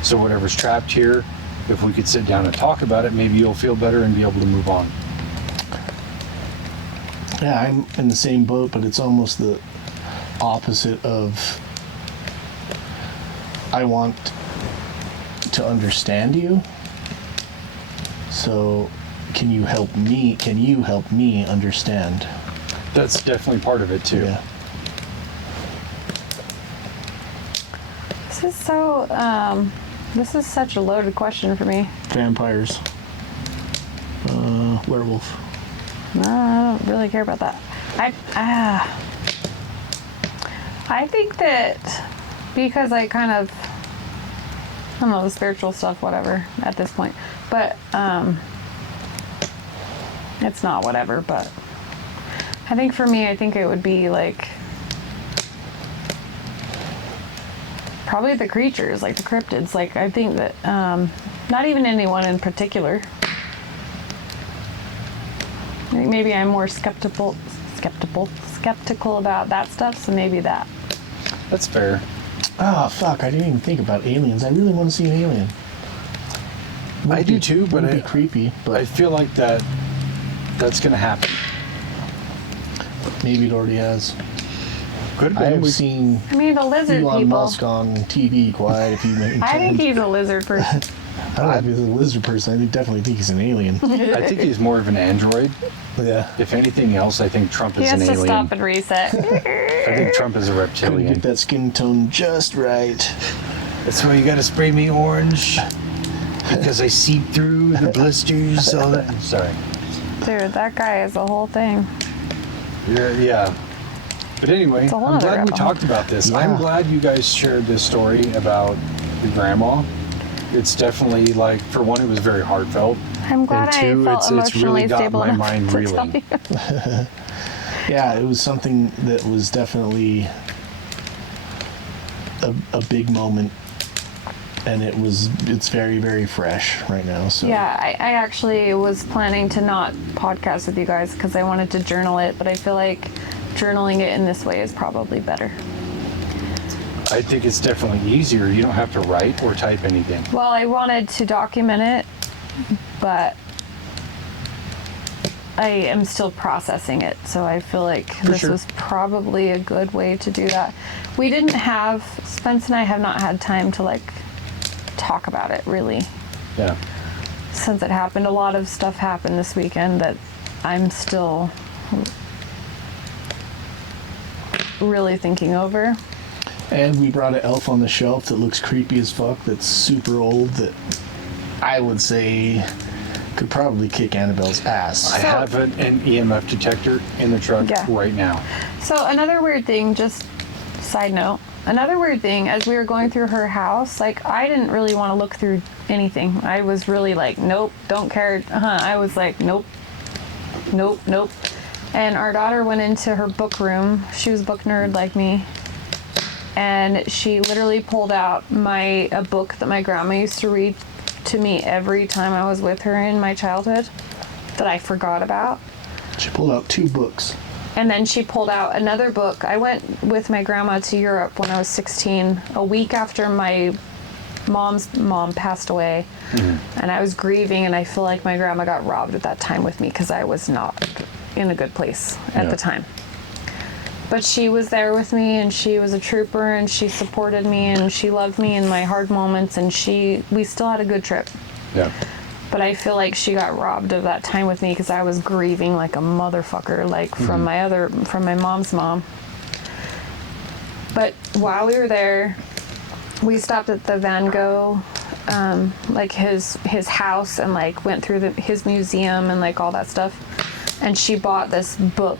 So whatever's trapped here, if we could sit down and talk about it, maybe you'll feel better and be able to move on. Yeah, I'm in the same boat, but it's almost the opposite of I want to understand you. So can you help me? Can you help me understand? That's definitely part of it too. Yeah. This is such a loaded question for me. Vampires. Werewolf. No, I don't really care about that. I think that because I kind of, I don't know, the spiritual stuff, whatever, at this point. But, it's not whatever, but I think for me, I think it would be like, probably the creatures, like the cryptids. Like, I think that, not even anyone in particular. I think maybe I'm more skeptical about that stuff, so maybe that. That's fair. Oh, fuck, I didn't even think about aliens. I really want to see an alien. I do too, but It'd be creepy, but I feel like that's going to happen. maybe it already has. Could I have have been. seen I mean, the lizard Elon people. Musk on TV quite a few times. I think he's a lizard person. I don't know if he's a lizard person. I definitely think he's an alien. I think he's more of an android. Yeah. If anything else, I think Trump He is has an to alien. stop and reset. I think Trump is a Couldn't reptilian. get that skin tone just right. That's why you got to spray me orange, because I seep through the blisters. All that. Sorry. Dude, that guy is the whole thing. Yeah. But anyway, It's a whole I'm other glad we rabbit hole. talked about this. Yeah. I'm glad you guys shared this story about your grandma. It's definitely, like, for one, it was very heartfelt. I'm glad And two, I felt it's really emotionally got stable my enough mind to reeling. tell you. Yeah, it was something that was definitely a big moment, and it's very, very fresh right now. So Yeah, I actually was planning to not podcast with you guys because I wanted to journal it, but I feel like journaling it in this way is probably better. I think it's definitely easier. You don't have to write or type anything. Well, I wanted to document it, but I am still processing it, so I feel like this sure. was probably a good way to do that. We didn't have, Spence and I have not had time to like talk about it really Yeah. since it happened. A lot of stuff happened this weekend that I'm still really thinking over. And we brought an elf on the shelf that looks creepy as fuck, that's super old, that I would say could probably kick Annabelle's ass. I have an EMF detector in the truck Yeah. right now. So another weird thing, just side note, another weird thing, as we were going through her house, like I didn't really want to look through anything. I was really like, nope, don't care. I was like, nope. And our daughter went into her book room. She was a book nerd like me. And she literally pulled out a book that my grandma used to read to me every time I was with her in my childhood that I forgot about. She pulled out 2 books. And then she pulled out another book. I went with my grandma to Europe when I was 16, a week after my mom's mom passed away. And I was grieving, and I feel like my grandma got robbed at that time with me because I was not in a good place at the time. But she was there with me, and she was a trooper, and she supported me, and she loved me in my hard moments, and we still had a good trip. Yeah. But I feel like she got robbed of that time with me because I was grieving like a motherfucker, like from my mom's mom. But while we were there, we stopped at the Van Gogh, like his house, and like went through his museum and like all that stuff. And she bought this book,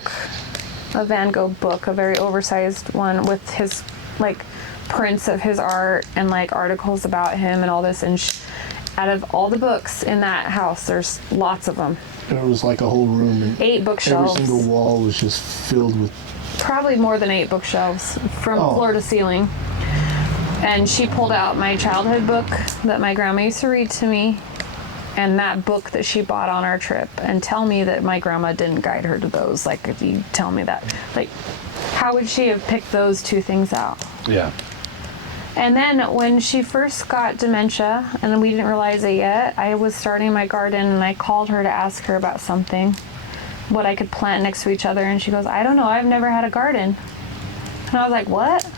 a Van Gogh book, a very oversized one with his like prints of his art and like articles about him and all this. And out of all the books in that house, there's lots of them. There was like a whole room, and 8 bookshelves. every single wall was just filled with. Probably more than 8 bookshelves from Oh. floor to ceiling. And she pulled out my childhood book that my grandma used to read to me, and that book that she bought on our trip, and tell me that my grandma didn't guide her to those. Like, if you tell me that, like, how would she have picked those two things out? Yeah. And then when she first got dementia, and we didn't realize it yet, I was starting my garden, and I called her to ask her about something, what I could plant next to each other, and she goes, I don't know, I've never had a garden. And I was like, what?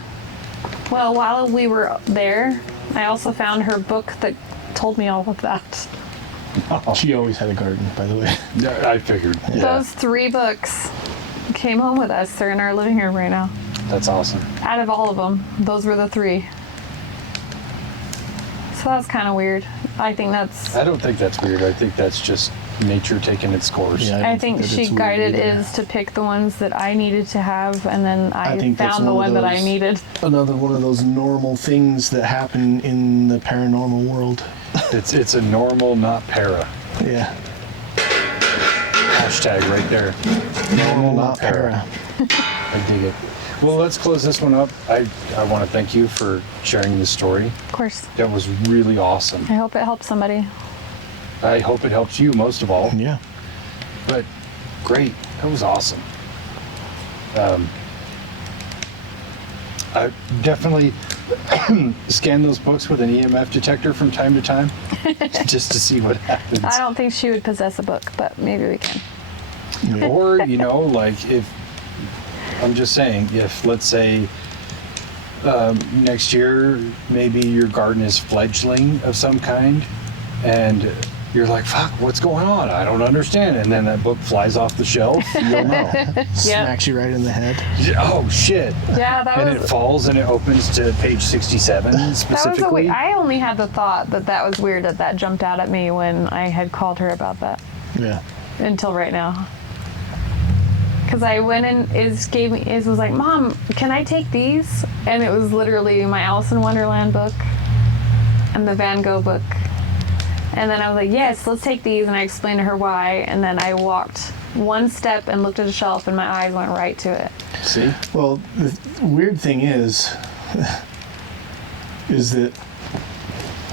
Well, while we were there, I also found her book that told me all of that. She always had a garden, by the way. Yeah, I figured. Yeah. Those 3 books came home with us. They're in our living room right now. That's awesome. Out of all of them, those were the 3. So that's kind of weird. I don't think that's weird. I think that's just nature taking its course. Yeah, I think that she it's weird guided either. Iz to pick the ones that I needed to have, and then I think that's found the one of one that I those- needed. Another one of those normal things that happen in the paranormal world. It's a normal, not para. Yeah. Hashtag right there. Normal, not para. I dig it. Well, let's close this one up. I want to thank you for sharing this story. Of course. That was really awesome. I hope it helps somebody. I hope it helps you most of all. Yeah. But great. That was awesome. I definitely scan those books with an EMF detector from time to time just to see what happens. I don't think she would possess a book, but maybe we can. Or, like if, I'm just saying, if let's say next year maybe your garden is fledgling of some kind and you're like, fuck, what's going on? I don't understand. And then that book flies off the shelf, you'll know. Smacks you right in the head. Oh, shit. Yeah, that And was... it falls and it opens to page 67 That was specifically. I only had the thought that was weird that jumped out at me when I had called her about that Yeah. until right now. Because I went in, Iz was like, Mom, can I take these? And it was literally my Alice in Wonderland book and the Van Gogh book. And then I was like, yes, let's take these. And I explained to her why. And then I walked one step and looked at the shelf and my eyes went right to it. See? Well, the weird thing is that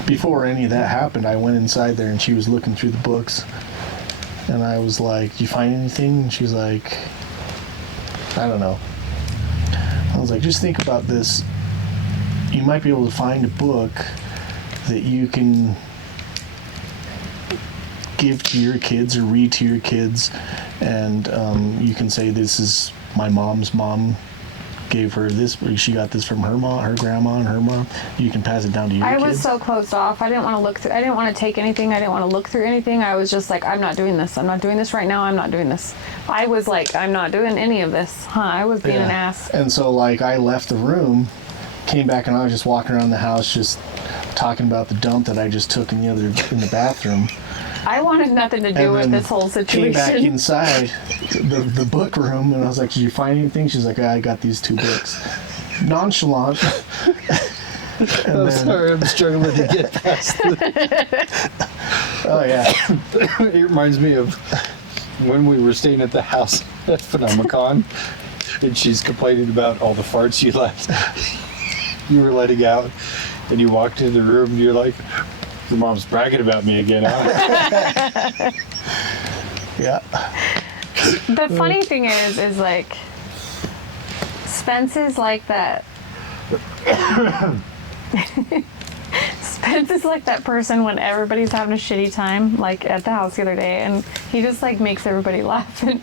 before any of that happened, I went inside there and she was looking through the books. And I was like, "Did you find anything?" And she's like, "I don't know." I was like, "Just think about this. You might be able to find a book that you can give to your kids or read to your kids, and you can say, this is my mom's mom gave her this, she got this from her mom, her grandma, and her mom. You can pass it down to your I kids." was so closed off. I didn't want to look through. I didn't want to take anything. I didn't want to look through anything. I was just like, I'm not doing this. I'm not doing this right now. I'm not doing this. I was like, I'm not doing any of this. I was being an ass. And so, like, I left the room, came back, and I was just walking around the house, just talking about the dump that I just took in the bathroom. I wanted nothing to do And with then this whole Came back situation. inside the book room, and I was like, "Did you find anything?" She's like, "I got these 2 books." Nonchalant. I'm sorry, I'm struggling to get past Oh yeah. It reminds me of when we were staying at the house at Phenomicon, and she's complaining about all the farts you were letting out, and you walked into the room and you're like, "Your mom's bragging about me again, huh?" Yeah. The funny thing is like, Spence is like that. Spence is like that person when everybody's having a shitty time, like at the house the other day, and he just like makes everybody laugh, and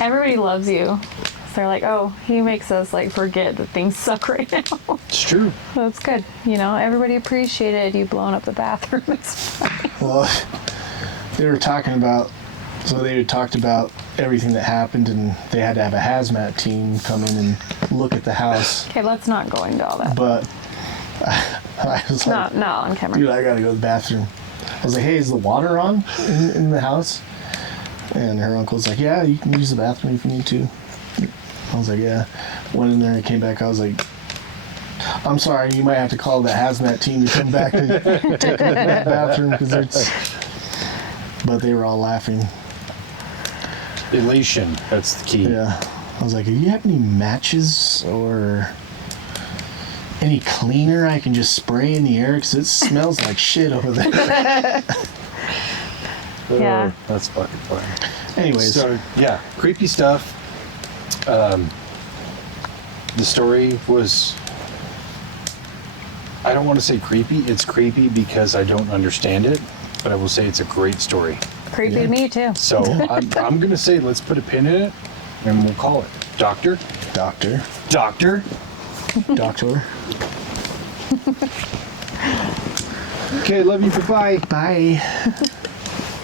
everybody loves you. So they're like, oh, he makes us like forget that things suck right now. It's true. That's good. Everybody appreciated you blowing up the bathroom. It's fine. Well, they were talking about. So they had talked about everything that happened, and they had to have a hazmat team come in and look at the house. Okay, let's not go into all that. But I was like, Not on camera. "Dude, I gotta go to the bathroom." I was like, "Hey, is the water on in the house?" And her uncle's like, "Yeah, you can use the bathroom if you need to." I was like, "Yeah." Went in there and came back. I was like, "I'm sorry, you might have to call the hazmat team to come back to take a look at the bathroom because it's." But they were all laughing. Elation, that's the key. Yeah. I was like, "Do you have any matches or any cleaner I can just spray in the air? Because it smells like shit over there. Yeah. Oh, that's fucking funny. Anyways, So yeah, creepy stuff. The story was, I don't want to say creepy. It's creepy because I don't understand it, but I will say it's a great story. Creepy Yeah. to me too. So I'm gonna say let's put a pin in it, and we'll call it Doctor. doctor. Okay, love you. Bye. Bye.